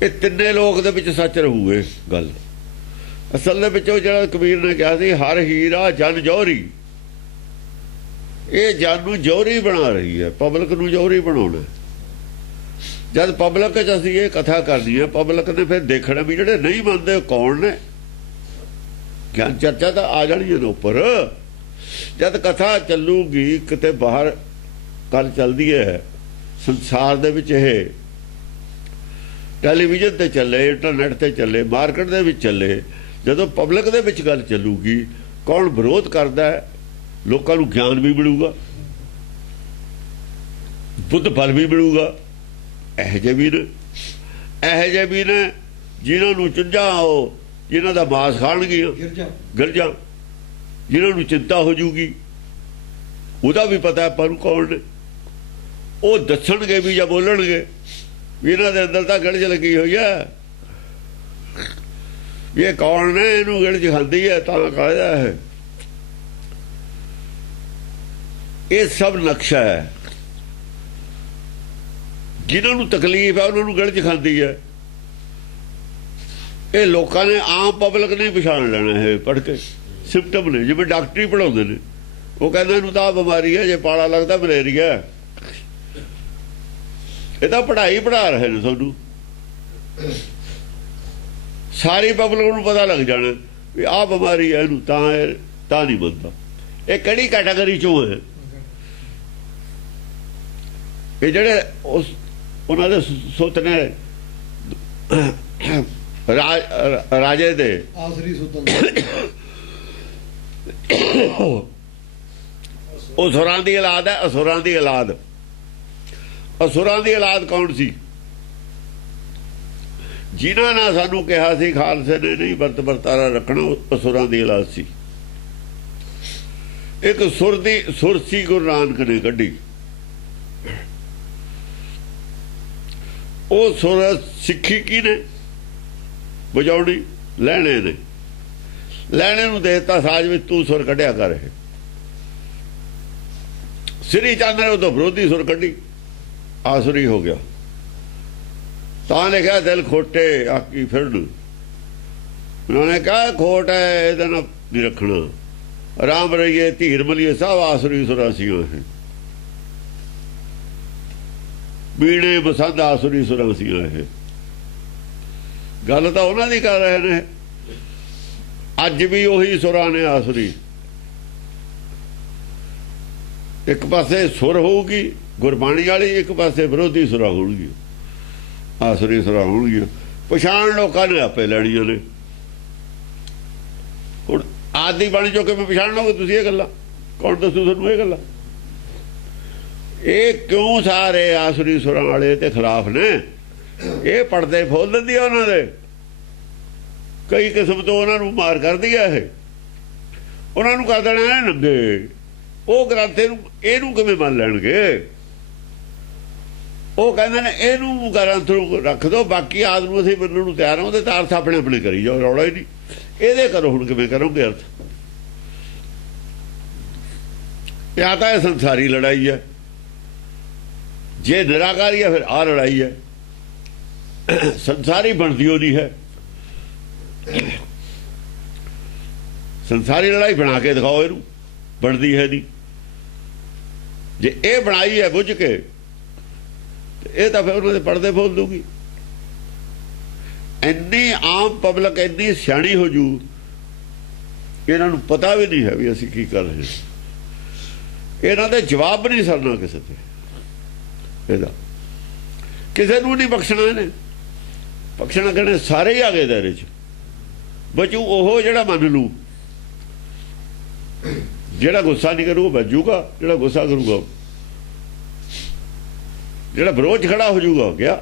ਇਹ ਤਿੰਨੇ ਲੋਕ ਦੇ ਵਿੱਚ ਸੱਚ ਰਹੂਗੇ ਗੱਲ। ਅਸਲ ਦੇ ਵਿੱਚ ਉਹ ਜਿਹੜਾ ਕਬੀਰ ਨੇ ਕਿਹਾ ਸੀ, ਹਰ ਹੀਰਾ ਜਨ ਜੌਹਰੀ, ਇਹ ਜਨ ਨੂੰ ਜੌਹਰੀ ਬਣਾ ਰਹੀ ਹੈ, ਪਬਲਿਕ ਨੂੰ ਜੌਹਰੀ ਬਣਾਉਣਾ। ਜਦ ਪਬਲਿਕ 'ਚ ਅਸੀਂ ਇਹ ਕਥਾ ਕਰਦੀ ਹੈ, ਪਬਲਿਕ ਨੇ ਫਿਰ ਦੇਖਣਾ ਵੀ ਜਿਹੜੇ ਨਹੀਂ ਮੰਨਦੇ ਕੌਣ ਨੇ। ਗਿਆਨ ਚਰਚਾ ਤਾਂ ਆ ਜਾਣੀ ਹੈ ਉੱਪਰ। ਜਦ ਕਥਾ ਚੱਲੂਗੀ ਕਿਤੇ ਬਾਹਰ, ਕੱਲ ਚੱਲਦੀ ਹੈ ਸੰਸਾਰ ਦੇ ਵਿੱਚ, ਇਹ ਟੈਲੀਵਿਜ਼ਨ ਤੇ ਚੱਲੇ, ਇੰਟਰਨੈਟ ਤੇ ਚੱਲੇ, ਮਾਰਕੀਟ ਦੇ ਵਿੱਚ ਚੱਲੇ, ਜਦੋਂ ਪਬਲਿਕ ਦੇ ਵਿੱਚ ਗੱਲ ਚੱਲੂਗੀ, ਕੌਣ ਵਿਰੋਧ ਕਰਦਾ ਹੈ, ਲੋਕਾਂ ਨੂੰ ਗਿਆਨ ਵੀ ਮਿਲੂਗਾ, ਬੁੱਧ ਬਲ ਵੀ ਮਿਲੂਗਾ। ਇਹੋ ਜਿਹੇ ਵੀ ਨੇ ਜਿਨ੍ਹਾਂ ਨੂੰ ਚੁੰਝਾਂ, ਉਹ ਜਿਨ੍ਹਾਂ ਦਾ ਮਾਸ ਖਾਣਗੀਆਂ ਗਿਰਜਾਂ, ਜਿਨ੍ਹਾਂ ਨੂੰ ਚਿੰਤਾ ਹੋ ਜੂਗੀ, ਉਹਦਾ ਵੀ ਪਤਾ ਆਪਾਂ ਨੂੰ ਕੌਣ ਨੇ। ਉਹ ਦੱਸਣਗੇ ਵੀ ਜਾਂ ਬੋਲਣਗੇ ਵੀ ਇਹਨਾਂ ਦੇ ਅੰਦਰ ਤਾਂ ਗਿਲਜ ਲੱਗੀ ਹੋਈ ਹੈ, ਵੀ ਇਹ ਕੌਣ ਨੇ, ਇਹਨੂੰ ਗਿਲਜ ਖਾਂਦੀ ਹੈ ਤਾਂ ਕਹਿੰਦਾ ਹੈ। ਇਹ ਸਭ ਨਕਸ਼ਾ ਹੈ। ਜਿਨ੍ਹਾਂ ਨੂੰ ਤਕਲੀਫ ਹੈ ਉਹਨਾਂ ਨੂੰ ਗਿਲਜ ਖਾਂਦੀ ਹੈ। ਇਹ ਲੋਕਾਂ ਨੇ, ਆਮ ਪਬਲਿਕ ਨੇ ਪਛਾਣ ਲੈਣਾ ਹੈ ਪੜ੍ਹ ਕੇ। ਸਿੰਪਟਮ ਨੇ, ਜਿਵੇਂ ਡਾਕਟਰੀ ਪੜ੍ਹਾਉਂਦੇ ਨੇ, ਉਹ ਕਹਿੰਦੇ ਇਹਨੂੰ ਤਾਂ ਬਿਮਾਰੀ ਹੈ, ਜੇ ਪਾਲਾ ਲੱਗਦਾ ਮਲੇਰੀਆ। ਇਹ ਤਾਂ ਪੜ੍ਹਾਈ ਪੜ੍ਹਾ ਰਹੇ ਨੇ ਤੁਹਾਨੂੰ, ਸਾਰੀ ਪਬਲਿਕ ਨੂੰ ਪਤਾ ਲੱਗ ਜਾਣਾ ਵੀ ਆਹ ਬਿਮਾਰੀ ਹੈ, ਇਹਨੂੰ ਤਾਂ ਨਹੀਂ ਮੰਨਦਾ। ਇਹ ਕਿਹੜੀ ਕੈਟਾਗਰੀ ਚੋਂ ਹੈ? ਇਹ ਜਿਹੜੇ ਉਹਨਾਂ ਦੇ ਸੋਤਨੇ ਰਾਜੇ ਦੇ ਆਸਰੀ ਸੁਤਨ, ਉਹ ਅਸੁਰਾਂ ਦੀ ਔਲਾਦ ਹੈ। ਅਸੁਰਾਂ ਦੀ ਔਲਾਦ, ਅਸੁਰਾਂ ਦੀ ਔਲਾਦ ਕੌਣ ਸੀ? ਜਿਨ੍ਹਾਂ ਨੇ ਸਾਨੂੰ ਕਿਹਾ ਸੀ ਖਾਲਸੇ ਨੇ ਨਹੀਂ ਵਰਤ ਵਰਤਾਰਾ ਰੱਖਣਾ, ਅਸੁਰਾਂ ਦੀ ਔਲਾਦ ਸੀ। ਇੱਕ ਸੁਰ ਸੀ ਗੁਰੂ ਨਾਨਕ ਨੇ ਕੱਢੀ। ਉਹ ਸੁਰ ਸਿੱਖੀ ਕੀ ਨੇ ਵਜਾਉਣੀ? ਲੈਣੇ ਨੇ। ਲੈਣੇ ਨੂੰ ਦੇਤਾ ਸਾਜ ਵਿੱਚ, ਤੂੰ ਸੁਰ ਕੱਢਿਆ ਕਰ। ਸ੍ਰੀ ਚੰਦ ਨੇ ਉਦੋਂ ਵਿਰੋਧੀ ਸੁਰ ਕੱਢੀ, ਆਸੁਰੀ ਹੋ ਗਿਆ। ਤਾਂ ਲਿਖਿਆ ਦਿਲ ਖੋਟੇ ਆਕੀ ਫਿਰਨ। ਉਹਨਾਂ ਨੇ ਕਿਹਾ ਖੋਟ ਹੈ, ਇਹਦਾ ਨਾ ਨਹੀਂ ਰੱਖਣਾ। ਰਾਮ ਰਹੀਏ ਧੀਰ ਮਲੀਏ ਸਭ ਆਸੁਰੀ ਸੁਰਾਂ ਸੀ। ਬੀੜੇ ਬਸੰਦ ਆਸੁਰੀ ਸੁਰਾਂ ਸੀ। ਇਹ ਗੱਲ ਤਾਂ ਉਹਨਾਂ ਦੀ ਕਰ ਰਹੇ ਨੇ। ਅੱਜ ਵੀ ਉਹੀ ਸੁਰਾਂ ਨੇ ਆਸੁਰੀ। ਇੱਕ ਪਾਸੇ ਸੁਰ ਹੋਊਗੀ ਗੁਰਬਾਣੀ ਵਾਲੀ, ਇੱਕ ਪਾਸੇ ਵਿਰੋਧੀ ਸੁਰਾਂ ਹੋਣਗੀਆਂ, ਆਸੁਰੀ ਸੁਰਾਂ ਹੋਣਗੀਆਂ। ਪਛਾਣ ਲੋਕਾਂ ਨੇ ਆਪੇ ਲੈਣੀਆਂ ਨੇ। ਹੁਣ ਆਦੀ ਬਾਣੀ ਚੋਂ ਕਿਵੇਂ ਪਛਾਣ ਲਓਗੇ ਤੁਸੀਂ ਇਹ ਗੱਲਾਂ? ਕੌਣ ਦੱਸੂ ਤੁਹਾਨੂੰ ਇਹ ਗੱਲਾਂ? ਇਹ ਕਿਉਂ ਸਾਰੇ ਆਸੁਰੀ ਸੁਰਾਂ ਵਾਲੇ ਤੇ ਖਿਲਾਫ ਨੇ? ਇਹ ਪੜਦੇ ਫੋਲ ਦਿੰਦੀ ਆ ਉਹਨਾਂ ਦੇ। ਕਈ ਕਿਸਮ ਤੋਂ ਉਹਨਾਂ ਨੂੰ ਮਾਰ ਕਰਦੀ ਆ। ਇਹ ਉਹਨਾਂ ਨੂੰ ਕਰ ਦੇਣਾ ਨੰਗੇ। ਉਹ ਗ੍ਰੰਥ ਇਹਨੂੰ ਕਿਵੇਂ ਮੰਨ ਲੈਣਗੇ? ਉਹ ਕਹਿੰਦੇ ਨੇ ਇਹਨੂੰ ਗ੍ਰੰਥ ਨੂੰ ਰੱਖ ਦੋ, ਬਾਕੀ ਆਦਮ ਨੂੰ ਅਸੀਂ ਮੰਨਣ ਨੂੰ ਤਿਆਰ ਹਾਂ। ਉਹਦੇ ਤਾਂ ਅਰਥ ਆਪਣੇ ਆਪਣੇ ਕਰੀ ਜਾਓ, ਰੌਲਾ ਹੀ ਨਹੀਂ। ਇਹਦੇ ਕਰੋ ਹੁਣ ਕਿਵੇਂ ਕਰੋਗੇ ਅਰਥ? या तो संसारी लड़ाई है, जे निराकारी है फिर आ लड़ाई है। संसारी बनती हो नहीं है, संसारी लड़ाई बना के दिखाओ, इनू बनती है नहीं। जे ये बनाई है बुझ के, ये तो फिर उन्होंने पर्दे बोल दूंगी। इन्नी आम पब्लिक इन्नी सियाणी हो जू, इन्हों पता भी नहीं है भी असी की कर रहे हैं। इन्हों के जवाब नहीं सरना किसी से, किसी को नहीं बख्शना। इन्हें बख्शना कहने सारे ही आ गए दायरे च। बचू ओह जिहड़ा मन लू, जिहड़ा गुस्सा नहीं करूगा बचूगा, जिहड़ा गुस्सा करूगा, जिहड़ा विरोध खड़ा हो जाऊगा हो गया।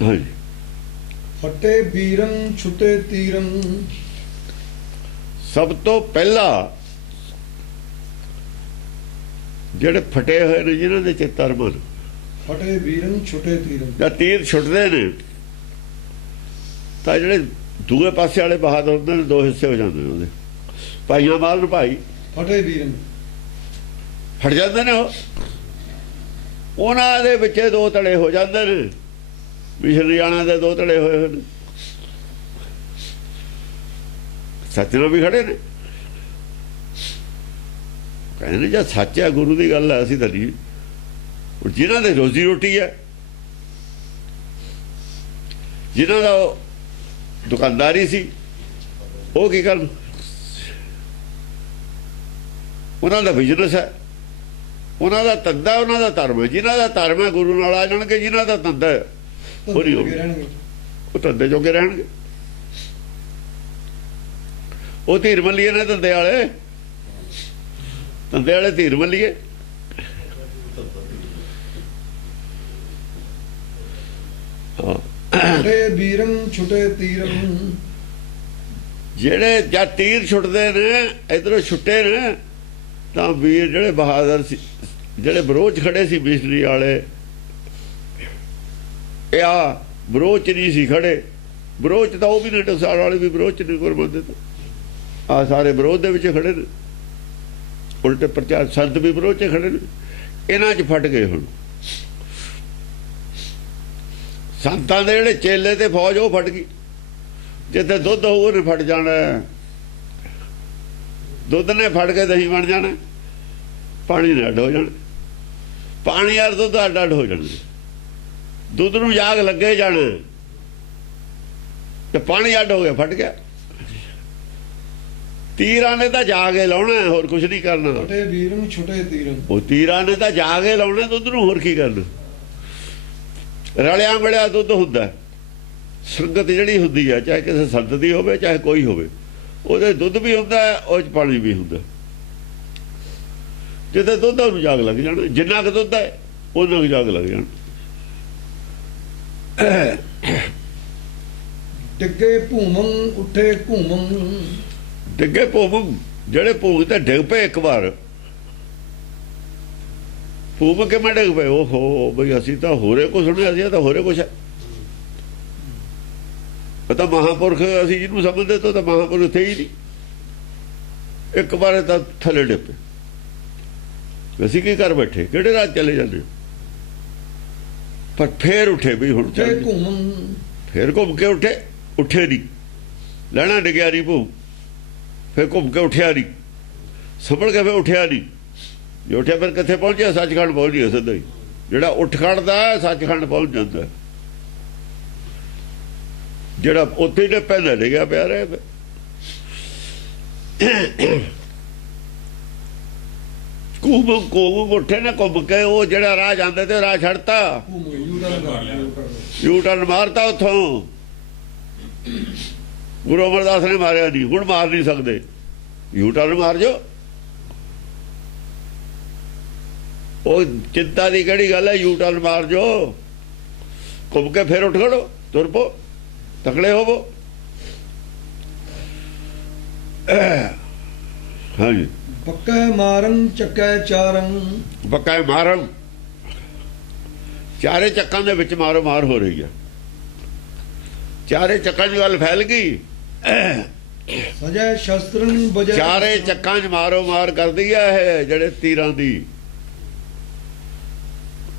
हाँ जी। फटे बीरन छुटे तीरन, सब तो पहला ਜਿਹੜੇ फटे हुए ने जिन्हों के चित्तर मन, फटे बीरन छुटे तीरन, जब तीर छुटते ने तो ਜਿਹੜੇ दूए पासे वाले बहादुर होंगे ने दो हिस्से हो जाते हैं। भाइयां मारन भाई फटे बीरन फट जाते ने, उन्होंने दे विचे दो धड़े हो जाते हैं। भी हरियाणा के दो धड़े हुए हैं, सच नाल भी खड़े ने। कहने जब सच है गुरु की गल है, असी तो नहीं। जिन्हों ने रोजी रोटी है, जिन्हों का दुकानदारी सी, वो की कर, उन्होंने बिजनेस है, उन्होंने धंधा, उन्होंने धर्म है। जिन्हों का धर्म है गुरु नाल आ जाणगे, जिन्हों का धंधा है वो नहीं होगा, वो धंधे जोगे रहणगे। वो धीर मल्लीए ने धंधे वाले, धंधे वाले धीर मल्लीए। फटे बीरन छुटे तीरन, जेड़े जब तीर छुटते ने इधरों छुट्टे ने, तो वीर जेड़े बहादुर सी, जेड़े विरोध खड़े सी बिजली वाले, या विरोध च नहीं सी खड़े। विरोध तो वह भी नहीं, टकसाल वाले भी विरोध च नहीं कोई मंनदे। तो आ सारे विरोध दे विच खड़े ने, उल्टे प्रचार संत भी विरोध च खड़े ने। इन्हां च फट गए हुण संतां दे जेड़े चेले ते फौज, वो फट गई। जिथे दुध होਊ ने फट जाना, दुध ने फट के दही बन जाना, पानी ने अड हो जाना, पानी यार दुध अड अड हो जाने। दुध नूं जाग लगे जाना ते पानी अड हो गया, फट गया। तीरां ने तो जाके लाउणा, होर कुछ नहीं करना। फटे बीरन छुटे तीरन, वो तीरां ने तो जाके लाउणा दुध नूं, होर की करना। रलिया मिलिया दुध हुंदा, संगत जिहड़ी हुंदी है, चाहे किसी संत दी होवे चाहे कोई होवे, ਉਹਦੇ ਦੁੱਧ ਵੀ ਹੁੰਦਾ ਹੈ, ਉਹ 'ਚ ਪਾਣੀ ਵੀ ਹੁੰਦਾ। ਜਿੱਥੇ ਦੁੱਧ ਉਹਨੂੰ ਜਾਗ ਲੱਗ ਜਾਣਾ, ਜਿੰਨਾ ਕੁ ਦੁੱਧ ਹੈ ਉਹਨਾਂ ਨੂੰ ਜਾਗ ਲੱਗ ਜਾਣਾ। ਡਿੱਗੇ ਭੂਮੰ ਉੱਠੇ ਘੂਮੰ, ਡਿੱਗੇ ਭੂਮੰ, ਜਿਹੜੇ ਭੂਮ ਤੇ ਡਿੱਗ ਪਏ ਇੱਕ ਵਾਰ, ਭੂਮ ਕਿਵੇਂ ਡਿੱਗ ਪਏ? ਓਹੋ ਬਈ ਅਸੀਂ ਤਾਂ ਹੋਰੇ ਕੁਛ ਸੁਣਿਆ, ਅਸੀਂ ਤਾਂ ਹੋਰੇ ਕੁਛ ਹੈ। ਪਤਾ ਮਹਾਂਪੁਰਖ ਅਸੀਂ ਜਿਹਨੂੰ ਸਮਝਦੇ ਤਾਂ ਮਹਾਂਪੁਰਖ ਥੇ ਹੀ ਨਹੀਂ। ਇੱਕ ਵਾਰ ਤਾਂ ਥੱਲੇ ਡਿੱਪੇ, ਅਸੀਂ ਕੀ ਕਰ ਬੈਠੇ, ਕਿਹੜੇ ਰਾਤ ਚਲੇ ਜਾਂਦੇ। ਪਰ ਫੇਰ ਉੱਠੇ ਵੀ ਹੁਣ ਘੂਮੰ, ਫੇਰ ਘੁੰਮ ਕੇ ਉੱਠੇ, ਉੱਠੇ ਨਹੀਂ, ਲੈਣਾ ਡਿੱਗਿਆ ਨਹੀਂ ਭੂ, ਫੇਰ ਘੁੰਮ ਕੇ ਉੱਠਿਆ ਨਹੀਂ, ਸੰਭਲ ਕੇ ਫੇਰ ਉੱਠਿਆ ਨਹੀਂ। ਜੇ ਉੱਠਿਆ ਫਿਰ ਕਿੱਥੇ ਪਹੁੰਚਿਆ? ਸੱਚਖੰਡ ਪਹੁੰਚ ਗਿਆ ਸਿੱਧਾ ਹੀ। ਜਿਹੜਾ ਉੱਠ ਖੜਦਾ ਸੱਚਖੰਡ ਪਹੁੰਚ ਜਾਂਦਾ, ਜਿਹੜਾ ਉੱਥੇ ਨੇ ਪਹਿਲਾਂ ਡਿੱਗਿਆ ਪਿਆ ਰਹੇ। ਘੁੰਮ ਉੱਠੇ ਨਾ, ਘੁੰਮ ਕੇ ਉਹ ਜਿਹੜਾ ਰਾਹ ਜਾਂਦੇ ਤੇ ਰਾਹ ਛੱਡਤਾ, ਯੂ ਟਰਨ ਮਾਰਤਾ ਉੱਥੋਂ। ਗੁਰੂ ਅਮਰਦਾਸ ਨੇ ਮਾਰਿਆ ਨਹੀਂ, ਹੁਣ ਮਾਰ ਨਹੀਂ ਸਕਦੇ, ਯੂ ਟਰਨ ਮਾਰ ਜੋ। ਉਹ ਚਿੰਤਾ ਦੀ ਕਿਹੜੀ ਗੱਲ ਹੈ, ਯੂ ਟਰਨ ਮਾਰ ਜੋ, ਘੁੰਮ ਕੇ ਫਿਰ ਉੱਠ ਖੜੋ, ਤੁਰ ਪੋ, ਤਕੜੇ ਹੋਵੋ। ਹਾਂਜੀ। ਪੱਕੇ ਮਾਰਨ ਚੱਕੇ ਚਾਰਨ, ਪੱਕਾ ਮਾਰਨ, ਚਾਰੇ ਚੱਕਾਂ ਦੇ ਵਿੱਚ ਮਾਰੋ ਮਾਰ ਹੋ ਰਹੀ ਹੈ। ਚਾਰੇ ਚੱਕਾਂ ਦੀ ਗੱਲ ਫੈਲ ਗਈ, ਸਜੈ ਸ਼ਸਤਰਨ ਬਜੈ ਚਾਰੇ ਚੱਕਾਂ 'ਚ ਮਾਰੋ ਮਾਰ ਕਰਦੀ ਆ ਇਹ ਜਿਹੜੇ ਤੀਰਾਂ ਦੀ।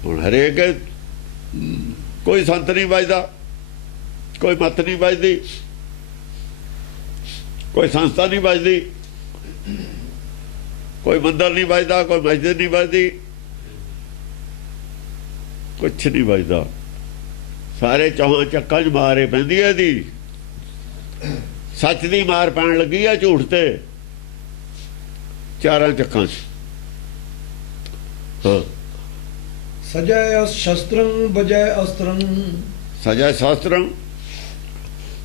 ਹੁਣ ਹਰੇਕ ਕੋਈ ਸੰਤ ਨਹੀਂ ਵੱਜਦਾ, ਕੋਈ ਮੱਤ ਨਹੀਂ ਵੱਜਦੀ, ਕੋਈ ਸੰਸਥਾ ਨਹੀਂ ਵੱਜਦੀ, ਕੋਈ ਮੰਦਰ ਨਹੀਂ ਵੱਜਦਾ, ਕੋਈ ਮਸਜਿਦ ਨਹੀਂ ਵੱਜਦੀ, ਕੁਛ ਨਹੀਂ ਵੱਜਦਾ। ਸਾਰੇ ਚੌਹਾਂ ਚੱਕਾਂ 'ਚ ਮਾਰੇ ਪੈਂਦੀ ਹੈ ਦੀ। ਸੱਚ ਦੀ ਮਾਰ ਪੈਣ ਲੱਗੀ ਆ ਝੂਠ ਤੇ ਚਾਰਾਂ ਚੱਕਾਂ 'ਚ। ਹਾਂ, ਸਜੈ ਸ਼ਸਤਰੰ ਬਜੈ ਅਸਤਰੰ। ਸਜਾ ਸ਼ਾਸਤਰੰ,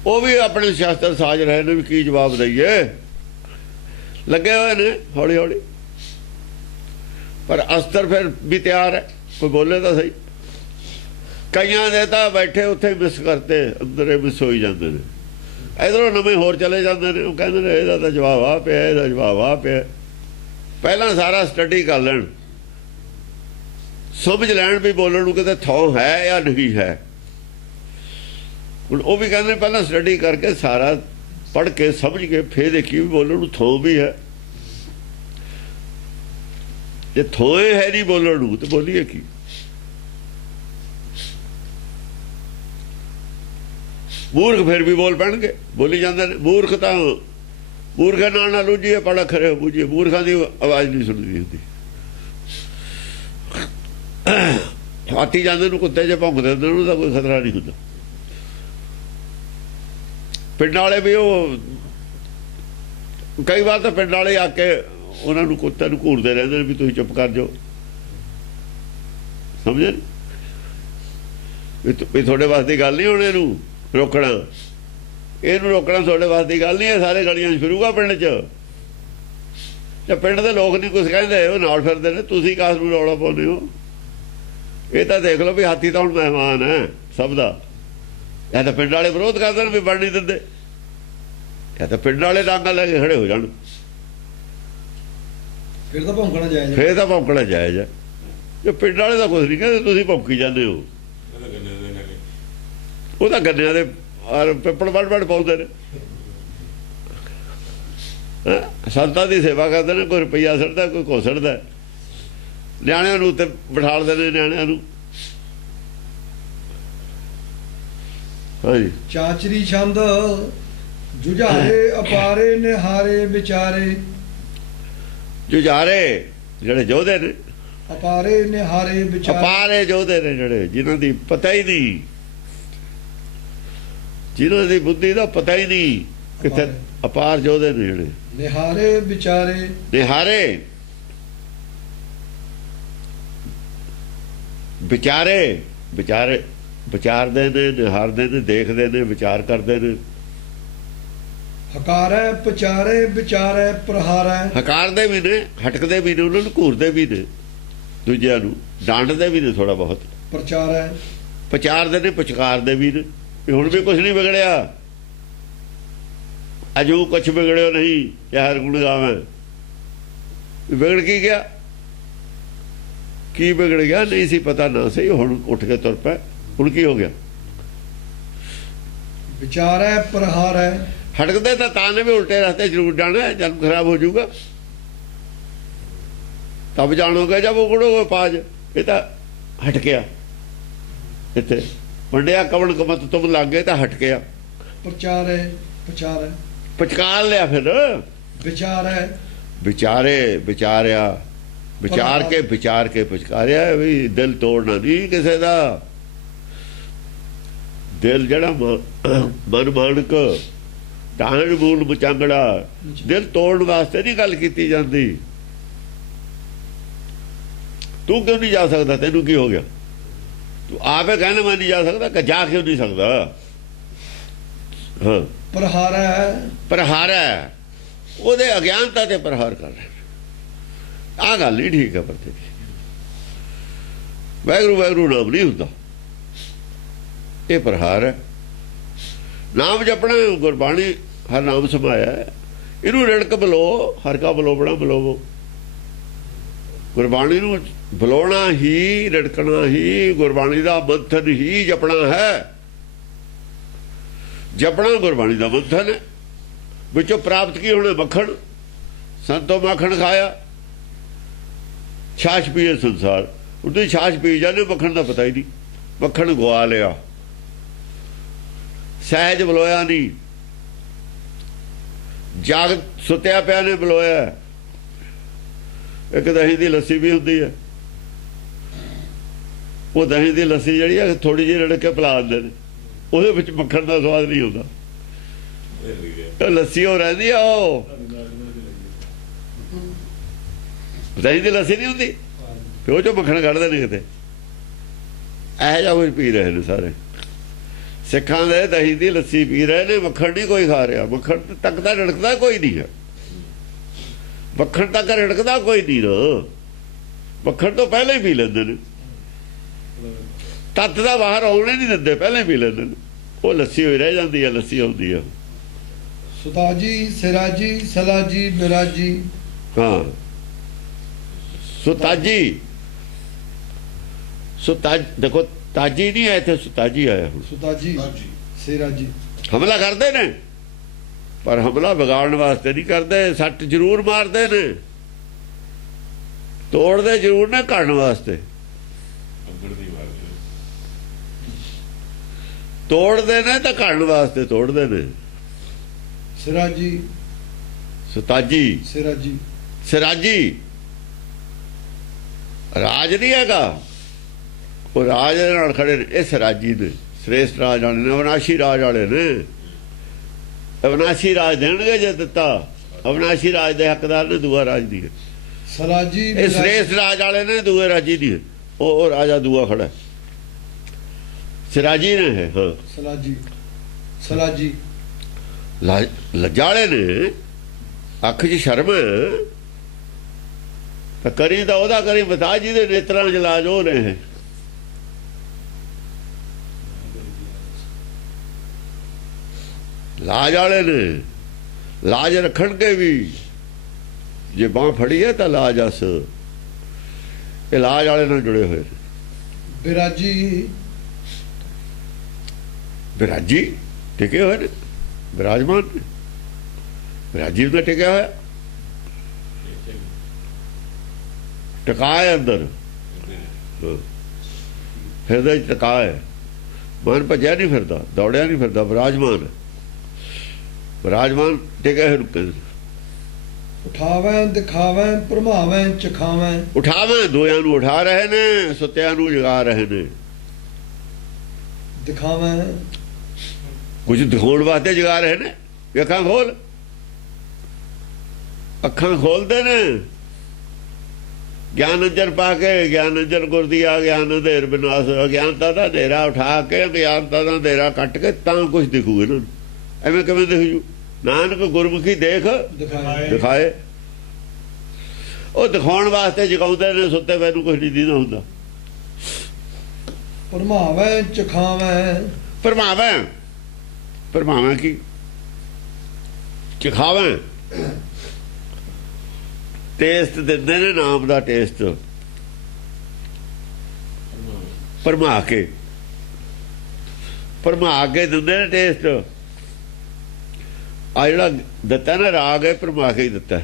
ਉਹ ਵੀ ਆਪਣੇ ਸ਼ਾਸਤਰ ਸਾਜ ਰਹੇ ਨੇ ਵੀ ਕੀ ਜਵਾਬ ਦਈਏ, ਲੱਗੇ ਹੋਏ ਨੇ ਹੌਲੀ ਹੌਲੀ। ਪਰ ਅਸਤਰ ਫਿਰ ਵੀ ਤਿਆਰ ਹੈ, ਕੋਈ ਬੋਲੇ ਤਾਂ ਸਹੀ। ਕਈਆਂ ਦੇ ਤਾਂ ਬੈਠੇ ਉੱਥੇ ਮਿਸ ਕਰਤੇ, ਅੰਦਰੇ ਮਿਸ ਹੋਈ ਜਾਂਦੇ ਨੇ। ਇਧਰੋਂ ਨਵੇਂ ਹੋਰ ਚਲੇ ਜਾਂਦੇ ਨੇ, ਉਹ ਕਹਿੰਦੇ ਨੇ ਇਹਦਾ ਤਾਂ ਜਵਾਬ ਆ ਪਿਆ, ਇਹਦਾ ਜਵਾਬ ਆ ਪਿਆ। ਪਹਿਲਾਂ ਸਾਰਾ ਸਟੱਡੀ ਕਰ ਲੈਣ, ਸਮਝ ਲੈਣ ਵੀ ਬੋਲਣ ਨੂੰ ਕਿਤੇ ਥਾਂ ਹੈ ਜਾਂ ਨਹੀਂ ਹੈ। ਹੁਣ ਉਹ ਵੀ ਕਹਿੰਦੇ ਪਹਿਲਾਂ ਸਟੱਡੀ ਕਰਕੇ ਸਾਰਾ ਪੜ੍ਹ ਕੇ ਸਮਝ ਕੇ ਫੇਰ ਦੇਖੀ ਵੀ ਬੋਲਣ ਨੂੰ ਥਾਂ ਵੀ ਹੈ। ਜੇ ਥੋਏ ਹੈ ਨਹੀਂ ਬੋਲਣ ਨੂੰ ਤੇ ਬੋਲੀਏ ਕੀ? ਮੂਰਖ ਫਿਰ ਵੀ ਬੋਲ ਪੈਣਗੇ, ਬੋਲੀ ਜਾਂਦੇ ਨੇ। ਮੂਰਖ ਤਾਂ ਮੂਰਖਾਂ ਨਾਲ ਲੁੱਝੀਏ, ਪੜਾ ਖਰੇ ਬੁਝੀਏ। ਮੂਰਖਾਂ ਦੀ ਆਵਾਜ਼ ਨਹੀਂ ਸੁਣਦੀ ਹੁੰਦੀ। ਹਾਥੀ ਜਾਂਦੇ ਨੂੰ ਕੁੱਤੇ ਜੇ ਭੌਂਕਦੇ ਹੁੰਦੇ ਉਹਨੂੰ ਤਾਂ ਕੋਈ ਖਤਰਾ ਨਹੀਂ ਹੁੰਦਾ। ਪਿੰਡ ਵਾਲੇ ਵੀ ਉਹ ਕਈ ਵਾਰ ਤਾਂ ਪਿੰਡ ਵਾਲੇ ਆ ਕੇ ਉਹਨਾਂ ਨੂੰ ਕੁੱਤੇ ਨੂੰ ਘੂਰਦੇ ਰਹਿੰਦੇ ਨੇ ਵੀ ਤੁਸੀਂ ਚੁੱਪ ਕਰ ਜਾਓ। ਸਮਝੇ ਵੀ ਤੁਹਾਡੇ ਵਾਸਤੇ ਗੱਲ ਨਹੀਂ ਹੁਣ ਇਹਨੂੰ ਰੋਕਣਾ, ਇਹਨੂੰ ਰੋਕਣਾ ਤੁਹਾਡੇ ਵਾਸਤੇ ਗੱਲ ਨਹੀਂ ਹੈ। ਸਾਰੇ ਗਲੀਆਂ 'ਚ ਫਿਰੂਗਾ ਪਿੰਡ 'ਚ, ਤੇ ਪਿੰਡ ਦੇ ਲੋਕ ਨਹੀਂ ਕੁਛ ਕਹਿੰਦੇ, ਉਹ ਨਾਲ ਫਿਰਦੇ ਨੇ। ਤੁਸੀਂ ਕਾਸ ਨੂੰ ਰੌਲਾ ਪਾਉਂਦੇ ਹੋ? ਇਹ ਤਾਂ ਦੇਖ ਲਓ ਵੀ ਹਾਥੀ ਤਾਂ ਹੁਣ ਮਹਿਮਾਨ ਹੈ ਸਭ ਦਾ। ਜਾਂ ਤਾਂ ਪਿੰਡ ਵਾਲੇ ਵਿਰੋਧ ਕਰਦੇ ਨੇ ਵੀ ਬਣ ਨਹੀਂ ਦਿੰਦੇ, ਜਾਂ ਤਾਂ ਪਿੰਡ ਵਾਲੇ ਡਾਂਗਾ ਲੈ ਕੇ ਖੜੇ ਹੋ ਜਾਣ। ਫਿਰ ਤਾਂ ਭੌਂਕਣਾ ਜਾਇਜ਼ ਹੈ। ਫੇਰ ਤਾਂ ਭੌਂਕਣਾ ਜਾਇਜ਼ ਹੈ। ਜੇ ਪਿੰਡ ਵਾਲੇ ਤਾਂ ਕੁਛ ਨਹੀਂ ਕਹਿੰਦੇ, ਤੁਸੀਂ ਭੌਂਕੀ ਜਾਂਦੇ ਹੋ। ਉਹ ਤਾਂ ਗੰਨਿਆਂ ਦੇ ਪਿੱਪੜ ਵੱਢ ਪਾਉਂਦੇ ਨੇ, ਸੰਤਾਂ ਦੀ ਸੇਵਾ ਕਰਦੇ ਨੇ। ਕੋਈ ਰੁਪਈਆ ਸੜਦਾ, ਕੋਈ ਕੁਛ ਸੜਦਾ। ਨਿਆਣਿਆਂ ਨੂੰ ਉੱਤੇ ਬਿਠਾਲਦੇ ਨੇ, ਨਿਆਣਿਆਂ ਨੂੰ। ਹਾਂਜੀ, ਚਾਚਰੀ ਛੰਦ ਜੁਝਾਰੇ ਅਪਾਰੇ ਨਿਹਾਰੇ ਵਿਚਾਰੇ। ਜੁਝਾਰੇ ਜਿਹੜੇ ਯੋਧੇ ਨੇ, ਅਪਾਰੇ ਨਿਹਾਰੇ ਵਿਚਾਰੇ। ਅਪਾਰੇ ਯੋਧੇ ਨੇ ਜਿਹੜੇ ਜਿਨ੍ਹਾਂ ਦੀ ਪਤਾ ਹੀ ਨਹੀਂ, ਜਿਨ੍ਹਾਂ ਦੀ ਬੁੱਧੀ ਦਾ ਪਤਾ ਹੀ ਨਹੀਂ ਕਿੱਥੇ। ਅਪਾਰ ਯੋਧੇ ਨੇ ਜਿਹੜੇ ਨਿਹਾਰੇ ਵਿਚਾਰੇ। ਨਿਹਾਰੇ ਵਿਚਾਰੇ, ਵਿਚਾਰੇ ਵਿਚਾਰਦੇ ਨੇ, ਨਿਹਾਰਦੇ ਨੇ, ਦੇਖਦੇ ਨੇ, ਵਿਚਾਰ ਕਰਦੇ ਨੇ। ਹਕਾਰੈ ਪਚਾਰੇ ਵਿਚਾਰੈ ਪ੍ਰਹਾਰੈ। ਹਕਾਰਦੇ ਵੀ ਨੇ, ਹਟਕਦੇ ਵੀ ਨੇ, ਉਹਨਾਂ ਨੂੰ ਘੂਰਦੇ ਵੀ ਨੇ, ਦੂਜਿਆਂ ਨੂੰ ਡਾਂਟਦੇ ਵੀ ਨੇ ਥੋੜਾ ਬਹੁਤ। ਪ੍ਰਚਾਰੈ ਪਚਾਰਦੇ ਨੇ, ਪੁਚਕਾਰਦੇ ਵੀ ਨੇ। ਹੁਣ ਵੀ ਕੁਛ ਨਹੀਂ ਵਿਗੜਿਆ, ਅਜੂ ਕੁਛ ਵਿਗੜਿਓ ਨਹੀਂ। ਯਾਰ ਗੁਣ ਗਾਵੇਂ, ਵਿਗੜ ਕੀ ਗਿਆ? ਕੀ ਵਿਗੜ ਗਿਆ? ਨਹੀਂ ਸੀ ਪਤਾ ਨਾ ਸਹੀ, ਹੁਣ ਉੱਠ ਕੇ ਤੁਰ ਪੈ। ਹੁਣ ਕੀ ਹੋ ਗਿਆ? ਵਿਚਾਰੈ ਪ੍ਰਹਾਰੈ। ਹਟਕਦੇ ਤਾਂ ਨੇ ਵੀ ਉਲਟੇ ਰਸਤੇ ਜ਼ਰੂਰ ਜਾਣਾ, ਜਨਮ ਖਰਾਬ ਹੋ ਜਾਊਗਾ। ਤਬ ਜਾਣੋਗੇ ਜਬ ਉਗੜੋਗੇ ਪਾਜ। ਇਹ ਤਾਂ ਹਟ ਗਿਆ, ਇੱਥੇ ਵੰਡਿਆ ਕਵਣ ਕਮਤ ਤੁਮ ਲਾਗੇ ਤਾਂ ਹਟ ਗਿਆ। ਪ੍ਰਚਾਰੈ ਪਚਾਰੈ ਪਚਕਾਰ ਲਿਆ। ਫਿਰ ਵਿਚਾਰੈ ਵਿਚਾਰੇ, ਵਿਚਾਰਿਆ, ਵਿਚਾਰ ਕੇ ਵਿਚਾਰ ਕੇ ਪਚਕਾਰਿਆ। ਵੀ ਦਿਲ ਤੋੜਨਾ ਨਹੀਂ ਕਿਸੇ ਦਾ। ਦਿਲ ਜਿਹੜਾ ਮਨ ਮਾਨਕ ਟਾਹਣ ਮੂਲ ਮਚਾਂਗੜਾ, ਦਿਲ ਤੋੜਨ ਵਾਸਤੇ ਨਹੀਂ ਗੱਲ ਕੀਤੀ ਜਾਂਦੀ। ਤੂੰ ਕਿਉਂ ਨਹੀਂ ਜਾ ਸਕਦਾ? ਤੈਨੂੰ ਕੀ ਹੋ ਗਿਆ? ਤੂੰ ਆਪੇ ਕਹਿੰਦਾ ਮੈਂ ਨਹੀਂ ਜਾ ਸਕਦਾ, ਕਿ ਜਾ ਕਿਉਂ ਨਹੀਂ ਸਕਦਾ? ਹਾਂ, ਪ੍ਰਹਾਰੈ। ਪ੍ਰਹਾਰ ਉਹਦੇ ਅਗਿਆਨਤਾ ਤੇ ਪ੍ਰਹਾਰ ਕਰ ਰਹੇ। ਆਹ ਗੱਲ ਨਹੀਂ ਠੀਕ ਹੈ। ਪਰਤੇ ਵਾਹਿਗੁਰੂ ਵਾਹਿਗੁਰੂ ਨਾਮ ਨਹੀਂ ਹੁੰਦਾ, ਇਹ ਪ੍ਰਹਾਰ ਹੈ। ਨਾਮ ਜਪਣਾ, ਗੁਰਬਾਣੀ ਹਰ ਨਾਮ ਸਮਾਇਆ। ਇਹਨੂੰ ਰਿੜਕ ਬਲੋ, ਹਰ ਕਾ ਬਲੋਵਣਾ ਬਲੋਵੋ। ਗੁਰਬਾਣੀ ਨੂੰ ਬੁਲਾਉਣਾ ਹੀ, ਰਿੜਕਣਾ ਹੀ, ਗੁਰਬਾਣੀ ਦਾ ਮੰਥਨ ਹੀ ਜਪਣਾ ਹੈ। ਜਪਣਾ ਗੁਰਬਾਣੀ ਦਾ ਮੰਥਨ ਹੈ। ਵਿੱਚੋਂ ਪ੍ਰਾਪਤ ਕੀ ਹੋਣਾ? ਮੱਖਣ। ਸੰਤੋ ਮੱਖਣ ਖਾਇਆ, ਛਾਛ ਪੀਏ ਸੰਸਾਰ। ਉਹਦੀ ਛਾਛ ਪੀ ਜਾਂਦੇ, ਮੱਖਣ ਦਾ ਪਤਾ ਹੀ ਨਹੀਂ। ਮੱਖਣ ਗਵਾ ਲਿਆ, ਸਹਿਜ ਬਲੋਇਆ ਨਹੀਂ। ਜਾਗ ਸੁੱਤਿਆ ਪਿਆ ਨੇ ਬਲੋਇਆ। ਇੱਕ ਦਹੀਂ ਦੀ ਲੱਸੀ ਵੀ ਹੁੰਦੀ ਹੈ, ਉਹ ਦਹੀਂ ਦੀ ਲੱਸੀ ਜਿਹੜੀ ਹੈ ਥੋੜੀ ਜਿਹੀ ਰੜ ਕੇ ਪਿਲਾ ਦਿੰਦੇ ਨੇ, ਉਹਦੇ ਵਿੱਚ ਮੱਖਣ ਦਾ ਸਵਾਦ ਨਹੀਂ ਹੁੰਦਾ। ਲੱਸੀ ਉਹ ਰਹਿੰਦੀ ਆ, ਉਹ ਦਹੀਂ ਦੀ ਲੱਸੀ ਨਹੀਂ ਹੁੰਦੀ, ਫਿਰ ਉਹ ਚੋਂ ਮੱਖਣ ਕੱਢਦੇ ਨੇ ਕਿਤੇ। ਇਹੋ ਜਿਹਾ ਕੁਝ ਪੀ ਰਹੇ ਨੇ ਸਾਰੇ ਸਿੱਖਾਂ ਦੇ। ਦਹੀਂ ਦੀ ਲੱਸੀ ਪੀ ਰਹੇ ਨੇ, ਮੱਖਣ ਨਹੀਂ ਕੋਈ ਖਾ ਰਿਹਾ। ਮੱਖਣ ਤੱਕ ਤਾਂ ਰੜਕਦਾ ਕੋਈ ਨਹੀਂ ਹੈ, ਮੱਖਣ ਤੱਕ ਰੜਕਦਾ ਕੋਈ ਨਹੀਂ ਨਾ। ਮੱਖਣ ਤੋਂ ਪਹਿਲਾਂ ਹੀ ਪੀ ਲੈਂਦੇ ਨੇ, ਤੱਤ ਦਾ ਬਾਹਰ ਆਉਣੇ ਨਹੀਂ ਦਿੰਦੇ, ਪਹਿਲਾਂ ਹੀ ਪੀ ਲੈਂਦੇ ਨੇ। ਉਹ ਲੱਸੀ ਹੋਈ ਰਹਿ ਜਾਂਦੀ ਹੈ, ਲੱਸੀ ਆਉਂਦੀ ਹੈ। ਸੁਤਾਜੀ ਸਿਰਾਜੀ ਸਲਾਜੀ ਬਿਰਾਜੀ। ਹਾਂ, ਸੁਤਾਜੀ। ਸੁਤਾਜ ਦੇਖੋ, ਤਾਜੀ ਨਹੀਂ ਹੈ ਇੱਥੇ, ਸੁਤਾਜੀ ਆਇਆ ਹੁਣ। ਸੁਤਾਜੀ ਸਿਰਾਜੀ ਹਮਲਾ ਕਰਦੇ ਨੇ, ਪਰ ਹਮਲਾ ਵਿਗਾੜਨ ਵਾਸਤੇ ਨਹੀਂ ਕਰਦੇ। ਸੱਟ ਜ਼ਰੂਰ ਮਾਰਦੇ ਨੇ, ਤੋੜਦੇ ਜ਼ਰੂਰ ਨੇ, ਘੜਨ ਵਾਸਤੇ। ਤੋੜਦੇ ਨੇ ਤਾਂ ਘੜਨ ਵਾਸਤੇ ਤੋੜਦੇ ਨੇ। ਸਿਰਾਜੀ ਸੁਤਾਜੀ ਸਿਰਾਜੀ ਸਿਰਾਜੀ ਰਾਜ ਨਹੀਂ ਹੈਗਾ, ਉਹ ਰਾਜ ਦੇ ਨਾਲ ਖੜੇ ਨੇ। ਇਹ ਸਿਰਾਜੀ ਨੇ, ਸ੍ਰੇਸ਼ਟ ਰਾਜ ਵਾਲੇ ਨੇ, ਅਵਿਨਾਸ਼ੀ ਰਾਜ ਵਾਲੇ ਨੇ। ਅਵਿਨਾਸ਼ੀ ਰਾਜ ਦੇਣਗੇ ਜੇ ਦਿੱਤਾ। ਅਵਿਨਾਸ਼ੀ ਰਾਜ ਦੇ ਹੱਕਦਾਰ ਨੇ, ਦੂਆ ਰਾਜ ਦੀ। ਸਲਾਜੀ ਇਹ ਸ੍ਰੇਸ਼ਟ ਰਾਜ ਵਾਲੇ ਨੇ, ਦੂਏ ਰਾਜੀ ਦੀ। ਉਹ ਰਾਜਾ ਦੂਆ ਖੜਾ, ਸਿਰਾਜੀ ਨੇ ਹੈ। ਹਾਂ, ਸਲਾਜੀ ਸਲਾਜੀ ਲੱਜਾਲੇ ਨੇ। ਅੱਖ 'ਚ ਸ਼ਰਮ ਤਾਂ ਕਰੀ ਤਾਂ ਉਹਦਾ ਕਰੀ, ਬਤਾ ਜਿਹਦੇ ਨੇਤਰਾਂ 'ਚ ਲਾਜ ਹੋ ਰਹੇ ਹੈ। ਲਾਜ ਵਾਲੇ ਨੇ, ਲਾਜ ਰੱਖਣਗੇ ਵੀ। ਜੇ ਬਾਂਹ ਫੜੀ ਹੈ ਤਾਂ ਲਾਜ ਅਸ। ਇਹ ਲਾਜ ਵਾਲੇ ਨਾਲ ਜੁੜੇ ਹੋਏ ਨੇ। ਬਿਰਾਜੀ ਬਿਰਾਜੀ ਟਿਕੇ ਹੋਏ ਨੇ, ਬਿਰਾਜਮਾਨ ਨੇ। ਬਿਰਾਜੀ ਦਾ ਟਿਕਿਆ ਹੋਇਆ, ਟਿਕਾਏ ਅੰਦਰ, ਹਿਰਦੇ ਚ ਟਿਕਾਏ। ਮਨ ਭੱਜਿਆ ਨਹੀਂ ਫਿਰਦਾ, ਦੌੜਿਆ ਨਹੀਂ ਫਿਰਦਾ, ਬਿਰਾਜਮਾਨ। ਬਿਰਾਜਮਾਨ ਟਿਕੇ ਹੋਏ ਰੁਕੇ। ਉਠਾਵੈਂ ਦਿਖਾਵੈਂ ਭਰਮਾਵੈਂ ਚਖਾਵੈਂ। ਉਠਾਵੇਂ, ਦੋਆਂ ਨੂੰ ਉਠਾ ਰਹੇ ਨੇ, ਸੁੱਤਿਆਂ ਨੂੰ ਜਗਾ ਰਹੇ ਨੇ। ਦਿਖਾਵੈਂ ਕੁਝ ਦਿਖਾਉਣ ਵਾਸਤੇ ਜਗਾ ਰਹੇ ਨੇ। ਅੱਖਾਂ ਖੋਲ, ਅੱਖਾਂ ਖੋਲਦੇ ਨੇ। ਗਿਆਨ ਅੰਜਨ ਪਾ ਕੇ, ਗਿਆਨ ਅੰਜਨ ਗੁਰਦੀਆ ਗਿਆਨ ਅੰਧੇਰ ਵਿਨਾਸ਼। ਅਗਿਆਨਤਾ ਦਾ ਹਨੇਰਾ ਉਠਾ ਕੇ, ਅਗਿਆਨਤਾ ਦਾ ਹਨੇਰਾ ਕੱਟ ਕੇ ਤਾਂ ਕੁਝ ਦਿਖੂ ਇਹਨਾਂ ਨੂੰ। ਐਵੇਂ ਕਿਵੇਂ ਦਿਖ ਜੂ? ਨਾਨਕ ਗੁਰਮੁਖੀ ਦੇਖ ਦਿਖਾਏ। ਉਹ ਦਿਖਾਉਣ ਵਾਸਤੇ ਜਗਾਉਂਦੇ ਨੇ, ਸੁੱਤੇ ਪਏ ਨੂੰ ਕੁਝ ਨਹੀਂ ਦੀਦਾ ਹੁੰਦਾ। ਭਰਮਾਵੈਂ ਚਖਾਵੈਂ। ਭਰਮਾਵੇਂ, ਭਰਮਾਵੇਂ ਕੀ? ਚਖਾਵੇਂ, ਟੇਸਟ ਦਿੰਦੇ ਨੇ, ਨਾਮ ਦਾ ਟੇਸਟ। ਭਰਮਾ ਕੇ, ਭਰਮਾ ਕੇ ਦਿੰਦੇ ਨੇ ਟੇਸਟ। ਆ ਜਿਹੜਾ ਦਿੱਤਾ ਨਾ ਰਾਗ ਹੈ, ਭਰਮਾ ਕੇ ਹੀ ਦਿੱਤਾ।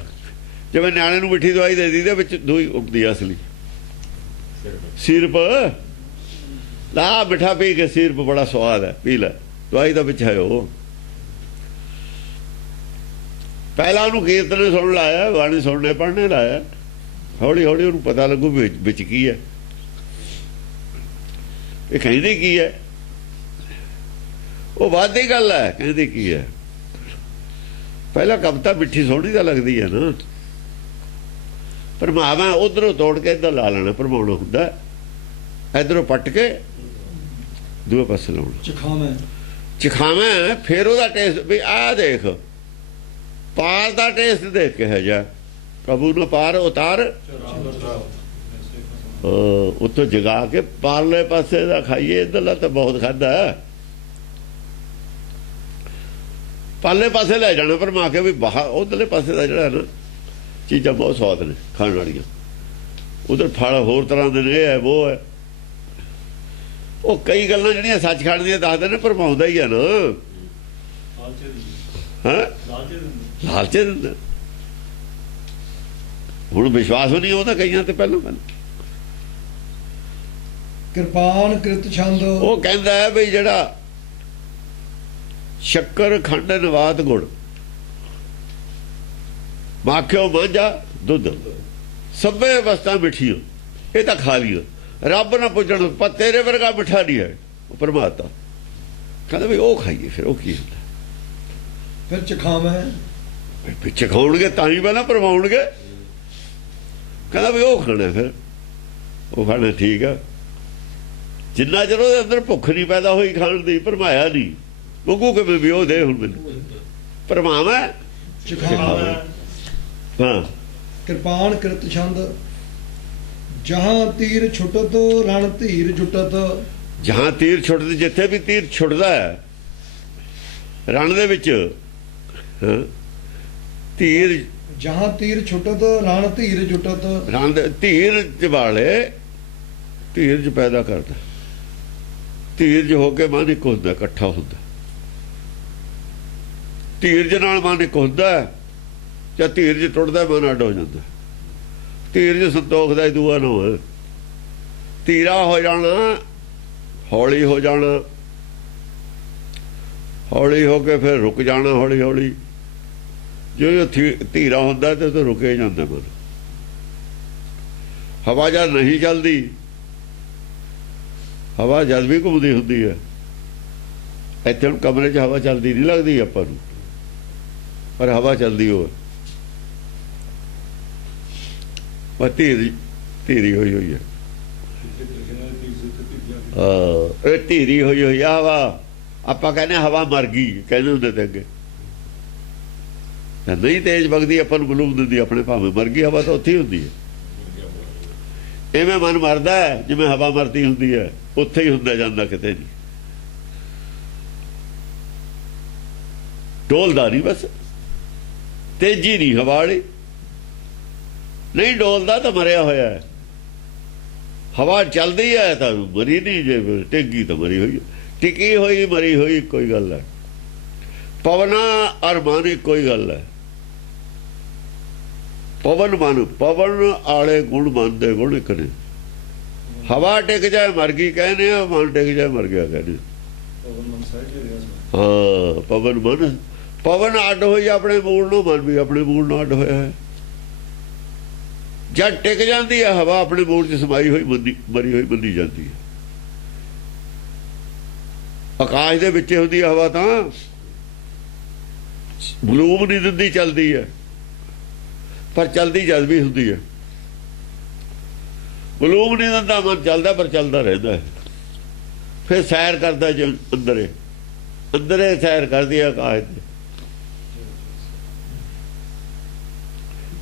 ਜਿਵੇਂ ਨਿਆਣੇ ਨੂੰ ਮਿੱਠੀ ਦਵਾਈ ਦੇ ਦਿੱਤੀ, ਵਿੱਚ ਦੂਈ ਉੱਗਦੀ ਅਸਲੀ। ਸਿਰਪ ਲਾ, ਮਿੱਠਾ ਪੀ ਕੇ ਸਿਰਪ ਬੜਾ ਸਵਾਦ ਹੈ, ਪੀ ਲੈ। ਦਵਾਈ ਦਾ ਵਿੱਚ ਹੈ ਉਹ। ਪਹਿਲਾਂ ਉਹਨੂੰ ਕੀਰਤਨ ਸੁਣ ਲਾਇਆ, ਬਾਣੀ ਸੁਣਨੇ ਪੜ੍ਹਨੇ ਲਾਇਆ। ਹੌਲੀ ਹੌਲੀ ਉਹਨੂੰ ਪਤਾ ਲੱਗੂ ਵਿੱਚ ਕੀ ਹੈ, ਇਹ ਕਹਿੰਦੀ ਕੀ ਹੈ। ਉਹ ਬਾਅਦ ਦੀ ਗੱਲ ਹੈ, ਕਹਿੰਦੀ ਕੀ ਹੈ। ਪਹਿਲਾਂ ਕਵਿਤਾ ਮਿੱਠੀ ਸੋਹਣੀ ਤਾਂ ਲੱਗਦੀ ਹੈ ਨਾ। ਭਰਮਾਵਾਂ ਉਧਰੋਂ ਤੋੜ ਕੇ ਇੱਧਰ ਲਾ ਲੈਣਾ, ਭਰਮਾਉਣਾ ਹੁੰਦਾ। ਇੱਧਰੋਂ ਪੱਟ ਕੇ ਦੂਏ ਪਾਸੇ ਲਾਉਣਾ। ਚਖਾਵੈਂ ਚਖਾਵੇਂ, ਫਿਰ ਉਹਦਾ ਟੇਸਟ ਵੀ ਆਹ ਦੇਖ। ਪਾਰ ਦਾ ਟੇਸਟ ਦੇਖ ਕੇ ਹੈ ਜਾ। ਪ੍ਰਭੂ ਨੂੰ ਪਾਰ ਉਤਾਰ, ਉੱਥੋਂ ਜਗਾ ਕੇ ਪਾਰਲੇ ਪਾਸੇ ਦਾ ਖਾਈਏ। ਇੱਧਰਲਾ ਤਾਂ ਬਹੁਤ ਖਾਧਾ। ਪਾਰਲੇ ਪਾਸੇ ਲੈ ਜਾਣਾ ਭਰਮਾ ਕੇ ਵੀ। ਬਾਹਰ ਉਧਰਲੇ ਪਾਸੇ ਦਾ ਜਿਹੜਾ ਨਾ ਚੀਜ਼ਾਂ ਬਹੁਤ ਸਵਾਦ ਨੇ ਖਾਣ ਵਾਲੀਆਂ। ਉਧਰ ਫਲ ਹੋਰ ਤਰ੍ਹਾਂ ਦੇ ਨੇ, ਇਹ ਹੈ ਉਹ ਹੈ। ਉਹ ਕਈ ਗੱਲਾਂ ਜਿਹੜੀਆਂ ਸੱਚਖੰਡ ਦੀਆਂ ਦੱਸਦੇ ਨੇ, ਭਰਮਾਉਂਦਾ ਹੀ ਹੈ ਨਾ। ਹਾਂ ਲਾਲਚ ਦਿੰਦਾ। ਹੁਣ ਵਿਸ਼ਵਾਸ ਨਹੀਂ ਉਹਦਾ ਕਈਆਂ ਤੇ ਪਹਿਲਾਂ ਕਿਰਪਾਨ ਕ੍ਰਿਤ ਛੰਦ। ਉਹ ਕਹਿੰਦਾ ਹੈ ਵੀ ਜਿਹੜਾ ਸ਼ੱਕਰ ਖੰਡ ਨਵਾਤ ਗੁੜ ਮਾਖਿਓ ਮਾਂਝਾ ਦੁੱਧ ਸਭੇ ਵਸਤਾਂ ਮਿੱਠੀਆਂ ਇਹ ਤਾਂ ਖਾ ਲਿਓ ਰੱਬ ਨਾ ਪੁੱਜਣ ਪਰ ਤੇਰੇ ਵਰਗਾ ਮਿੱਠਾ ਨਹੀਂ ਹੈ ਉਹ ਪਰਮਾਤਮਾ ਕਹਿੰਦਾ ਵੀ ਉਹ ਖਾਈਏ। ਫਿਰ ਉਹ ਕੀ ਹੁੰਦਾ ਫਿਰ ਚਖਾਵੇਂ ਪਿੱਛੇ ਖਾਉਣਗੇ ਤਾਂ ਹੀ ਪਹਿਲਾਂ ਪਰਵਾਉਣਗੇ। ਕਹਿੰਦਾ ਵੀ ਉਹ ਖਾਣਾ ਫਿਰ ਉਹ ਖਾਣਾ ਠੀਕ ਆ ਜਿੰਨਾ ਚਿਰ ਉਹਦੇ ਅੰਦਰ ਭੁੱਖ ਨਹੀਂ ਪੈਦਾ ਹੋਈ ਖਾਣ ਦੀ ਭਰਮਾਇਆ ਨਹੀਂ ਮੰਗੂ ਕਿਵੇਂ ਵੀ ਉਹ ਦੇ ਹੁਣ ਮੈਨੂੰ ਭਰਮਾਵਾ ਚਖਾਵੇਂ। ਹਾਂ ਕਿਰਪਾਨ ਕ੍ਰਿਤ ਛੰਦ ਜਹਾਂ ਤੀਰ ਛੁਟਤ ਰਣ ਧੀਰ ਜੁਟਤ। ਜਹਾਂ ਤੀਰ ਛੁੱਟਦੇ ਜਿੱਥੇ ਵੀ ਤੀਰ ਛੁੱਟਦਾ ਹੈ ਰਣ ਦੇ ਵਿੱਚ ਧੀਰ ਜਹਾਂ ਤੀਰ ਛੁਟਤ ਰਣ ਧੀਰ ਜੁਟਤ। ਰਣ ਦੇ ਧੀਰ ਚ ਵਾਲੇ ਧੀਰ ਚ ਪੈਦਾ ਕਰਦਾ ਧੀਰ ਚ ਹੋ ਕੇ ਮਨ ਇੱਕ ਹੁੰਦਾ ਇਕੱਠਾ ਹੁੰਦਾ ਧੀਰ ਚ ਨਾਲ ਮਨ ਇੱਕ ਹੁੰਦਾ ਜਾਂ ਧੀਰ ਚ ਟੁੱਟਦਾ ਮਨ ਅੱਡ ਹੋ ਜਾਂਦਾ ਧੀਰ ਚ ਸੰਤੋਖ ਦਾ ਦੂਆ ਨਾ ਹੋਵੇ ਧੀਰਾ ਹੋ ਜਾਣਾ ਹੌਲੀ ਹੋ ਜਾਣਾ ਹੌਲੀ ਹੋ ਕੇ ਫਿਰ ਰੁਕ ਜਾਣਾ ਹੌਲੀ ਹੌਲੀ ਜੋ ਧੀਰਾ ਹੁੰਦਾ ਤੇ ਉਹ ਰੁਕੇ ਜਾਂਦਾ ਮਨ। ਹਵਾ ਜਦ ਨਹੀਂ ਚੱਲਦੀ ਹਵਾ ਜਦ ਵੀ ਘੁੰਮਦੀ ਹੁੰਦੀ ਹੈ ਇੱਥੇ ਹੁਣ ਕਮਰੇ 'ਚ ਹਵਾ ਚੱਲਦੀ ਨਹੀਂ ਲੱਗਦੀ ਆਪਾਂ ਨੂੰ ਪਰ ਹਵਾ ਚੱਲਦੀ ਹੋ ਧੀਰੀ ਹੋਈ ਹੈ ਇਹ ਧੀਰੀ ਹੋਈ ਆ ਹਵਾ। ਆਪਾਂ ਕਹਿੰਦੇ ਹਵਾ ਮਰ ਗਈ ਕਹਿੰਦੇ ਹੁੰਦੇ ਤੇ ਅੱਗੇ ਨਹੀਂ ਤੇਜ਼ ਵਗਦੀ ਆਪਾਂ ਨੂੰ ਬਲੂਮ ਦਿੰਦੀ ਆਪਣੇ ਭਾਵੇਂ ਮਰ ਗਈ ਹਵਾ ਤਾਂ ਉੱਥੇ ਹੀ ਹੁੰਦੀ ਹੈ। ਐਵੇਂ ਮਨ ਮਰਦਾ ਹੈ ਜਿਵੇਂ ਹਵਾ ਮਰਦੀ ਹੁੰਦੀ ਹੈ ਉੱਥੇ ਹੀ ਹੁੰਦਾ ਜਾਂਦਾ ਕਿਤੇ ਨਹੀਂ ਡੋਲਦਾ ਨਹੀਂ ਬਸ ਤੇਜੀ ਨਹੀਂ ਹਵਾ ਵਾਲੀ ਨਹੀਂ ਡੋਲਦਾ ਤਾਂ ਮਰਿਆ ਹੋਇਆ ਹੈ। ਹਵਾ ਚੱਲਦੀ ਹੈ ਤਾਂ ਮਰੀ ਨਹੀਂ ਜੇ ਟਿੱਗੀ ਤਾਂ ਮਰੀ ਹੋਈ ਟਿਕੀ ਹੋਈ ਮਰੀ ਹੋਈ ਕੋਈ ਗੱਲ ਹੈ। ਪਵਨਾ ਔਰ ਮਨ ਕੋਈ ਗੱਲ ਹੈ। ਪਵਨ ਮਨ ਪਵਨ ਆਲੇ ਗੁਣ ਮਨ ਦੇ ਗੁਣ ਇੱਕ ਨੇ। ਹਵਾ ਟਿਕ ਜਾਏ ਮਰ ਗਈ ਕਹਿੰਦੇ ਆ ਮਨ ਟਿਕ ਜਾਏ ਮਰ ਗਿਆ ਕਹਿੰਦੇ। ਹਾਂ ਪਵਨ ਮਨ ਪਵਨ ਅੱਡ ਹੋਈ ਆਪਣੇ ਮੂਲ ਨੂੰ ਮਨ ਵੀ ਆਪਣੇ ਮੂਲ ਨਾਲ ਅੱਡ ਹੋਇਆ ਹੈ। ਜਦ ਟਿਕ ਜਾਂਦੀ ਹੈ ਹਵਾ ਆਪਣੇ ਮੂਲ 'ਚ ਸਮਾਈ ਹੋਈ ਮਰੀ ਹੋਈ ਬੰਦੀ ਜਾਂਦੀ ਹੈ। ਆਕਾਸ਼ ਦੇ ਵਿੱਚ ਹੁੰਦੀ ਹਵਾ ਤਾਂ ਬਲੂਮ ਨਹੀਂ ਦਿੰਦੀ ਚੱਲਦੀ ਹੈ ਪਰ ਚੱਲਦੀ ਜਦ ਵੀ ਹੁੰਦੀ ਹੈ। ਬਲੂਮ ਨਹੀਂ ਦਿੰਦਾ ਮਨ ਚੱਲਦਾ ਪਰ ਚੱਲਦਾ ਰਹਿੰਦਾ ਹੈ। ਫਿਰ ਸੈਰ ਕਰਦਾ ਅੰਦਰੇ ਸੈਰ ਕਰਦੀ ਹੈ ਆਕਾਸ਼ ਦੇ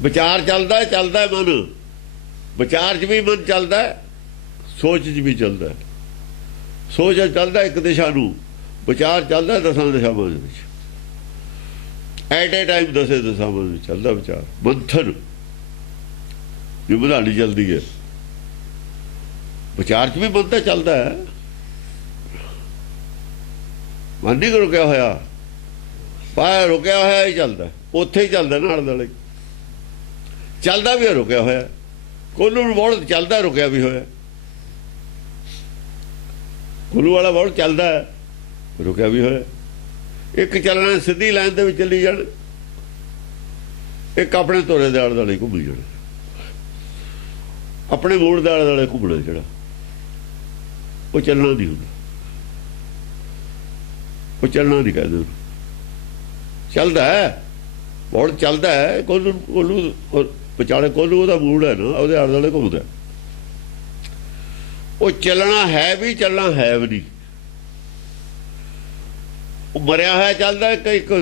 ਵਿਚਾਰ ਚੱਲਦਾ ਮਨ ਵਿਚਾਰ 'ਚ ਵੀ ਮਨ ਚੱਲਦਾ ਸੋਚ 'ਚ ਵੀ ਚੱਲਦਾ ਸੋਚ ਚੱਲਦਾ ਇੱਕ ਦਿਸ਼ਾ ਨੂੰ ਵਿਚਾਰ ਚੱਲਦਾ ਦਸਾਂ ਦਿਸ਼ਾਵਾਂ ਦੇ ਵਿੱਚ ਐਟ ਏ ਟਾਈਮ ਦਸੇ ਦਿਸ਼ਾਵਾਂ ਵਿੱਚ ਚੱਲਦਾ ਵਿਚਾਰ ਮੰਥਨ ਇਹ ਵਧਾਣੀ ਚੱਲਦੀ ਹੈ ਵਿਚਾਰ 'ਚ ਵੀ ਮੰਥਨ ਚੱਲਦਾ ਹੈ ਮਨ ਨਹੀਂ ਰੁਕਿਆ ਹੋਇਆ ਪਾਇਆ ਰੁਕਿਆ ਹੋਇਆ ਹੀ ਚੱਲਦਾ ਉੱਥੇ ਹੀ ਚੱਲਦਾ ਨਾਲ ਨਾਲੇ ਚੱਲਦਾ ਵੀ ਰੁਕਿਆ ਹੋਇਆ ਕੋਲੂ ਵੋਲ ਚੱਲਦਾ ਰੁਕਿਆ ਵੀ ਹੋਇਆ ਕੋਲੂ ਵਾਲਾ ਵੋਲ ਚੱਲਦਾ ਰੁਕਿਆ ਵੀ ਹੋਇਆ ਇੱਕ ਚੱਲਣਾ ਸਿੱਧੀ ਲਾਈਨ ਦੇ ਵਿੱਚ ਚੱਲੀ ਜਾਣ ਇੱਕ ਆਪਣੇ ਤੋਰੇ ਦੇ ਆਲੇ ਦੁਆਲੇ ਘੁੰਮੀ ਜਾਣ ਆਪਣੇ ਮੂਡ ਦੇ ਆਲੇ ਦੁਆਲੇ ਘੁੰਮਣਾ ਜਿਹੜਾ ਉਹ ਚੱਲਣਾ ਨਹੀਂ ਹੁੰਦਾ ਉਹ ਚੱਲਣਾ ਨਹੀਂ ਕਹਿੰਦੇ ਚੱਲਦਾ ਹੈ ਵੋਲ ਚੱਲਦਾ ਹੈ ਕੋਲੂ ਵਿਚਾਲੇ ਕੋਲੂ ਉਹਦਾ ਮੂਡ ਹੈ ਨਾ ਉਹਦੇ ਆਲੇ ਦੁਆਲੇ ਘੁੰਮਦਾ ਉਹ ਚੱਲਣਾ ਹੈ ਵੀ ਚੱਲਣਾ ਹੈ ਵੀ ਨਹੀਂ ਉਹ ਮਰਿਆ ਹੋਇਆ ਚੱਲਦਾ ਇੱਕ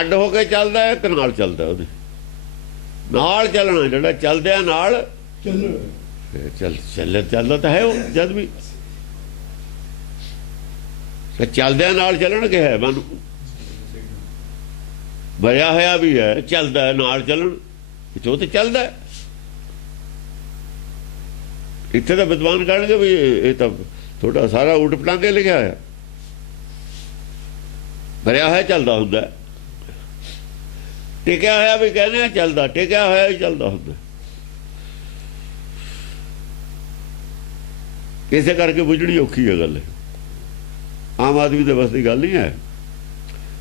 ਅੱਡ ਹੋ ਕੇ ਚੱਲਦਾ ਇੱਕ ਨਾਲ ਚੱਲਦਾ ਉਹਦੇ ਨਾਲ ਚੱਲਣਾ ਜਿਹੜਾ ਚੱਲਦਿਆਂ ਨਾਲ ਚੱਲਦਾ ਤਾਂ ਹੈ ਉਹ ਜਦ ਵੀ ਚੱਲਦਿਆਂ ਨਾਲ ਚੱਲਣ ਕਿ ਹੈ ਮਨ ਮਰਿਆ ਹੋਇਆ ਵੀ ਹੈ ਚੱਲਦਾ ਨਾਲ ਚੱਲਣ ਉਹ ਤੇ ਚੱਲਦਾ ਇੱਥੇ ਤਾਂ ਵਿਦਵਾਨ ਕਹਿਣਗੇ ਵੀ ਇਹ ਤਾਂ ਤੁਹਾਡਾ ਸਾਰਾ ਉਲਟ ਪਟਾਂਗੇ ਲਿਖਿਆ ਹੋਇਆ ਭਰਿਆ ਹੋਇਆ ਚੱਲਦਾ ਹੁੰਦਾ, ਟਿਕਿਆ ਹੋਇਆ ਵੀ ਕਹਿੰਦੇ ਆ ਚੱਲਦਾ, ਟਿਕਿਆ ਹੋਇਆ ਹੀ ਚੱਲਦਾ ਹੁੰਦਾ। ਇਸੇ ਕਰਕੇ ਬੁੱਝਣੀ ਔਖੀ ਹੈ ਗੱਲ। ਆਮ ਆਦਮੀ ਦੇ ਬਸ ਦੀ ਗੱਲ ਨਹੀਂ ਹੈ।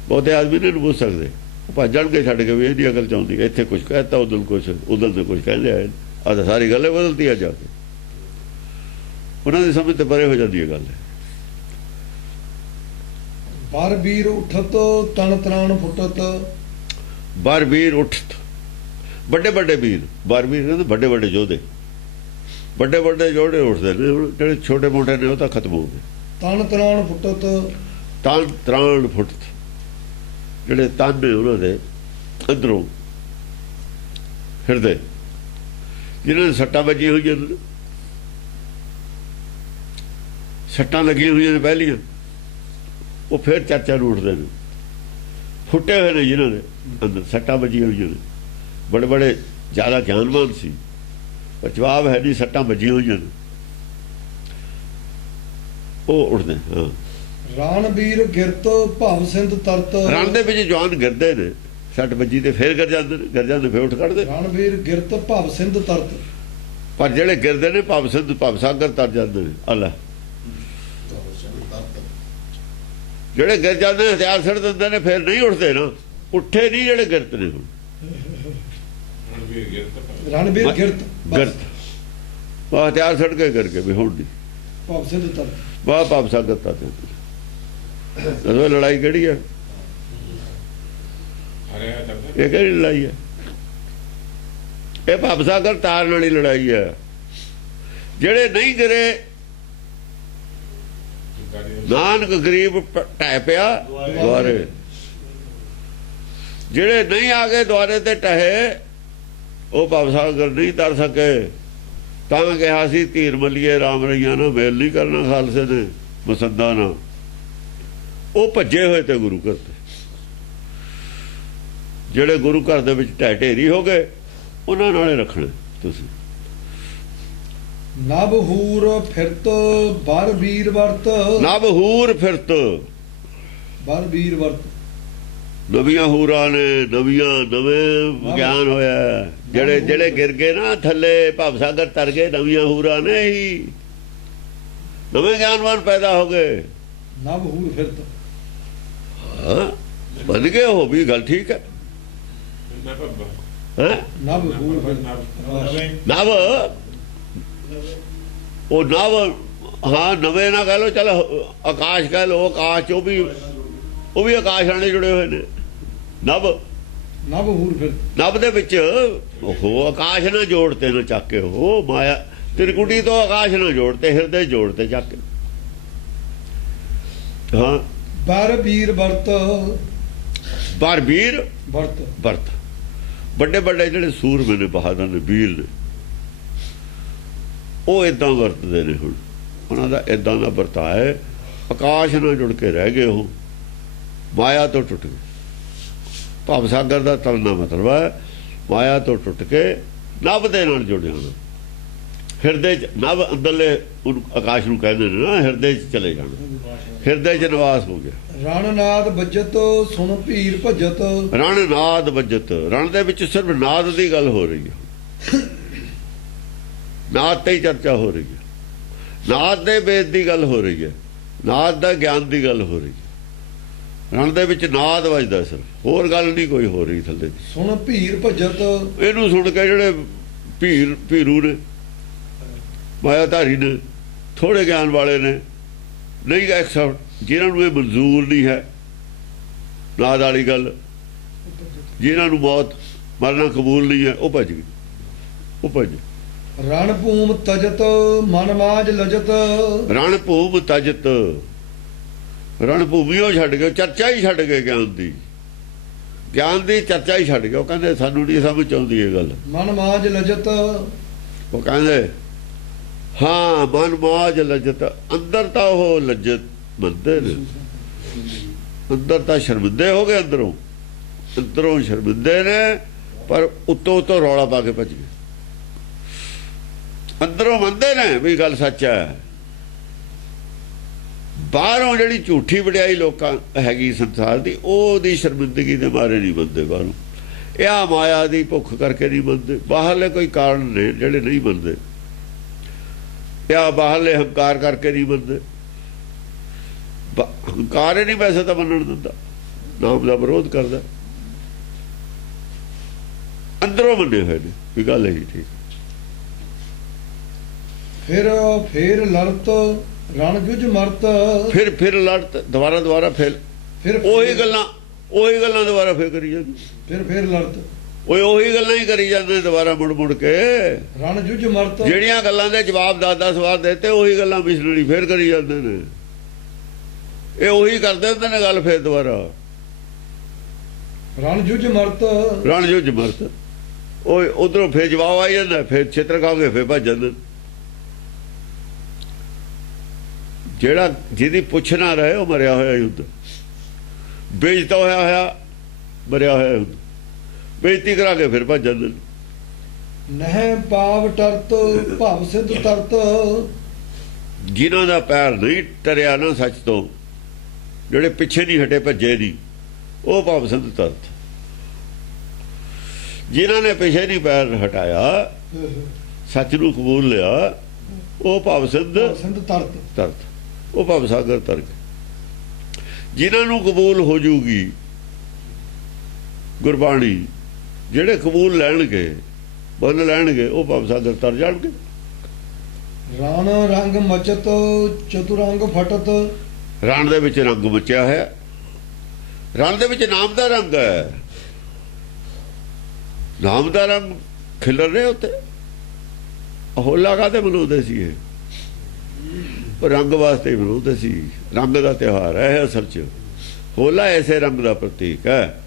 ਬਹੁਤੇ ਆਦਮੀ ਨਹੀਂ ਬੁੱਝ ਸਕਦੇ, ਭੱਜਣਗੇ ਛੱਡ ਕੇ ਵੀ ਇਹਦੀ ਅਕਲ ਚਾਹੁੰਦੀ ਇੱਥੇ ਕੁਝ ਕਹਿਤਾ, ਉਧਰ ਕੁਛ, ਉਧਰ ਤੇ ਕੁਝ ਕਹਿੰਦੇ ਆ। ਆਹ ਤਾਂ ਸਾਰੀ ਗੱਲ ਬਦਲਦੀ ਆ ਜਾ ਕੇ, ਉਹਨਾਂ ਦੀ ਸਮਝ ਤੇ ਪਰੇ ਹੋ ਜਾਂਦੀ ਹੈ ਗੱਲ। ਬਰ ਵੀਰ ਉਠਤ ਤਨ ਤਰਾਣ ਫੁੱਟਤ। ਬਰ ਵੀਰ ਉੱਠਤ, ਵੱਡੇ ਵੱਡੇ ਵੀਰ, ਬਰ ਵੀਰ ਕਹਿੰਦੇ ਵੱਡੇ ਵੱਡੇ ਯੋਧੇ, ਵੱਡੇ ਵੱਡੇ ਯੋਧੇ ਉੱਠਦੇ ਨੇ। ਜਿਹੜੇ ਛੋਟੇ ਮੋਟੇ ਨੇ ਉਹ ਤਾਂ ਖਤਮ ਹੋ ਗਏ। ਤਨ ਤਰਾਣ ਫੁੱਟਤ, ਤਨ ਤਰਾਣ ਫੁੱਟਤ, ਜਿਹੜੇ ਤਨ ਨੇ ਉਹਨਾਂ ਦੇ ਅੰਦਰੋਂ ਹਿਰਦੇ, ਜਿਹਨਾਂ ਨੇ ਸੱਟਾਂ ਵੱਜੀਆਂ ਹੋਈਆਂ ਨੇ, ਸੱਟਾਂ ਲੱਗੀਆਂ ਹੋਈਆਂ ਨੇ ਪਹਿਲੀਆਂ, ਉਹ ਫਿਰ ਚਰਚਾ ਨੂੰ ਉੱਠਦੇ ਨੇ। ਫੁੱਟੇ ਹੋਏ ਨੇ ਜਿਹਨਾਂ ਦੇ ਅੰਦਰ ਸੱਟਾਂ ਵੱਜੀਆਂ ਹੋਈਆਂ ਨੇ, ਬੜੇ ਬੜੇ ਜ਼ਿਆਦਾ ਗਿਆਨਵਾਨ ਸੀ, ਪਰ ਜਵਾਬ ਹੈ ਨਹੀਂ, ਸੱਟਾਂ ਵੱਜੀਆਂ ਹੋਈਆਂ ਨੇ, ਉਹ ਉੱਠਦੇ। ਹਾਂ, ਰਾਣ ਵੀਰ ਗਿਰਤ ਭਵ ਸਿੰਧ ਤਰਤ। ਰਣ ਦੇ ਵਿੱਚ ਜਵਾਨ ਗਿਰਦੇ ਨੇ, ਸੱਟ ਵੱਜੀ ਤੇ ਫਿਰ ਗਿਰ ਜਾਂਦੇ ਨੇ, ਗਿਰ ਜਾਂਦੇ ਫਿਰ ਉੱਠ ਖੜਦੇ। ਰਾਣ ਵੀਰ ਗਿਰਤ ਭਵ ਸਿੰਧ ਤਰਤ। ਪਰ ਜਿਹੜੇ ਗਿਰਦੇ ਨੇ ਭਵ ਸਿੰਧ, ਭਵ ਸਾਗਰ ਤਰ ਜਾਂਦੇ ਨੇ। ਅੱਲਾ, ਜਿਹੜੇ ਗਿਰ ਜਾਂਦੇ ਨੇ ਹਥਿਆਰ ਛੱਡ ਦਿੰਦੇ ਨੇ, ਫਿਰ ਨਹੀਂ ਉੱਠਦੇ ਨਾ, ਉੱਠੇ ਨਹੀਂ ਜਿਹੜੇ ਗਿਰਤ ਨੇ। ਹੁਣ ਰਣਵੀਰ ਗਿਰਤ ਗਿਰਤ, ਉਹ ਹਥਿਆਰ ਛੱਡ ਕੇ ਕਰਕੇ ਵੀ ਹੁਣ ਨਹੀਂ, ਭਵ ਸਿੰਧ ਤਰਤ। ਵਾਹ ਭਵ ਸਾਗਰ ਤਰ ਜਾਂਦੇ। ਦੱਸੋ ਲੜਾਈ ਕਿਹੜੀ ਹੈ? ਇਹ ਕਿਹੜੀ ਲੜਾਈ ਹੈ? ਇਹ ਭਵ ਸਾਗਰ ਤਾਰਨ ਵਾਲੀ ਲੜਾਈ ਹੈ। ਜਿਹੜੇ ਨਹੀਂ ਗਿਰੇ, ਨਾਨਕ ਗਰੀਬ ਢਹਿ ਪਿਆ ਦੁਆਰੇ, ਜਿਹੜੇ ਨਹੀਂ ਆ ਗਏ ਦੁਆਰੇ ਤੇ ਢਹੇ, ਉਹ ਭਵ ਸਾਗਰ ਨਹੀਂ ਤਰ ਸਕੇ। ਤਾਂ ਕਿਹਾ ਸੀ ਧੀਰ ਮੱਲੀਏ ਰਾਮ ਰਈਆਂ ਨਾਲ ਮੇਲ ਨਹੀਂ ਕਰਨਾ ਖਾਲਸੇ ਨੇ ਮਸੰਦਾ ਨਾਲ। ਉਹ ਭੱਜੇ ਹੋਏ ਤੇ ਗੁਰੂ ਘਰ ਤੇ, ਜਿਹੜੇ ਗੁਰੂ ਘਰ ਦੇ ਵਿੱਚ ਢਹਿ ਢੇਰੀ ਹੋ ਗਏ, ਉਹਨਾਂ ਨਾਲੇ ਰੱਖਣਾ ਤੁਸੀਂ। ਨਭ ਹੂਰ ਫਿਰਤ ਬਰ ਵੀਰ ਵਰਤ। ਨਭ ਹੂਰ ਫਿਰਤ, ਬਰ ਵੀਰ ਵਰਤ। ਨਵੀਆਂ ਹੂਰਾਂ ਨੇ, ਨਵੇਂ ਵਿਗਿਆਨ ਹੋਇਆ। ਜਿਹੜੇ ਗਿਰ ਗਏ ਨਾ ਥੱਲੇ, ਭਵ ਸਾਗਰ ਤਰ ਗਏ, ਨਵੀਆਂ ਹੂਰਾਂ ਨੇ ਹੀ, ਨਵੇਂ ਗਿਆਨਵਾਨ ਪੈਦਾ ਹੋ ਗਏ। ਨਭ ਹੂਰ ਫਿਰਤ, ਹਾਂ ਬਣ ਗਏ। ਉਹ ਵੀ ਗੱਲ ਠੀਕ ਹੈ। ਨਭ ਹੂਰ ਫਿਰਤ, ਨਵ, ਉਹ ਨਵ, ਹਾਂ ਨਵੇਂ ਨਾ ਕਹਿ ਲੋ, ਚੱਲ ਆਕਾਸ਼ ਕਹਿ ਲੋ, ਆਕਾਸ਼ ਉਹ ਵੀ ਆਕਾਸ਼ ਨਾਲ ਜੁੜੇ ਹੋਏ ਨੇ। ਨਵ, ਨਭ ਹੂਰ ਫਿਰਤ। ਨਭ ਦੇ ਵਿੱਚ ਉਹ ਆਕਾਸ਼ ਨਾਲ ਜੋੜਤੇ ਨੇ ਚੱਕ ਕੇ, ਉਹ ਮਾਇਆ ਤਿਰਕੁਟੀ ਤੋਂ ਆਕਾਸ਼ ਨਾਲ ਜੋੜਤੇ, ਹਿਰਦੇ ਜੋੜਤੇ ਚੱਕ ਕੇ। ਹਾਂ, ਬਰ ਵੀਰ ਵਰਤ। ਬਰ ਵੀਰ ਵਰਤ, ਵਰਤ, ਵੱਡੇ ਵੱਡੇ ਜਿਹੜੇ ਸੂਰਮੇ ਨੇ, ਬਹਾਦਰ ਨੇ, ਵੀਰ ਨੇ, ਉਹ ਏਦਾਂ ਵਰਤਦੇ ਨੇ। ਹੁਣ ਉਹਨਾਂ ਦਾ ਏਦਾਂ ਦਾ ਵਰਤਾਅ ਹੈ। ਆਕਾਸ਼ ਨਾਲ ਜੁੜ ਕੇ ਰਹਿ ਗਏ, ਉਹ ਮਾਇਆ ਤੋਂ ਟੁੱਟ ਗਏ। ਭਵ ਸਾਗਰ ਦਾ ਤਰਨਾ ਮਤਲਬ ਹੈ ਮਾਇਆ ਤੋਂ ਟੁੱਟ ਕੇ ਨਭ ਦੇ ਨਾਲ ਜੁੜੇ ਹੋਣਾ। ਹਿਰਦੇ 'ਚ ਨਭ, ਅੰਦਰਲੇ ਆਕਾਸ਼ ਨੂੰ ਕਹਿੰਦੇ ਨੇ ਨਾ, ਹਿਰਦੇ 'ਚ ਚਲੇ ਜਾਣਾ, ਹਿਰਦੇ 'ਚ ਨਿਵਾਸ ਹੋ ਗਿਆ। ਰਣ ਨਾਦ ਵੱਜਤ ਸੁਣ ਭੀਰ ਭਜਤ। ਰਣ ਨਾਦ ਵੱਜਤ, ਰਣ ਦੇ ਵਿੱਚ ਸਿਰਫ ਨਾਦ ਦੀ ਗੱਲ ਹੋ ਰਹੀ ਹੈ, ਨਾਦ ਤੇ ਹੀ ਚਰਚਾ ਹੋ ਰਹੀ ਹੈ, ਨਾਦ ਦੇ ਵੇਦ ਦੀ ਗੱਲ ਹੋ ਰਹੀ ਹੈ, ਨਾਦ ਦਾ ਗਿਆਨ ਦੀ ਗੱਲ ਹੋ ਰਹੀ ਹੈ। ਰਣ ਦੇ ਵਿੱਚ ਨਾਦ ਵੱਜਦਾ ਸਿਰਫ, ਹੋਰ ਗੱਲ ਨਹੀਂ ਕੋਈ ਹੋ ਰਹੀ ਥੱਲੇ। ਸੁਣ ਭੀਰ ਭਜਤ, ਇਹਨੂੰ ਸੁਣ ਕੇ ਜਿਹੜੇ ਭੀਰੂ ਨੇ, ਮਾਇਆਧਾਰੀ ਨੇ, ਥੋੜੇ ਗਿਆਨ ਵਾਲੇ ਨੇ, ਨਹੀਂ ਐਕਸੈਪਟ, ਜਿਨ੍ਹਾਂ ਨੂੰ ਇਹ ਮਨਜ਼ੂਰ ਨਹੀਂ ਹੈ ਨਾਦ ਵਾਲੀ ਗੱਲ, ਜਿਨ੍ਹਾਂ ਨੂੰ ਮੌਤ ਮਰਨਾ ਕਬੂਲ ਨਹੀਂ ਹੈ, ਉਹ ਭੱਜ ਗਏ, ਉਹ ਭੱਜ। ਰਣ ਭੂਮ ਤਜਤ ਮਨ ਮਾਜ ਲਜਤ। ਰਣ ਭੂਮ ਤਜਤ, ਰਣ ਭੂਮੀਓ ਛੱਡ ਗਏ, ਚਰਚਾ ਹੀ ਛੱਡ ਗਏ ਗਿਆਨ ਦੀ, ਗਿਆਨ ਦੀ ਚਰਚਾ ਹੀ ਛੱਡ ਗਏ। ਉਹ ਕਹਿੰਦੇ ਸਾਨੂੰ ਨਹੀਂ ਸਮਝ ਆਉਂਦੀ ਇਹ ਗੱਲ। ਮਨ ਮਾਜ ਲਜਤ, ਉਹ ਕਹਿੰਦੇ ਹਾਂ ਮਨ ਮਾਜ ਲਜਤ, ਅੰਦਰ ਤਾਂ ਉਹ ਲੱਜਤ ਮੰਨਦੇ ਨੇ, ਅੰਦਰ ਤਾਂ ਸ਼ਰਮਿੰਦੇ ਹੋ ਗਏ, ਅੰਦਰੋਂ ਸ਼ਰਮਿੰਦੇ ਨੇ, ਪਰ ਉੱਤੋਂ ਰੌਲਾ ਪਾ ਕੇ ਭੱਜ ਗਏ। ਅੰਦਰੋਂ ਮੰਨਦੇ ਨੇ ਵੀ ਗੱਲ ਸੱਚ ਹੈ, ਬਾਹਰੋਂ ਜਿਹੜੀ ਝੂਠੀ ਵਡਿਆਈ ਲੋਕਾਂ ਹੈਗੀ ਸੰਸਾਰ ਦੀ, ਉਹਦੀ ਸ਼ਰਮਿੰਦਗੀ ਦੇ ਮਾਰੇ ਨਹੀਂ ਮੰਨਦੇ ਬਾਹਰੋਂ। ਇਹ ਆ ਮਾਇਆ ਦੀ ਭੁੱਖ ਕਰਕੇ ਨਹੀਂ ਮੰਨਦੇ। ਬਾਹਰਲੇ ਕੋਈ ਕਾਰਨ ਨੇ ਜਿਹੜੇ ਨਹੀਂ ਮੰਨਦੇ। ਇਹ ਆ ਬਾਹਰਲੇ ਹੰਕਾਰ ਕਰਕੇ ਨਹੀਂ ਮੰਨਦੇ। ਹੰਕਾਰ ਹੀ ਨਹੀਂ ਵੈਸੇ ਤਾਂ ਮੰਨਣ ਦਿੰਦਾ, ਨਾਮ ਦਾ ਵਿਰੋਧ ਕਰਦਾ। ਅੰਦਰੋਂ ਮੰਨੇ ਹੋਏ ਨੇ ਵੀ ਗੱਲ ਇਹੀ ਠੀਕ। ਫਿਰ ਲੜਤ ਰਣ ਜੁਝ ਮਰਤ, ਫਿਰ ਲੜਤ ਦੁਬਾਰਾ ਫਿਰ ਉਹੀ ਗੱਲਾਂ ਦੁਬਾਰਾ ਫਿਰ ਕਰੀ ਜਾਂਦੇ। ਫਿਰ ਲੜਤ ਉਹੀ ਗੱਲਾਂ ਹੀ ਕਰੀ ਜਾਂਦੇ ਦੁਬਾਰਾ ਮੁੜ ਕੇ। ਰਣ ਜੁਝ ਮਰਤ, ਜਿਹੜੀਆਂ ਗੱਲਾਂ ਦੇ ਜਵਾਬ 10-10 ਵਾਰ ਦਿੱਤੇ, ਉਹੀ ਗੱਲਾਂ ਮਿਸਲਣੀ ਫਿਰ ਕਰੀ ਜਾਂਦੇ ਨੇ। ਇਹ ਉਹੀ ਕਰਦੇ ਹੁੰਦੇ ਨੇ ਗੱਲ ਫਿਰ ਦੁਬਾਰਾ। ਰਣ ਜੁਝ ਮਰਤ ਉਹ ਉਧਰੋਂ ਫਿਰ ਜਵਾਬ ਆ ਜਾਂਦਾ, ਫਿਰ ਛਿੱਤਰ ਖਾ ਕੇ ਫਿਰ ਭੱਜ ਜਾਂਦੇ। ਜਿਹੜਾ ਜਿਹਦੀ ਪੁੱਛ ਨਾ ਰਹੇ ਉਹ ਮਰਿਆ ਹੋਇਆ ਯੁੱਧ, ਬੇਇੱਜ਼ਤ ਹੋਇਆ ਮਰਿਆ ਹੋਇਆ ਯੁੱਧ, ਬੇਇੱਜ਼ਤੀ ਕਰਾ ਕੇ ਫਿਰ ਭੱਜ ਜਾਂਦੇ। ਨਹਿ ਪਾਵ ਟਰਤ ਭਵ ਸਿੱਧ ਤਰਤ, ਜਿਨ੍ਹਾਂ ਦਾ ਪੈਰ ਨਹੀਂ ਟਰਿਆ ਨਾ ਸੱਚ ਤੋਂ, ਜਿਹੜੇ ਪਿੱਛੇ ਨਹੀਂ ਹਟੇ ਭੱਜੇ ਨਹੀਂ, ਉਹ ਭਵ ਸਿੱਧ ਤਰਤ। ਜਿਨ੍ਹਾਂ ਨੇ ਪਿੱਛੇ ਨਹੀਂ ਪੈਰ ਹਟਾਇਆ, ਸੱਚ ਨੂੰ ਕਬੂਲ ਲਿਆ, ਉਹ ਭਵ ਸਿੱਧ ਤਰਤ, ਉਹ ਭਵ ਸਾਗਰ ਤਰ ਗਏ। ਜਿਨ੍ਹਾਂ ਨੂੰ ਕਬੂਲ ਹੋ ਜੂਗੀ ਗੁਰਬਾਣੀ, ਜਿਹੜੇ ਕਬੂਲ ਲੈਣਗੇ ਮੰਨ ਲੈਣਗੇ, ਉਹ ਭਵ ਸਾਗਰ ਤਰ ਜਾਣਗੇ। ਰਣ ਰੰਗ ਮਚਤ ਚਤੁਰੰਗ ਫਟਤ, ਰਣ ਦੇ ਵਿੱਚ ਰੰਗ ਮਚਿਆ ਹੋਇਆ। ਰਣ ਦੇ ਵਿੱਚ ਨਾਮ ਦਾ ਰੰਗ ਹੈ। ਨਾਮ ਦਾ ਰੰਗ ਖਿਲਰ ਰਿਹਾ ਉੱਤੇ। ਹੋਲਾ ਕਾਹਤੇ ਮਨਾਉਂਦੇ ਸੀ? ਇਹ ਰੰਗ ਵਾਸਤੇ ਹੀ ਮਨਾਉਂਦੇ ਸੀ। ਰੰਗ ਦਾ ਤਿਉਹਾਰ ਹੈ ਅਸਲ 'ਚ। ਹੋਲਾ ਐਸੇ ਰੰਗ ਦਾ ਪ੍ਰਤੀਕ ਹੈ।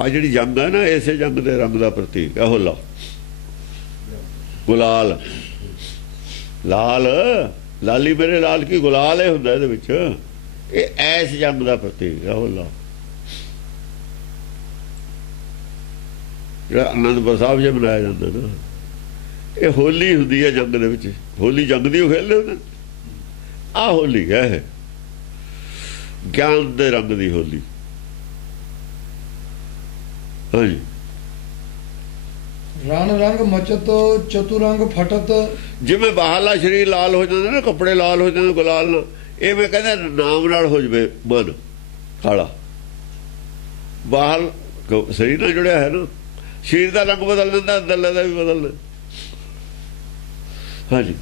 ਆ ਜਿਹੜੀ ਜੰਗ ਹੈ ਨਾ, ਐਸੇ ਜੰਗ ਦੇ ਰੰਗ ਦਾ ਪ੍ਰਤੀਕ ਹੈ ਹੋਲਾ। ਗੁਲਾਲ, ਲਾਲ, ਲਾਲੀ ਮੇਰੇ ਲਾਲ ਕੀ ਗੁਲਾਲ ਇਹ ਹੁੰਦਾ ਇਹਦੇ ਵਿੱਚ। ਇਹ ਐਸ ਜੰਗ ਦਾ ਪ੍ਰਤੀਕ ਹੈ ਹੋਲਾ। ਜਿਹੜਾ ਅਨੰਦਪੁਰ ਸਾਹਿਬ 'ਚ ਮਨਾਇਆ ਜਾਂਦਾ ਨਾ, ਇਹ ਹੋਲੀ ਹੁੰਦੀ ਹੈ ਜੰਗ ਦੇ ਵਿੱਚ। ਹੋਲੀ ਜੰਗ ਦੀ ਉਹ ਖੇਡਦੇ ਹੁੰਦੇ। ਆਹ ਹੋਲੀ ਹੈ, ਇਹ ਗਿਆਨ ਦੇ ਰੰਗ ਦੀ ਹੋਲੀ। ਹਾਂਜੀ। ਰਣ ਰੰਗ ਮਚਤ ਚਤੁਰੰਗ ਫਟਤ, ਜਿਵੇਂ ਬਾਹਰਲਾ ਸਰੀਰ ਲਾਲ ਹੋ ਜਾਂਦਾ ਨਾ, ਕੱਪੜੇ ਲਾਲ ਹੋ ਜਾਂਦੇ ਗੁਲਾਲ ਨਾਲ, ਇਵੇਂ ਕਹਿੰਦੇ ਨਾਮ ਨਾਲ ਹੋ ਜਾਵੇ ਮਨ ਕਾਲਾ। ਬਾਹਰ ਸਰੀਰ ਨਾਲ ਜੁੜਿਆ ਹੈ ਨਾ, ਸਰੀਰ ਦਾ ਰੰਗ ਬਦਲ ਦਿੰਦਾ, ਅੰਦਰਲੇ ਦਾ ਵੀ ਬਦਲਦਾ। ਹਾਂਜੀ।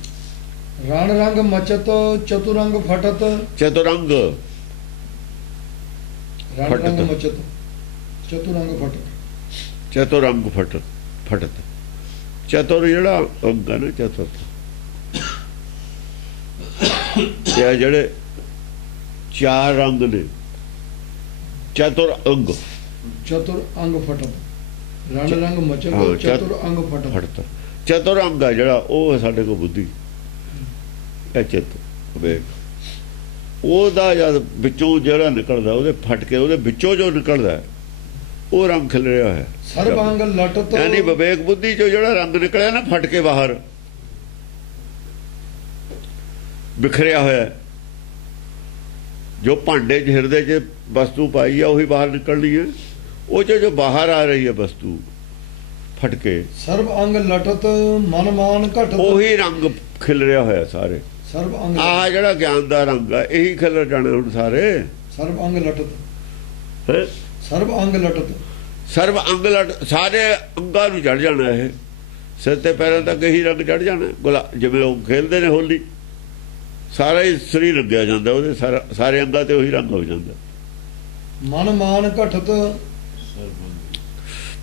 ਰਣ ਰੰਗ ਮਚਤ ਚਤੁਰੰਗ ਫਟਤ, ਚਤੁਰੰਗ ਰਣ ਮਚਤ ਚਤੁਰੰਗ ਫਟਤ, ਚਤੁਰੰਗ ਫਟਤ। ਚਤੁਰ ਜਿਹੜਾ ਅੰਗ ਹੈ ਨਾ, ਚਤੁਰ ਇਹ ਜਿਹੜੇ ਚਾਰ ਰੰਗ ਨੇ, ਚਤੁਰ ਅੰਗ ਫਟਤ। ਰਣ ਰੰਗ ਮਚਤ ਚਤੁਰ ਅੰਗ ਫਟਤ। ਚਤੁਰ ਅੰਗ ਹੈ ਜਿਹੜਾ, ਉਹ ਸਾਡੇ ਕੋਲ ਬੁੱਧੀ ਇਹ ਚਿੱਤ ਵਿਵੇਕ। ਉਹਦਾ ਜਦ ਵਿੱਚੋਂ ਜਿਹੜਾ ਨਿਕਲਦਾ, ਉਹਦੇ ਫਟ ਕੇ ਉਹਦੇ ਵਿੱਚੋਂ ਜੋ ਨਿਕਲਦਾ, ਉਹ ਰੰਗ ਖਿਲ ਰਿਹਾ ਹੈ। ਸਰਬ ਅੰਗ ਲਟਤ, ਯਾਨੀ ਵਿਵੇਕ ਬੁੱਧੀ ਚੋਂ ਜਿਹੜਾ ਰੰਗ ਨਿਕਲਿਆ ਨਾ, ਫਟ ਕੇ ਬਾਹਰ ਬਿਖਰਿਆ ਹੋਇਆ, ਜੋ ਭਾਂਡੇ 'ਚ ਹਿਰਦੇ 'ਚ ਵਸਤੂ ਪਾਈ ਆ, ਉਹੀ ਬਾਹਰ ਨਿਕਲਣੀ ਹੈ। ਉਹ ਜੋ ਬਾਹਰ ਆ ਰਹੀ ਹੈ ਵਸਤੂ ਫਟ ਕੇ, ਸਰਬ ਅੰਗ ਲਟਤ ਮਨ ਮਾਨ ਘਟਤ, ਉਹੀ ਰੰਗ ਖਿਲ ਰਿਹਾ ਹੋਇਆ ਸਾਰੇ। ਸਰਬ ਅੰਗ, ਆਹ ਜਿਹੜਾ ਗਿਆਨ ਦਾ ਰੰਗ ਆ, ਇਹੀ ਖਿਲਰ ਜਾਣੇ ਹੁਣ ਸਾਰੇ। ਸਰਬ ਅੰਗ ਲਟਤ ਹੈ, ਸਰਬ ਅੰਗ ਲਟਤ, ਸਰਬ ਅੰਗ ਲਟ, ਸਾਰੇ ਅੰਗਾਂ ਨੂੰ ਚੜ ਜਾਣਾ। ਇਹ ਸਿਰ ਤੇ ਪੈਰਾਂ ਤੱਕ ਇਹੀ ਰੰਗ ਚੜ ਜਾਣਾ। ਜਿਵੇਂ ਉਹ ਖੇਲਦੇ ਨੇ ਹੋਲੀ, ਸਾਰਾ ਹੀ ਸਰੀਰ ਲੱਗਿਆ ਜਾਂਦਾ ਉਹਦੇ, ਸਾਰੇ ਅੰਗਾਂ ਤੇ ਉਹੀ ਰੰਗ ਹੋ ਜਾਂਦਾ। ਮਨ ਮਾਨ ਘਟਤ,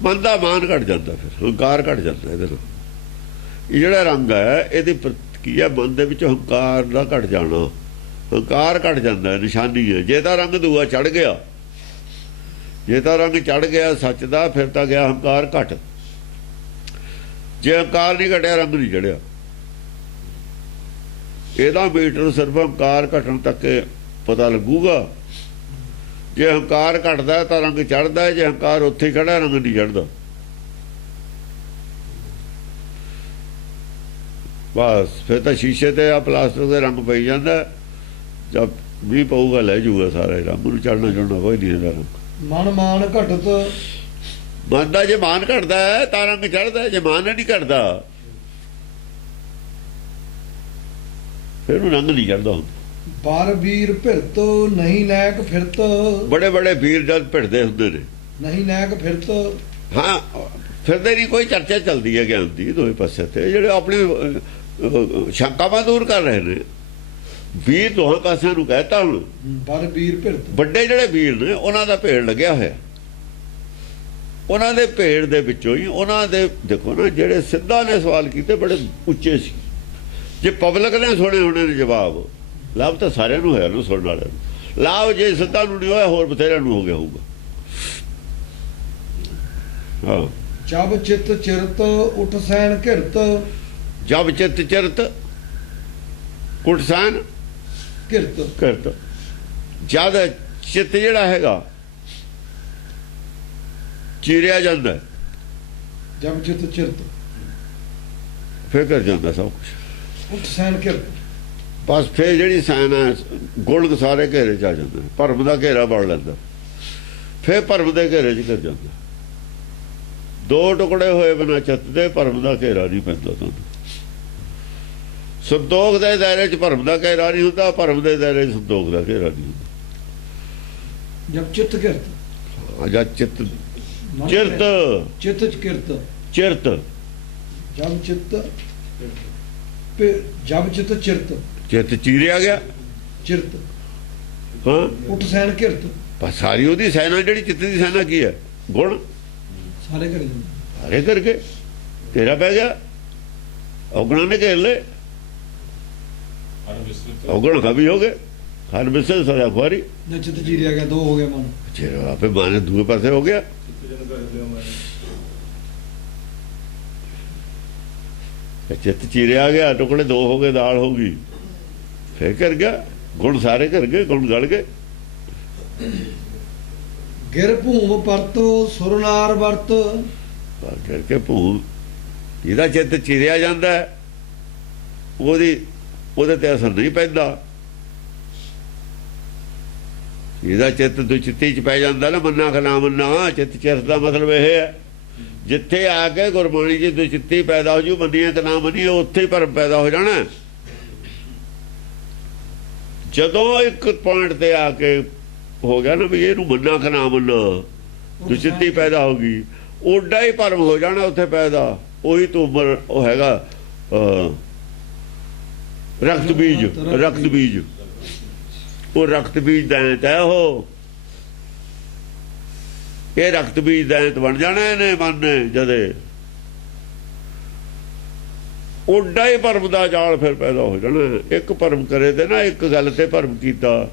ਮਨ ਦਾ ਮਾਨ ਘਟ ਜਾਂਦਾ, ਫਿਰ ਹੰਕਾਰ ਘਟ ਜਾਂਦਾ ਇਹਦੇ ਨਾਲ। ਇਹ ਜਿਹੜਾ ਰੰਗ ਹੈ, ਇਹਦੀ ਕੀ ਹੈ, ਮਨ ਦੇ ਵਿੱਚ ਹੰਕਾਰ ਦਾ ਘਟ ਜਾਣਾ। ਹੰਕਾਰ ਘਟ ਜਾਂਦਾ, ਨਿਸ਼ਾਨੀ ਹੈ। ਜੇ ਤਾਂ ਰੰਗ ਦੂਆ ਚੜ ਗਿਆ, ਜੇ ਤਾਂ ਰੰਗ ਚੜ ਗਿਆ ਸੱਚ ਦਾ, ਫਿਰ ਤਾਂ ਗਿਆ ਹੰਕਾਰ ਘਟ। ਜੇ ਹੰਕਾਰ ਨਹੀਂ ਘਟਿਆ, ਰੰਗ ਨਹੀਂ ਚੜਿਆ। ਇਹਦਾ ਮੀਟਰ ਸਿਰਫ ਹੰਕਾਰ ਘਟਣ ਤੱਕ ਪਤਾ ਲੱਗੂਗਾ। ਜੇ ਹੰਕਾਰ ਘਟਦਾ ਤਾਂ ਰੰਗ ਚੜਦਾ, ਜੇ ਹੰਕਾਰ ਉੱਥੇ ਖੜਾ, ਰੰਗ ਨਹੀਂ ਚੜਦਾ। ਬਸ ਫਿਰ ਤਾਂ ਸ਼ੀਸ਼ੇ ਤੇ ਆ ਪਲਾਸਟਿਕ ਦੇ ਰੰਗ ਪਈ ਜਾਂਦਾ। ਜਦ ਵੀ ਪਊਗਾ ਲੈ ਜੂਗਾ ਸਾਰਾ ਰੱਬ ਨੂੰ ਚੜਨਾ ਚੜਨਾ ਕੋਈ ਨਹੀਂ ਇਹਦਾ। ਮਨ ਮਾਨ ਘਟਤ, ਮਨ ਦਾ ਜੇ ਮਾਨ ਘਟਦਾ ਹੈ ਤਾਂ ਰੰਗ ਚੜਦਾ, ਜੇ ਮਾਨ ਨਹੀਂ ਘਟਦਾ ਫਿਰ ਉਹ ਰੰਗ ਨਹੀਂ ਚੜਦਾ ਹੁੰਦਾ। ਬਰ ਵੀਰ ਭਿਰਤ ਨਹੀਂ ਲੈਕ ਫਿਰਤ, ਬੜੇ ਬੜੇ ਵੀਰ ਜਦ ਭਿੜਦੇ ਹੁੰਦੇ ਨੇ, ਨਹੀਂ ਲੈਕ ਫਿਰਤ, ਹਾਂ ਫਿਰਦੇ ਨਹੀਂ, ਕੋਈ ਚਰਚਾ ਚੱਲਦੀ ਹੈ ਗਿਆਨ ਦੀ ਦੋਵੇਂ ਪਾਸੇ ਤੇ, ਜਿਹੜੇ ਆਪਣੀ ਸ਼ੰਕਾਵਾਂ ਦੂਰ ਕਰ ਰਹੇ ਨੇ। ਵੀਰ ਦੋਹਾਂ ਪਾਸਿਆਂ ਨੂੰ ਕਹਿਤਾ ਹੁਣ। ਬਰ ਵੀਰ ਭਿਰਤ, ਵੱਡੇ ਜਿਹੜੇ ਵੀਰ ਨੇ ਉਹਨਾਂ ਦਾ ਭੇੜ ਲੱਗਿਆ ਹੋਇਆ, ਉਹਨਾਂ ਦੇ ਭੇੜ ਦੇ ਵਿੱਚੋਂ ਹੀ ਉਹਨਾਂ ਦੇ ਦੇਖੋ ਨਾ, ਜਿਹੜੇ ਸਿੱਧਾ ਨੇ ਸਵਾਲ ਕੀਤੇ ਬੜੇ ਉੱਚੇ ਸੀ। ਜੇ ਪਬਲਿਕ ਨੇ ਸੁਣੇ ਹੋਣੇ ਨੇ ਜਵਾਬ, ਲਾਭ ਤਾਂ ਸਾਰਿਆਂ ਨੂੰ ਹੋਇਆ ਨਾ ਸੁਣਨ ਵਾਲਿਆਂ ਨੂੰ। ਲਾਭ ਜੇ ਸਿੱਧਾ ਨੂੰ ਨਹੀਂ ਹੋਇਆ ਹੋਰ ਬਥੇਰਿਆਂ ਨੂੰ ਹੋ ਗਿਆ ਹੋਊਗਾ। ਹਾਂ, ਜਬ ਚਿਤ ਚਿਰਤ ਉਠ ਸੈਨ ਘਿਰਤ, ਜਬ ਚਿਤ ਚਿਰਤ ਕੁਟਸਾਨ ਘਿਰਤ, ਕਰਤ, ਜਦ ਚਿੱਤ ਜਿਹੜਾ ਹੈਗਾ ਚੀਰਿਆ ਜਾਂਦਾ, ਜਬ ਚਿਤ ਚਿਰਤ ਫਿਰ ਕਰ ਜਾਂਦਾ ਸਭ ਕੁਛ। ਉਠ ਸੈਨ ਘਿਰਤ, ਬਸ ਫਿਰ ਜਿਹੜੀ ਸੈਨ ਹੈ ਗੁਣ ਸਾਰੇ ਘੇਰੇ ਚ ਆ ਜਾਂਦਾ, ਭਰਮ ਦਾ ਘੇਰਾ ਬਣ ਲੈਂਦਾ, ਫਿਰ ਭਰਮ ਦੇ ਘੇਰੇ ਚ ਕਰ ਜਾਂਦਾ। ਦੋ ਟੁਕੜੇ ਹੋਏ ਬਿਨਾਂ ਚਿੱਤ ਦੇ ਭਰਮ ਦਾ ਘੇਰਾ ਨਹੀਂ ਪੈਂਦਾ ਤੁਹਾਨੂੰ। ਸੰਤੋਖ ਦੇ ਦਾਇਰੇ 'ਚ ਭਰਮ ਦਾ ਘੇਰਾ ਨਹੀਂ ਹੁੰਦਾ, ਭਰਮ ਦੇ ਦਾਇਰੇ 'ਚ ਸੰਤੋਖ ਦਾ ਘੇਰਾ ਨਹੀਂ ਹੁੰਦਾ। ਜਬ ਚਿਤ ਘਿਰਤ, ਆ ਜਾ ਚਿੱਤ ਮਨ ਚਿਰਤ, ਚਿਤ ਚ ਕਿਰਤ, ਚਿਰਤ, ਜਬ ਚਿਤ ਜਬ ਚਿਤ ਚਿਰਤ, ਚਿੱਤ ਚੀਰਿਆ ਗਿਆ। ਚਿਰਤ ਹਾਂ, ਉਠ ਸੈਨ ਘਿਰਤ, ਪਰ ਸਾਰੀ ਉਹਦੀ ਸੈਨਾ ਜਿਹੜੀ ਚਿੱਤ ਦੀ ਸੈਨਾ ਕੀ ਹੈ? ਗੁਣ ਸਾਰੇ ਘਰੇ ਜਾਂਦੇ। ਸਾਰੇ ਕਰਕੇ ਤੇਰਾ ਪੈ ਗਿਆ, ਔਗਣਾਂ ਨੇ ਘੇਰ ਲਏ, ਔਗਣ ਕਵੀ ਹੋ ਗਏ, ਹਰ ਵਿਸੇ ਸਦਾ ਖੁਆਰੀ। ਜਦ ਚਿਤ ਚੀਰਿਆ ਗਿਆ, ਦੋ ਹੋ ਗਿਆ ਮਨ। ਜਿਹੜਾ ਆਪੇ ਮਾਨੇ ਦੂਏ ਪਾਸੇ ਹੋ ਗਿਆ। ਚਿੱਤ ਚੀਰਿਆ ਗਿਆ, ਟੁਕੜੇ ਦੋ ਹੋ ਗਏ, ਦਾਲ ਹੋ ਗਈ, ਫੇਰ ਕਰ ਗਿਆ। ਗੁਣ ਸਾਰੇ ਕਰ ਗਏ, ਗੁਣ ਗਲ ਗਏ। ਗਿਰ ਭੂਮ ਪਰਤੋ ਸੁਰਨਾਰ ਵਰਤ, ਕਰਕੇ ਭੂਮ ਜਿਹਦਾ ਚਿੱਤ ਚੀਰਿਆ ਜਾਂਦਾ ਉਹਦੇ ਤੇ ਅਸਰ ਨਹੀਂ ਪੈਂਦਾ। ਜਿਹਦਾ ਚਿੱਤ ਦੁਚਿੱਤੀ ਚ ਪੈ ਜਾਂਦਾ ਨਾ, ਮੰਨਾ ਖਨਾ ਮੰਨਾ, ਚਿੱਤ ਚਿਰਤ ਦਾ ਮਤਲਬ ਇਹ ਹੈ ਜਿੱਥੇ ਆ ਕੇ ਗੁਰਬਾਣੀ ਜੀ ਦੁਚਿੱਤੀ ਪੈਦਾ ਹੋ ਜੂ, ਮੰਨੀਏ ਤੇ ਨਾ ਮੰਨੀਏ, ਉੱਥੇ ਹੀ ਭਰਮ ਪੈਦਾ ਹੋ ਜਾਣਾ। ਜਦੋਂ ਇੱਕ ਪੁਆਇੰਟ ਤੇ ਆ ਕੇ ਹੋ ਗਿਆ ਨਾ ਵੀ ਇਹਨੂੰ ਮੰਨਾ ਖਨਾ ਮੰਨਾ, ਦੁਚਿੱਤੀ ਪੈਦਾ ਹੋ ਗਈ, ਓਡਾ ਹੀ ਭਰਮ ਹੋ ਜਾਣਾ ਉੱਥੇ ਪੈਦਾ। ਉਹੀ ਤੋਂ ਉਮਰ ਉਹ ਹੈਗਾ ਰਕਤ ਬੀਜ, ਰਕਤ ਬੀਜ, ਉਹ ਰਕਤ ਬੀਜ ਦੈਂਤ ਹੈ। ਉਹ ਇਹ ਰਕਤ ਬੀਜ ਦੈਂਤ ਬਣ ਜਾਣਾ ਇਹਨੇ ਮਨ ਨੇ। ਜਦੇ ਓਡਾ ਹੀ ਭਰਮ ਦਾ ਜਾਲ ਫਿਰ ਪੈਦਾ ਹੋ ਜਾਣਾ। ਇੱਕ ਭਰਮ ਕਰੇ ਤੇ ਨਾ, ਇੱਕ ਗੱਲ ਤੇ ਭਰਮ ਕੀਤਾ,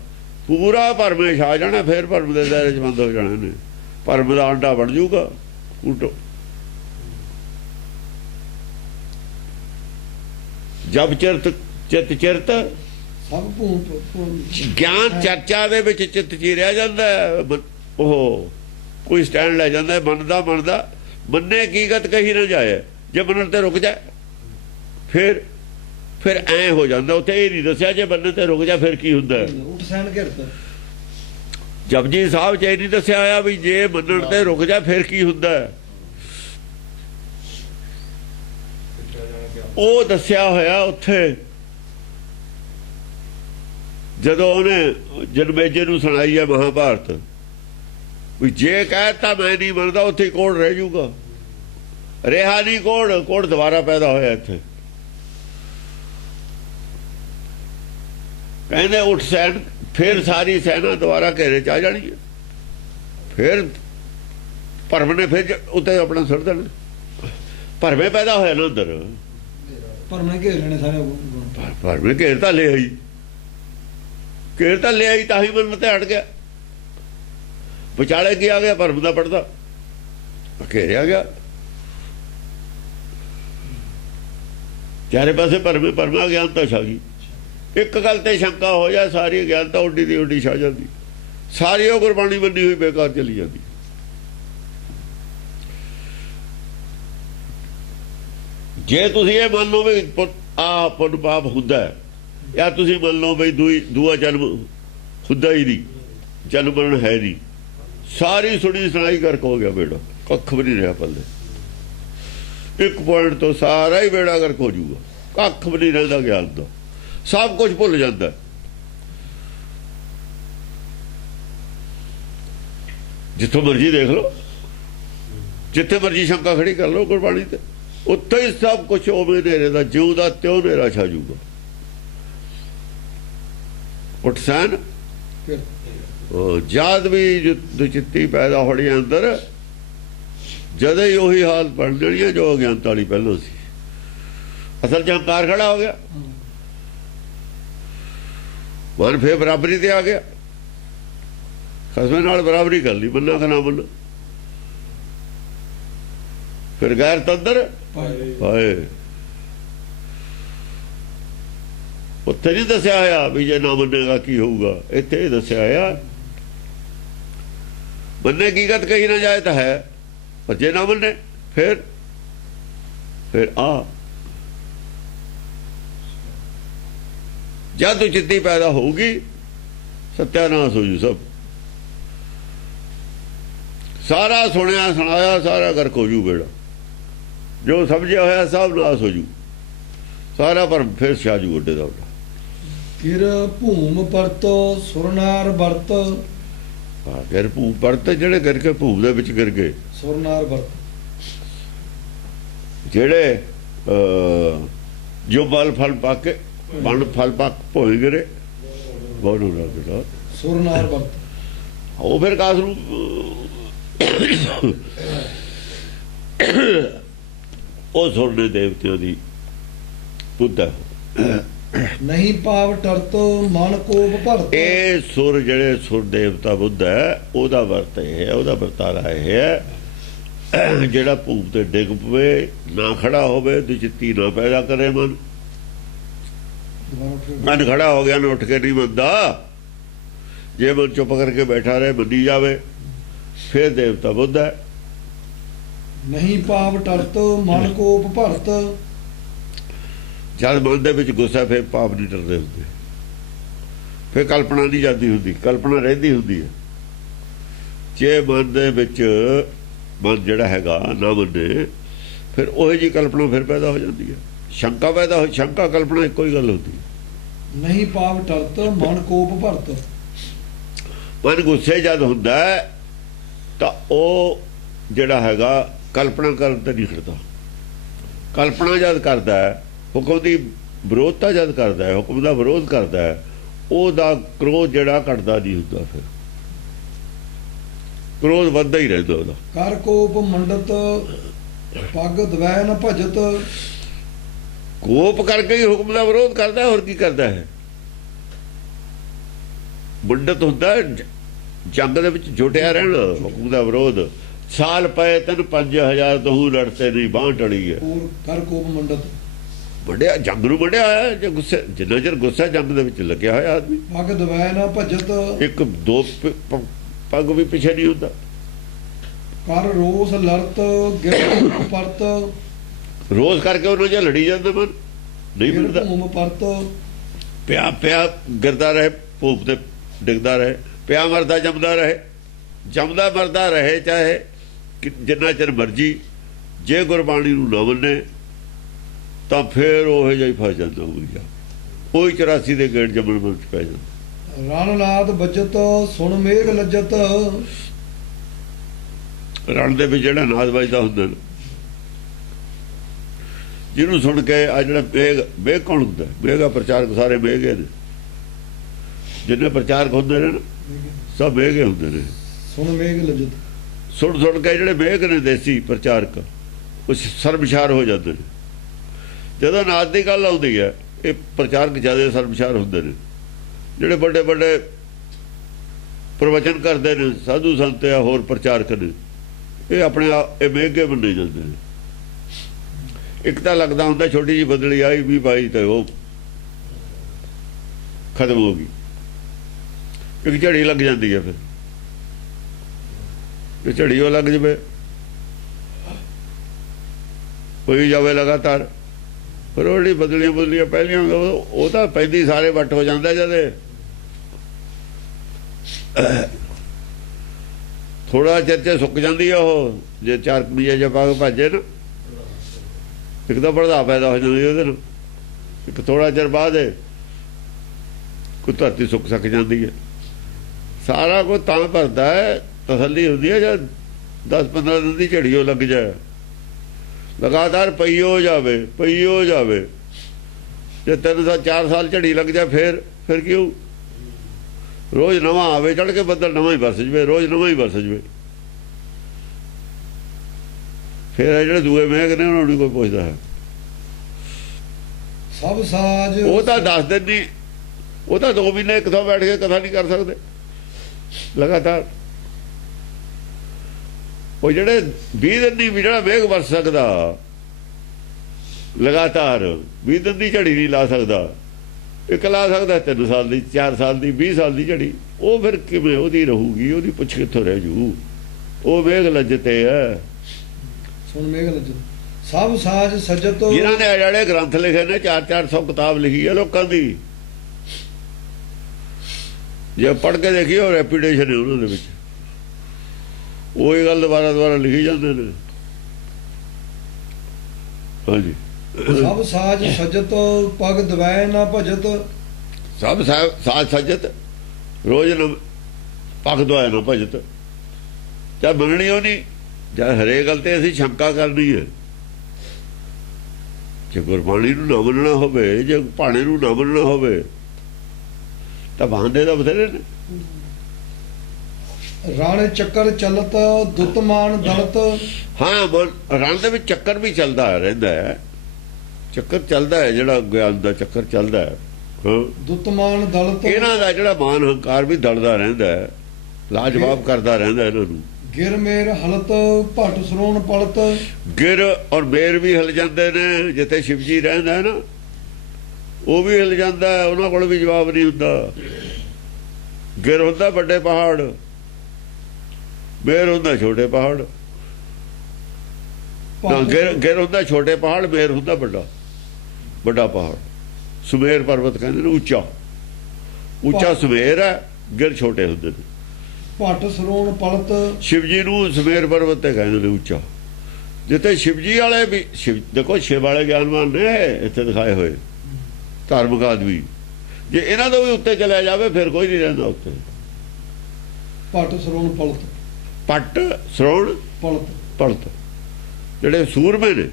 ਪੂਰਾ ਭਰਮੇ ਛਾ ਜਾਣਾ, ਫਿਰ ਭਰਮ ਦੇ ਦਾਇਰੇ 'ਚ ਬੰਦ ਹੋ ਜਾਣਾ ਨੇ। ਭਰਮ ਦਾ ਆਂਡਾ ਬਣ ਜਾਊਗਾ ਉਲਟੋ। ਜਬ ਚਿਰਤ ਚਿੱਤ ਚਿਰਤ, ਸਭ ਭੂਮ ਗਿਆਨ ਚਰਚਾ ਦੇ ਵਿੱਚ ਚਿੱਤ ਚੀਰਿਆ ਜਾਂਦਾ। ਉਹ ਕੋਈ ਸਟੈਂਡ ਲੈ ਜਾਂਦਾ, ਮੰਨਦਾ ਮੰਨੇ ਕੀ ਗਤ ਕਹੀ ਨਾ ਜਾਏ। ਜੇ ਮੰਨਣ ਤੇ ਰੁਕ ਜਾਏ ਫਿਰ ਐ ਹੋ ਜਾਂਦਾ। ਉੱਥੇ ਇਹ ਨਹੀਂ ਦੱਸਿਆ ਜੇ ਮੰਨਣ ਤੇ ਰੁਕ ਜਾ ਫਿਰ ਕੀ ਹੁੰਦਾ। ਉਠ ਸੈਨ ਘਿਰਤ, ਜਪਜੀ ਸਾਹਿਬ ਚ ਇਹ ਨਹੀਂ ਦੱਸਿਆ ਹੋਇਆ ਵੀ ਜੇ ਮੰਨਣ ਤੇ ਰੁਕ ਜਾ ਫਿਰ ਕੀ ਹੁੰਦਾ। ਉਹ ਦੱਸਿਆ ਹੋਇਆ ਉੱਥੇ ਜਦੋਂ ਉਹਨੇ ਜਨਮੇਜੇ ਨੂੰ ਸੁਣਾਈ ਹੈ ਮਹਾਭਾਰਤ, ਵੀ ਜੇ ਕਹਿਤਾ ਮੈਂ ਨਹੀਂ ਮੰਨਦਾ, ਉੱਥੇ ਕੋੜ ਰਹਿ ਜਾਊਗਾ। ਰਿਹਾ ਨਹੀਂ ਕੋੜ ਦੁਬਾਰਾ ਪੈਦਾ ਹੋਇਆ ਇੱਥੇ। ਕਹਿੰਦੇ ਉੱਠ ਸੈਨ, ਫਿਰ ਸਾਰੀ ਸੈਨਾ ਦੁਬਾਰਾ ਘੇਰੇ ਚ ਆ ਜਾਣੀ ਹੈ। ਫਿਰ ਭਰਮ ਨੇ ਫਿਰ ਉੱਤੇ ਆਪਣਾ ਸੁੱਟ ਦੇਣਾ। ਭਰਮੇ ਪੈਦਾ ਹੋਇਆ ਨਾ ਅੰਦਰ, ਭਰਮ ਨੇ ਘੇਰ ਲੈਣੇ ਸਾਰੇ। ਭਰਮੇ ਘੇਰ ਤਾਂ ਲੈ ਆਈ, ਘੇਰ ਤਾਂ ਲੈ ਆਈ, ਤਾਂ ਹੀ ਮਨ ਤੇ ਹਟ ਗਿਆ। ਵਿਚਾਲੇ ਕੀ ਆ ਗਿਆ? ਭਰਮ ਦਾ ਪੜਦਾ ਘੇਰਿਆ ਗਿਆ। ਚਾਰੇ ਪਾਸੇ ਭਰਮਾ ਗਿਆਨਤਾ ਛਾ ਗਈ। ਇੱਕ ਗੱਲ ਤੇ ਸ਼ੰਕਾ ਹੋ ਜਾ, ਸਾਰੀ ਗਿਆਨਤਾ ਉੱਡੀ ਦੀ ਉੱਡੀ ਛਾ ਜਾਂਦੀ, ਸਾਰੀ ਉਹ ਗੁਰਬਾਣੀ ਮੰਨੀ ਹੋਈ ਬੇਕਾਰ ਚਲੀ ਜਾਂਦੀ। ਜੇ ਤੁਸੀਂ ਇਹ ਮੰਨ ਲਓ ਵੀ ਆ ਪੁੰਨ ਪਾਪ ਹੁੰਦਾ, ਜਾਂ ਤੁਸੀਂ ਮੰਨ ਲਓ ਬਈ ਦੂਆ ਜਨਮ ਹੁੰਦਾ ਹੀ ਨਹੀਂ, ਜਨਮਨ ਹੈ ਨਹੀਂ। ਸਾਰੀ ਸੁਣੀ ਸੁਣਾਈ ਕਰਕੇ ਹੋ ਗਿਆ ਬੇੜਾ, ਕੱਖ ਵੀ ਨਹੀਂ ਰਿਹਾ ਪੱਲੇ। ਇੱਕ ਪੁਆਇੰਟ ਤੋਂ ਸਾਰਾ ਹੀ ਬੇੜਾ ਗਰਕ ਹੋ ਜਾਊਗਾ, ਕੱਖ ਵੀ ਨਹੀਂ ਰਹਿੰਦਾ ਗਿਆਨ ਦਾ, ਸਭ ਕੁਝ ਭੁੱਲ ਜਾਂਦਾ। ਜਿੱਥੋਂ ਮਰਜੀ ਦੇਖ ਲਓ, ਜਿੱਥੇ ਮਰਜੀ ਸ਼ੰਕਾ ਖੜੀ ਕਰ ਲਓ ਗੁਰਬਾਣੀ ਤੇ, ਉੱਥੇ ਹੀ ਸਭ ਕੁਝ ਉਵੇਂ ਹਨੇਰੇ ਦਾ ਜਿਉਂ ਦਾ ਤਿਉਂ ਹਨੇਰਾ ਛਾ ਜਾਊਗਾ। ਉੱਠ ਸੈਨ ਜਦ ਵੀ ਦੁਚਿੱਤੀ ਪੈਦਾ ਹੋਣੀ ਅੰਦਰ, ਜਦੋਂ ਹੀ ਉਹੀ ਹਾਲਤ ਬਣ ਜਾਣੀ ਹੈ ਜੋ ਅਗਿਆਨਤਾ ਵਾਲੀ ਪਹਿਲਾਂ ਸੀ। ਅਸਲ ਚ ਹੰਕਾਰ ਖੜਾ ਹੋ ਗਿਆ, ਮਨ ਫੇਰ ਬਰਾਬਰੀ ਤੇ ਆ ਗਿਆ, ਖਸਮੇ ਨਾਲ ਬਰਾਬਰੀ ਕਰ ਲਈ, ਮੰਨਾ ਕਿ ਨਾ ਮੰਨਾ। ਫਿਰ ਗੈਰ ਤੰਦਰ ਹਾਏ, ਉੱਥੇ ਨਹੀਂ ਦੱਸਿਆ ਹੋਇਆ ਵੀ ਜੇ ਨਾ ਮੰਨੇਗਾ ਕੀ ਹੋਊਗਾ, ਇੱਥੇ ਦੱਸਿਆ ਹੋਇਆ ਮੰਨੇ ਕੀ ਗਤ ਕਹੀ ਨਾ ਜਾਏ ਤਾਂ ਹੈ, ਪਰ ਜੇ ਨਾ ਮੰਨੇ ਫਿਰ ਆ ਜਦ ਚਿੱਤੀ ਪੈਦਾ ਹੋਊਗੀ ਸਤਿਆਨਾਸ਼ ਹੋ ਜੂ। ਸਭ ਸਾਰਾ ਸੁਣਿਆ ਸੁਣਾਇਆ ਸਾਰਾ ਗਰਕ ਹੋ ਜੂ ਬੇੜਾ, ਜੋ ਸਮਝਿਆ ਹੋਇਆ ਸਭ ਨਾਸ ਹੋ ਜੂ ਸਾਰਾ, ਪਰ ਫਿਰ ਛਾਜੂ ਉੱਡੇ ਦਾ ਉੱਡਾ। ਫਿਰ ਭੂਮ ਪਰਤੋ ਸੁਰਨਾਰ ਵਰਤ, ਫਿਰ ਭੂਮ ਪਰਤ ਜਿਹੜੇ ਕਰਕੇ ਭੂਮ ਦੇ ਵਿੱਚ ਗਿਰ ਗਏ, ਸੁਰਨਾਰ ਵਰਤ ਜਿਹੜੇ ਜੋ ਬਲ ਫਲ ਪਾ ਕੇ ਬਣ ਫਲ ਪਾ ਭੋਏ ਗਿਰੇ, ਬਹੁਤ ਹੁੰਦਾ ਸੁਰਨਾਰ ਵਰਤ। ਉਹ ਫਿਰ ਕਾਸ ਨੂੰ ਉਹ ਸੁਰਨੇ ਦੇਵਤਿਆਂ ਦੀ ਬੁੱਧ ਹੈ। ਨਹੀਂ ਪਾਵ ਟਰਤ ਮਨ ਕੋਪ ਭਰਤ, ਇਹ ਸੁਰ ਜਿਹੜੇ ਸੁਰ ਦੇਵਤਾ ਬੁੱਧ ਹੈ ਉਹਦਾ ਵਰਤ ਇਹ ਹੈ, ਉਹਦਾ ਵਰਤਾਰਾ ਇਹ ਹੈ ਜਿਹੜਾ ਭੂਮ ਤੇ ਡਿੱਗ ਪਵੇ, ਨਾ ਖੜਾ ਹੋਵੇ, ਦੁਚਿੱਤੀ ਨਾ ਪੈਦਾ ਕਰੇ। ਮਨ ਖੜਾ ਹੋ ਗਿਆ ਨਾ ਉੱਠ ਕੇ ਨਹੀਂ ਮੰਨਦਾ, ਜੇ ਮਨ ਚੁੱਪ ਕਰਕੇ ਬੈਠਾ ਰਹੇ ਮੰਨੀ ਜਾਵੇ, ਫਿਰ ਦੇਵਤਾ ਬੁੱਧ ਹੈ। ਨਹੀਂ ਪਾਵ ਟਰਤ ਮਨ ਕੋਪ ਭਰਤ, ਜਦ ਮਨ ਦੇ ਵਿੱਚ ਗੁੱਸਾ ਫਿਰ ਪਾਪ ਨਹੀਂ ਟਰਦੇ ਹੁੰਦੇ, ਫਿਰ ਕਲਪਨਾ ਨਹੀਂ ਜਾਂਦੀ ਹੁੰਦੀ, ਕਲਪਨਾ ਰਹਿੰਦੀ ਹੁੰਦੀ ਹੈ। ਜੇ ਮਨ ਦੇ ਵਿੱਚ ਮਨ ਜਿਹੜਾ ਹੈਗਾ ਨਾ ਮੰਨੇ, ਫਿਰ ਉਹੀ ਜੀ ਕਲਪਨਾ ਫਿਰ ਪੈਦਾ ਹੋ ਜਾਂਦੀ ਹੈ, ਸ਼ੰਕਾ ਪੈਦਾ ਹੋ, ਸ਼ੰਕਾ ਕਲਪਨਾ ਇੱਕੋ ਹੀ ਗੱਲ ਹੁੰਦੀ ਹੈ। ਨਹੀਂ ਪਾਵ ਟਰਤ ਮਨ ਕੋਪ ਭਰਤ, ਮਨ ਗੁੱਸੇ ਜਦ ਹੁੰਦਾ ਤਾਂ ਉਹ ਜਿਹੜਾ ਹੈਗਾ ਕਲਪਨਾ ਕਰਨ ਤੇ ਨਹੀਂ ਖੜਦਾ। ਕਲਪਨਾ ਜਦ ਕਰਦਾ ਹੈ, ਹੁਕਮ ਦੀ ਵਿਰੋਧਤਾ ਜਦ ਕਰਦਾ ਹੈ, ਹੁਕਮ ਦਾ ਵਿਰੋਧ ਕਰਦਾ ਹੈ, ਉਹਦਾ ਕ੍ਰੋਧ ਜਿਹੜਾ ਘਟਦਾ ਨਹੀਂ ਹੁੰਦਾ, ਫਿਰ ਕ੍ਰੋਧ ਵੱਧਦਾ ਹੀ ਰਹਿੰਦਾ ਉਹਦਾ। ਕਰ ਕੋਪ ਮੰਡਤ ਪੱਗ ਦਵੈ ਨ ਭਜਤ, ਕੋਪ ਕਰਕੇ ਹੀ ਹੁਕਮ ਦਾ ਵਿਰੋਧ ਕਰਦਾ, ਹੋਰ ਕੀ ਕਰਦਾ ਹੈ। ਮੁੰਡਤ ਹੁੰਦਾ ਜੰਗ ਦੇ ਵਿੱਚ ਜੁਟਿਆ ਰਹਿਣਾ, ਹੁਕਮ ਦਾ ਵਿਰੋਧ। ਸਾਲ ਪਏ 3-5 ਤੋਂ ਲੜਤੇ ਨਹੀਂ, ਬਾਂਹ ਟੜੀ ਹੈ। ਹੋਰ ਕਰ ਕੋਪ ਮੰਡਤ, ਵੱਡਿਆ ਜੰਗ ਨੂੰ ਵੱਡਿਆ ਹੋਇਆ, ਜੇ ਗੁੱਸੇ ਜਿੰਨਾ ਚਿਰ ਗੁੱਸਾ ਜੰਗ ਦੇ ਵਿੱਚ ਲੱਗਿਆ ਹੋਇਆ ਆਦਮੀ, ਪੱਗ ਦਵੈ ਨ ਭਜਤ, ਇੱਕ ਦੋ ਪੱਗ ਵੀ ਪਿੱਛੇ ਨਹੀਂ ਹੁੰਦਾ। ਕਰ ਰੋਸ ਲੜਤ ਗਿਰਤ ਪਰਤ, ਰੋਜ਼ ਕਰਕੇ ਉਹਨਾਂ ਜੇ ਲੜੀ ਜਾਂਦਾ ਮਨ ਨਹੀਂ ਮਿਲਦਾ। ਭੂਮ ਪਰਤ, ਪਿਆ ਪਿਆ ਗਿਰਦਾ ਰਹੇ, ਭੂਪ ਤੇ ਡਿੱਗਦਾ ਰਹੇ, ਪਿਆ ਮਰਦਾ ਜੰਮਦਾ ਰਹੇ, ਜੰਮਦਾ ਮਰਦਾ ਰਹੇ, ਚਾਹੇ ਜਿੰਨਾ ਚਿਰ ਮਰਜੀ। ਜੇ ਗੁਰਬਾਣੀ ਨੂੰ ਨਾ ਮੰਨੇ ਤਾਂ ਫਿਰ ਉਹ ਜਿਹਾ ਹੀ ਫਸ ਜਾਂਦਾ ਹੋਈ ਜਾ, ਉਹੀ 84 ਦੇ ਗੇੜ ਜੰਮਣ ਵਿੱਚ ਪੈ ਜਾਂਦਾ। ਰਣ ਲਾਦ ਬਜਤ ਸੁਣ ਮੇਘ ਲੱਜਤ, ਰਣ ਦੇ ਵਿੱਚ ਜਿਹੜਾ ਨਾਦ ਵੱਜਦਾ ਹੁੰਦਾ ਨਾ, ਜਿਹਨੂੰ ਸੁਣ ਕੇ ਆ ਜਿਹੜਾ ਮੇਘ ਕੌਣ ਹੁੰਦਾ, ਮੇਘਾ ਪ੍ਰਚਾਰਕ ਸਾਰੇ ਮੇਘੇ ਨੇ, ਜਿੰਨੇ ਪ੍ਰਚਾਰਕ ਹੁੰਦੇ ਨੇ ਨਾ ਸਭ ਮੇਘੇ ਹੁੰਦੇ ਨੇ। ਸੁਣ ਮੇਘ ਲੱਜਤ, ਸੁਣ ਕੇ ਜਿਹੜੇ ਮੇਘ ਨੇ ਦੇਸੀ ਪ੍ਰਚਾਰਕ, ਉਹ ਸਰਬਸ਼ਾਰ ਹੋ ਜਾਂਦੇ ਨੇ। ਜਦੋਂ ਨਾਦ ਦੀ ਗੱਲ ਆਉਂਦੀ ਹੈ, ਇਹ ਪ੍ਰਚਾਰਕ ਜ਼ਿਆਦਾ ਸਰਬਸ਼ਾਰ ਹੁੰਦੇ ਨੇ। ਜਿਹੜੇ ਵੱਡੇ ਵੱਡੇ ਪ੍ਰਵਚਨ ਕਰਦੇ ਨੇ ਸਾਧੂ ਸੰਤ ਆ ਹੋਰ ਪ੍ਰਚਾਰਕ ਨੇ, ਇਹ ਆਪਣੇ ਆਪ ਇਹ ਮੇਘੇ ਮੰਨੇ ਜਾਂਦੇ ਨੇ। ਇੱਕ ਤਾਂ ਲੱਗਦਾ ਹੁੰਦਾ ਛੋਟੀ ਜਿਹੀ ਬਦਲੀ ਆਈ ਵੀ ਬਾਈ ਤੇ ਉਹ ਖਤਮ ਹੋ ਗਈ, ਇੱਕ ਝੜੀ ਲੱਗ ਜਾਂਦੀ ਹੈ, ਫਿਰ ਜੇ ਝੜੀ ਉਹ ਲੱਗ ਜਾਵੇ ਕੋਈ ਜਾਵੇ ਲਗਾਤਾਰ, ਫਿਰ ਉਹ ਜਿਹੜੀ ਬਦਲੀਆਂ ਪਹਿਲੀਆਂ ਉਹ ਤਾਂ ਪੈਂਦੀ ਸਾਰੇ ਵੱਟ ਹੋ ਜਾਂਦਾ। ਜਦ ਥੋੜਾ ਚਿਰ 'ਚ ਸੁੱਕ ਜਾਂਦੀ ਆ ਉਹ, ਜੇ 4 ਕਮੀਆਂ ਜਾਂ ਪਾ ਕੇ ਭਾਜੇ ਨਾ ਇੱਕ ਤਾਂ ਭੜਦਾ ਪੈਦਾ ਹੋ ਜਾਂਦੀ ਉਹਦੇ ਨਾਲ। ਇੱਕ ਥੋੜਾ ਚਿਰ ਬਾਅਦ ਕੋਈ ਧਰਤੀ ਸੁੱਕ ਸਕ ਜਾਂਦੀ ਹੈ। ਸਾਰਾ ਕੁਝ ਤਾਂ ਭਰਦਾ ਹੈ, ਤਸੱਲੀ ਹੁੰਦੀ ਹੈ ਜਦ 10-15 ਦਿਨ ਦੀ ਝੜੀਓ ਲੱਗ ਜਾਏ, ਲਗਾਤਾਰ ਪਈ ਹੋ ਜਾਵੇ। ਜੇ 3-4 ਸਾਲ ਝੜੀ ਲੱਗ ਜਾ ਫਿਰ ਕਿਉਂ? ਰੋਜ਼ ਨਵਾਂ ਆਵੇ ਚੜ ਕੇ ਬੱਦਲ, ਨਵਾਂ ਹੀ ਵਰਸ ਜਵੇ, ਰੋਜ਼ ਨਵਾਂ ਹੀ ਵਰਸ ਜਵੇ। ਫਿਰ ਜਿਹੜੇ ਦੂਏ ਮੇਘ ਨੇ ਉਹਨਾਂ ਨੂੰ ਕੋਈ ਪੁੱਛਦਾ ਹੈ? ਸਭ ਸਾਜ ਉਹ ਤਾਂ 10 ਦਿਨ ਨਹੀਂ, ਉਹ ਤਾਂ 2 ਮਹੀਨੇ ਇੱਕ ਥਾਂ ਬੈਠ ਕੇ ਕਥਾ ਨਹੀਂ ਕਰ ਸਕਦੇ ਲਗਾਤਾਰ। ਉਹ ਜਿਹੜੇ 20 ਦਿਨ ਨਹੀਂ ਵੀ ਜਿਹੜਾ ਮੇਘ ਵਰਸ ਸਕਦਾ ਲਗਾਤਾਰ, 20 ਦਿਨ ਦੀ ਝੜੀ ਨਹੀਂ ਲਾ ਸਕਦਾ। ਇੱਕ ਲਾ ਸਕਦਾ 3 ਸਾਲ ਦੀ, 4 ਸਾਲ ਦੀ, 20 ਸਾਲ ਦੀ ਝੜੀ। ਉਹ ਫਿਰ ਕਿਵੇਂ ਉਹਦੀ ਰਹੂਗੀ? ਉਹਦੀ ਪੁੱਛ ਕਿੱਥੋਂ ਰਹਿ ਜੂ? ਉਹ ਮੇਘ ਲੱਜਤੇ ਹੈ। ਸੁਣ ਮੇਘ ਲੱਜ ਸਭ ਸਾਜ ਸਜਤ। ਜਿਨ੍ਹਾਂ ਨੇ ਜਿਹੜੇ ਗ੍ਰੰਥ ਲਿਖੇ ਨੇ, 400 ਕਿਤਾਬ ਲਿਖੀ ਹੈ ਲੋਕਾਂ ਦੀ, ਜੇ ਪੜ੍ਹ ਕੇ ਦੇਖੀਏ ਉਹ ਰੈਪੂਟੇਸ਼ਨ ਹੈ ਉਹਨਾਂ ਦੇ ਵਿੱਚ। ਉਹੀ ਗੱਲ ਦੁਬਾਰਾ ਲਿਖੀ ਜਾਂਦੇ ਨੇ। ਹਾਂਜੀ। ਸਭ ਸਾਜ ਸਜਤ ਪਗ ਦਵੈ ਨਾ ਭਜਤ। ਸਭ ਸਾਜ ਸਜਤ ਰੋਜ਼ ਪੱਖ ਦਵਾਇਆ ਨਾ ਭਜਤ। ਚਾਹ ਮੰਨਣੀ ਉਹ ਨਹੀਂ, ਜਾਂ ਹਰੇਕ ਗੱਲ ਤੇ ਅਸੀਂ ਸ਼ੰਕਾ ਕਰਨੀ ਹੈ। ਜੇ ਗੁਰਬਾਣੀ ਨੂੰ ਨਾ ਮੰਨਣਾ ਹੋਵੇ, ਜੇ ਭਾਣੇ ਨੂੰ ਨਾ ਮੰਨਣਾ ਹੋਵੇ ਤਾਂ ਬਹਾਨੇ ਦਾ ਬਥੇਰੇ ਨੇ। ਰਣ ਚੱਕਰ ਚਲਤ ਦੁੱਤਮਾਨ ਦਲਤ। ਹਾਂ, ਰਣ ਦੇ ਵਿੱਚ ਚੱਕਰ ਵੀ ਚੱਲਦਾ ਰਹਿੰਦਾ ਹੈ। ਚੱਕਰ ਚੱਲਦਾ ਹੈ, ਜਿਹੜਾ ਗਿਆਨ ਦਾ ਚੱਕਰ ਚੱਲਦਾ ਹੈ। ਦੁੱਤਮਾਨ ਦਲਤ। ਇਹਨਾਂ ਦਾ ਜਿਹੜਾ ਮਾਨ ਹੰਕਾਰ ਵੀ ਦਲਦਾ ਰਹਿੰਦਾ ਹੈ, ਲਾਜਵਾਬ ਕਰਦਾ ਰਹਿੰਦਾ ਇਹਨਾਂ ਨੂੰ। ਗਿਰ ਮੇਰ ਹਲਤ ਭਟ ਸਰੋਣ ਪਲਤ। ਗਿਰ ਔਰ ਮੇਰ ਵੀ ਹਿਲ ਜਾਂਦੇ ਨੇ। ਜਿੱਥੇ ਸ਼ਿਵ ਜੀ ਰਹਿੰਦਾ ਨਾ, ਉਹ ਵੀ ਹਿਲ ਜਾਂਦਾ ਹੈ, ਉਹਨਾਂ ਕੋਲ ਵੀ ਜਵਾਬ ਨਹੀਂ ਹੁੰਦਾ। ਗਿਰ ਹੁੰਦਾ ਵੱਡੇ ਪਹਾੜ, ਮੇਰ ਹੁੰਦਾ ਛੋਟੇ ਪਹਾੜ। ਗਿਰ ਹੁੰਦਾ ਛੋਟੇ ਪਹਾੜ, ਮੇਰ ਹੁੰਦਾ ਵੱਡਾ ਪਹਾੜ। ਸੁਮੇਰ ਪਰਬਤ ਕਹਿੰਦੇ ਨੇ, ਉੱਚਾ ਸੁਮੇਰ ਹੈ, ਗਿਰ ਛੋਟੇ ਹੁੰਦੇ ਨੇ। ਭਟ ਸਰੋਣ ਪਲਤ। ਸ਼ਿਵ ਜੀ ਨੂੰ ਸੁਮੇਰ ਪਰਬਤ ਤੇ ਕਹਿੰਦੇ ਨੇ ਉੱਚਾ। ਜਿੱਥੇ ਸ਼ਿਵ ਜੀ ਵਾਲੇ ਵੀ ਦੇਖੋ, ਸ਼ਿਵ ਵਾਲੇ ਗਿਆਨਵਾਨ ਨੇ ਇੱਥੇ ਦਿਖਾਏ ਹੋਏ ਧਾਰਮਿਕ ਆਦਮੀ। ਜੇ ਇਹਨਾਂ ਤੋਂ ਵੀ ਉੱਤੇ ਚਲਿਆ ਜਾਵੇ ਫਿਰ ਕੋਈ ਨਹੀਂ ਰਹਿੰਦਾ ਉੱਤੇ। ਭਟ ਸਰੋਣ ਪਲਤ। ਪੱਟ ਸਰੋਣ ਪਲਤ ਜਿਹੜੇ ਸੂਰਮੇ ਨੇ,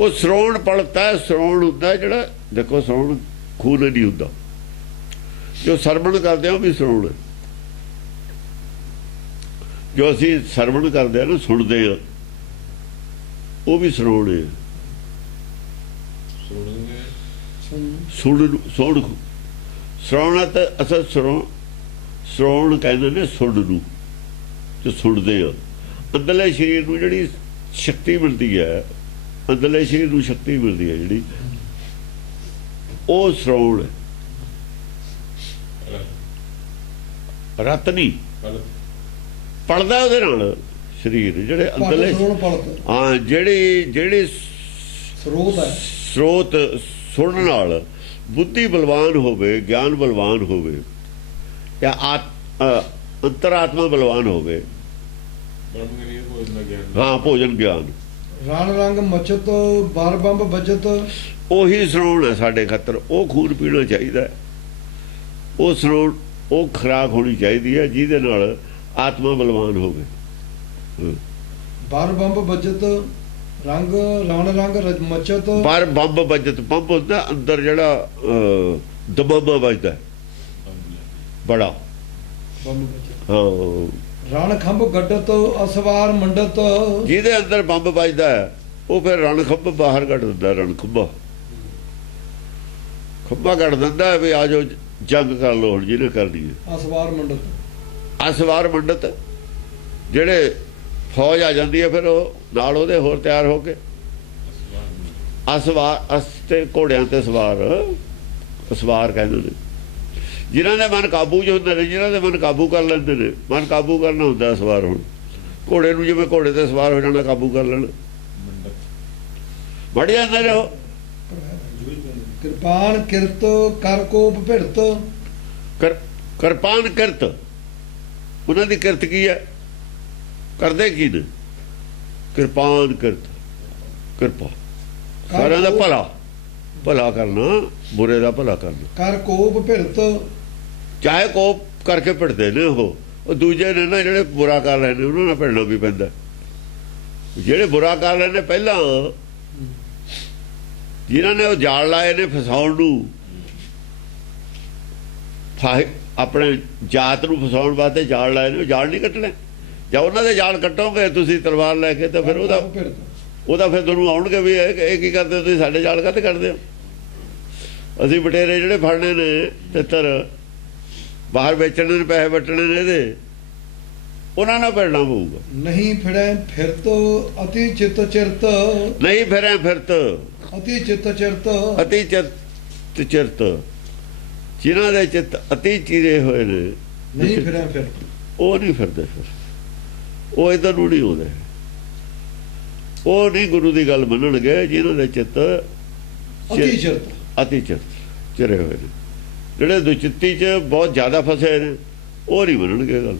ਉਹ ਸਰੋਣ ਪਲਤ ਹੈ। ਸਰੋਣ ਹੁੰਦਾ ਜਿਹੜਾ, ਦੇਖੋ ਸਰੋਣ ਖੂਨ ਨਹੀਂ ਹੁੰਦਾ, ਜੋ ਸਰਵਣ ਕਰਦੇ ਆ ਉਹ ਵੀ ਸਰੋਣ ਹੈ। ਜੋ ਅਸੀਂ ਸਰਵਣ ਕਰਦੇ ਆ ਨਾ, ਸੁਣਦੇ ਆ, ਉਹ ਵੀ ਸਰੋਣ ਹੈ। ਸਰੋਣ ਅਸਲ ਸਰੋਣ ਕਹਿੰਦੇ ਨੇ ਸੁਣ ਨੂੰ, ਜੋ ਸੁਣਦੇ ਆ। ਅੰਦਰਲੇ ਸਰੀਰ ਨੂੰ ਜਿਹੜੀ ਸ਼ਕਤੀ ਮਿਲਦੀ ਹੈ, ਅੰਦਰਲੇ ਸਰੀਰ ਨੂੰ ਸ਼ਕਤੀ ਮਿਲਦੀ ਹੈ ਜਿਹੜੀ, ਉਹ ਸਰੋਣ ਹੈ। ਰਤ ਨਹੀਂ ਪੜਦਾ ਉਹਦੇ ਨਾਲ ਸਰੀਰ, ਜਿਹੜੇ ਅੰਦਰਲੇ। ਹਾਂ, ਜਿਹੜੀ ਸਰੋਤ ਸੁਣਨ ਨਾਲ ਬੁੱਧੀ ਬਲਵਾਨ ਹੋਵੇ, ਗਿਆਨ ਬਲਵਾਨ ਹੋਵੇ, ਜਾਂ ਅੰਤਰਾਤਮਾ ਬਲਵਾਨ ਹੋਵੇ। ਹਾਂ, ਭੋਜਨ ਗਿਆਨ। ਰਣ ਰੰਗ ਮਚਤ ਬਾਰ ਬੰਬ ਬਜਤ। ਉਹੀ ਸਰੋਣ ਹੈ ਸਾਡੇ ਖਾਤਰ। ਉਹ ਖੂਨ ਪੀਣਾ ਚਾਹੀਦਾ, ਉਹ ਸਰੋਣ, ਉਹ ਖੁਰਾਕ ਹੋਣੀ ਚਾਹੀਦੀ ਹੈ ਜਿਹਦੇ ਨਾਲ ਆਤਮਾ ਬਲਵਾਨ ਹੋਵੇ। ਬਾਰ ਬੰਬ ਬਜਤ ਰੰਗ ਰਣ ਰੰਗ ਮਚਤ। ਬਾਰ ਬੰਬ ਬਜਤ, ਬੰਬ ਹੁੰਦਾ ਅੰਦਰ ਜਿਹੜਾ ਦਮਾਮਾ ਵੱਜਦਾ ਬੜਾ। ਹਾਂ, ਰਣ ਖੰਭ ਗੱਡਤ ਅਸਵਾਰ ਮੰਡਤ। ਜਿਹਦੇ ਅੰਦਰ ਬੰਬ ਵੱਜਦਾ ਹੈ ਉਹ ਫਿਰ ਰਣ ਖੰਭ ਬਾਹਰ ਕੱਢ ਦਿੰਦਾ। ਰਣ ਖੰਭਾ ਕੱਢ ਦਿੰਦਾ ਵੀ ਆ ਜਾਓ ਜੰਗ ਕਰ ਲੋ, ਹੁਣ ਜਿਹਨੇ ਕਰਨੀ ਹੈ। ਅਸਵਾਰ ਮੰਡਤ ਜਿਹੜੇ ਫੌਜ ਆ ਜਾਂਦੀ ਹੈ, ਫਿਰ ਉਹ ਨਾਲ ਉਹਦੇ ਹੋਰ ਤਿਆਰ ਹੋ ਕੇ ਅਸਵਾਰ ਤੇ ਘੋੜਿਆਂ ਤੇ ਸਵਾਰ, ਅਸਵਾਰ ਕਹਿੰਦੇ ਨੇ। ਜਿਨ੍ਹਾਂ ਦੇ ਮਨ ਕਾਬੂ 'ਚ ਹੁੰਦੇ ਨੇ, ਜਿਨ੍ਹਾਂ ਦੇ ਮਨ ਕਾਬੂ ਕਰ ਲੈਂਦੇ ਨੇ। ਮਨ ਕਾਬੂ ਕਰਨਾ ਹੁੰਦਾ ਸਵਾਰ। ਹੁਣ ਘੋੜੇ ਨੂੰ ਜਿਵੇਂ ਘੋੜੇ ਤੇ ਸਵਾਰ ਹੋ ਜਾਣਾ, ਕਾਬੂ ਕਰ ਲੈਣ, ਵੜ ਜਾਂਦੇ ਨੇ ਉਹ। ਕਿਰਪਾਨ ਕਿਰਤ ਕਰ ਕੋਪ ਭਿੜਤ। ਕਿਰਪਾਨ ਕਿਰਤ, ਉਹਨਾਂ ਦੀ ਕਿਰਤ ਕੀ ਹੈ, ਕਰਦੇ ਕੀ ਨੇ, ਕਿਰਪਾਨ ਕਿਰਤ, ਕਿਰਪਾ ਸਾਰਿਆਂ ਦਾ ਭਲਾ ਕਰਨਾ, ਬੁਰੇ ਦਾ ਭਲਾ ਕਰਨਾ। ਕਰ ਕੋਪ ਭਿਰਤ, ਚਾਹੇ ਕੋਪ ਕਰਕੇ ਭਿੜਦੇ ਨੇ ਉਹ ਦੂਜੇ ਨੇ ਨਾ ਜਿਹੜੇ ਬੁਰਾ ਕਰ ਰਹੇ ਨੇ ਉਹਨਾਂ ਨਾਲ ਭਿੜਨਾ ਵੀ ਪੈਂਦਾ। ਜਿਹੜੇ ਬੁਰਾ ਕਰ ਰਹੇ ਨੇ ਪਹਿਲਾਂ, ਜਿਨ੍ਹਾਂ ਨੇ ਉਹ ਜਾਲ ਲਾਏ ਨੇ ਫਸਾਉਣ ਨੂੰ, ਆਪਣੇ ਜਾਤ ਨੂੰ ਫਸਾਉਣ ਵਾਸਤੇ ਜਾਲ ਲਾਏ ਨੇ, ਉਹ ਜਾਲ ਨਹੀਂ ਕੱਟਣੇ। ਜਾਂ ਉਹਨਾਂ ਦੇ ਜਾਲ ਕੱਟੋਗੇ ਤੁਸੀਂ ਤਲਵਾਰ ਲੈ ਕੇ, ਤਾਂ ਫਿਰ ਉਹਦਾ ਫਿਰ ਤੁਹਾਨੂੰ ਆਉਣਗੇ ਵੀ ਇਹ ਕੀ ਕਰਦੇ ਹੋ ਤੁਸੀਂ, ਸਾਡੇ ਜਾਲ ਕਾਹਤੇ ਕੱਟਦੇ ਹੋ। ਅਸੀਂ ਬਟੇਰੇ ਜਿਹੜੇ ਫੜਨੇ ਨੇ ਤਿੱਤਰ, ਬਾਹਰ ਵੇਚਣੇ ਨੇ, ਪੈਸੇ ਵੱਟਣੇ ਨੇ, ਇਹਦੇ ਉਹਨਾਂ ਨਾਲ ਭਿੜਨਾ ਪਊਗਾ। ਨਹੀਂ ਫਿਰੈ ਫਿਰਤ ਅਤੀ ਚਿਤ ਚਿਰਤ, ਨਹੀਂ ਫਿਰੈ ਫਿਰਤ ਅਤੀ ਚਿਤ ਚਿਰਤ, ਅਤੀ ਚਿਤ ਚਿਰਤ, ਜਿਨ੍ਹਾਂ ਦੇ ਚਿੱਤ ਅਤੀ ਚੀਰੇ ਹੋਏ ਨੇ, ਨਹੀਂ ਫਿਰੈ ਫਿਰਤ, ਉਹ ਨਹੀਂ ਫਿਰਦੇ, ਫਿਰ ਉਹ ਇੱਧਰ ਨੂੰ ਨਹੀਂ ਆਉਂਦੇ, ਉਹ ਨਹੀਂ ਗੁਰੂ ਦੀ ਗੱਲ ਮੰਨਣਗੇ। ਜਿਨ੍ਹਾਂ ਦੇ ਚਿੱਤ ਅਤੀ ਚਿਰਤ, ਅਤੀ ਚਿਰਤ ਚਿਰੇ ਹੋਏ ਨੇ, ਜਿਹੜੇ ਦੁਚਿੱਤੀ 'ਚ ਬਹੁਤ ਜ਼ਿਆਦਾ ਫਸੇ ਨੇ, ਉਹ ਨਹੀਂ ਮੰਨਣਗੇ ਗੱਲ।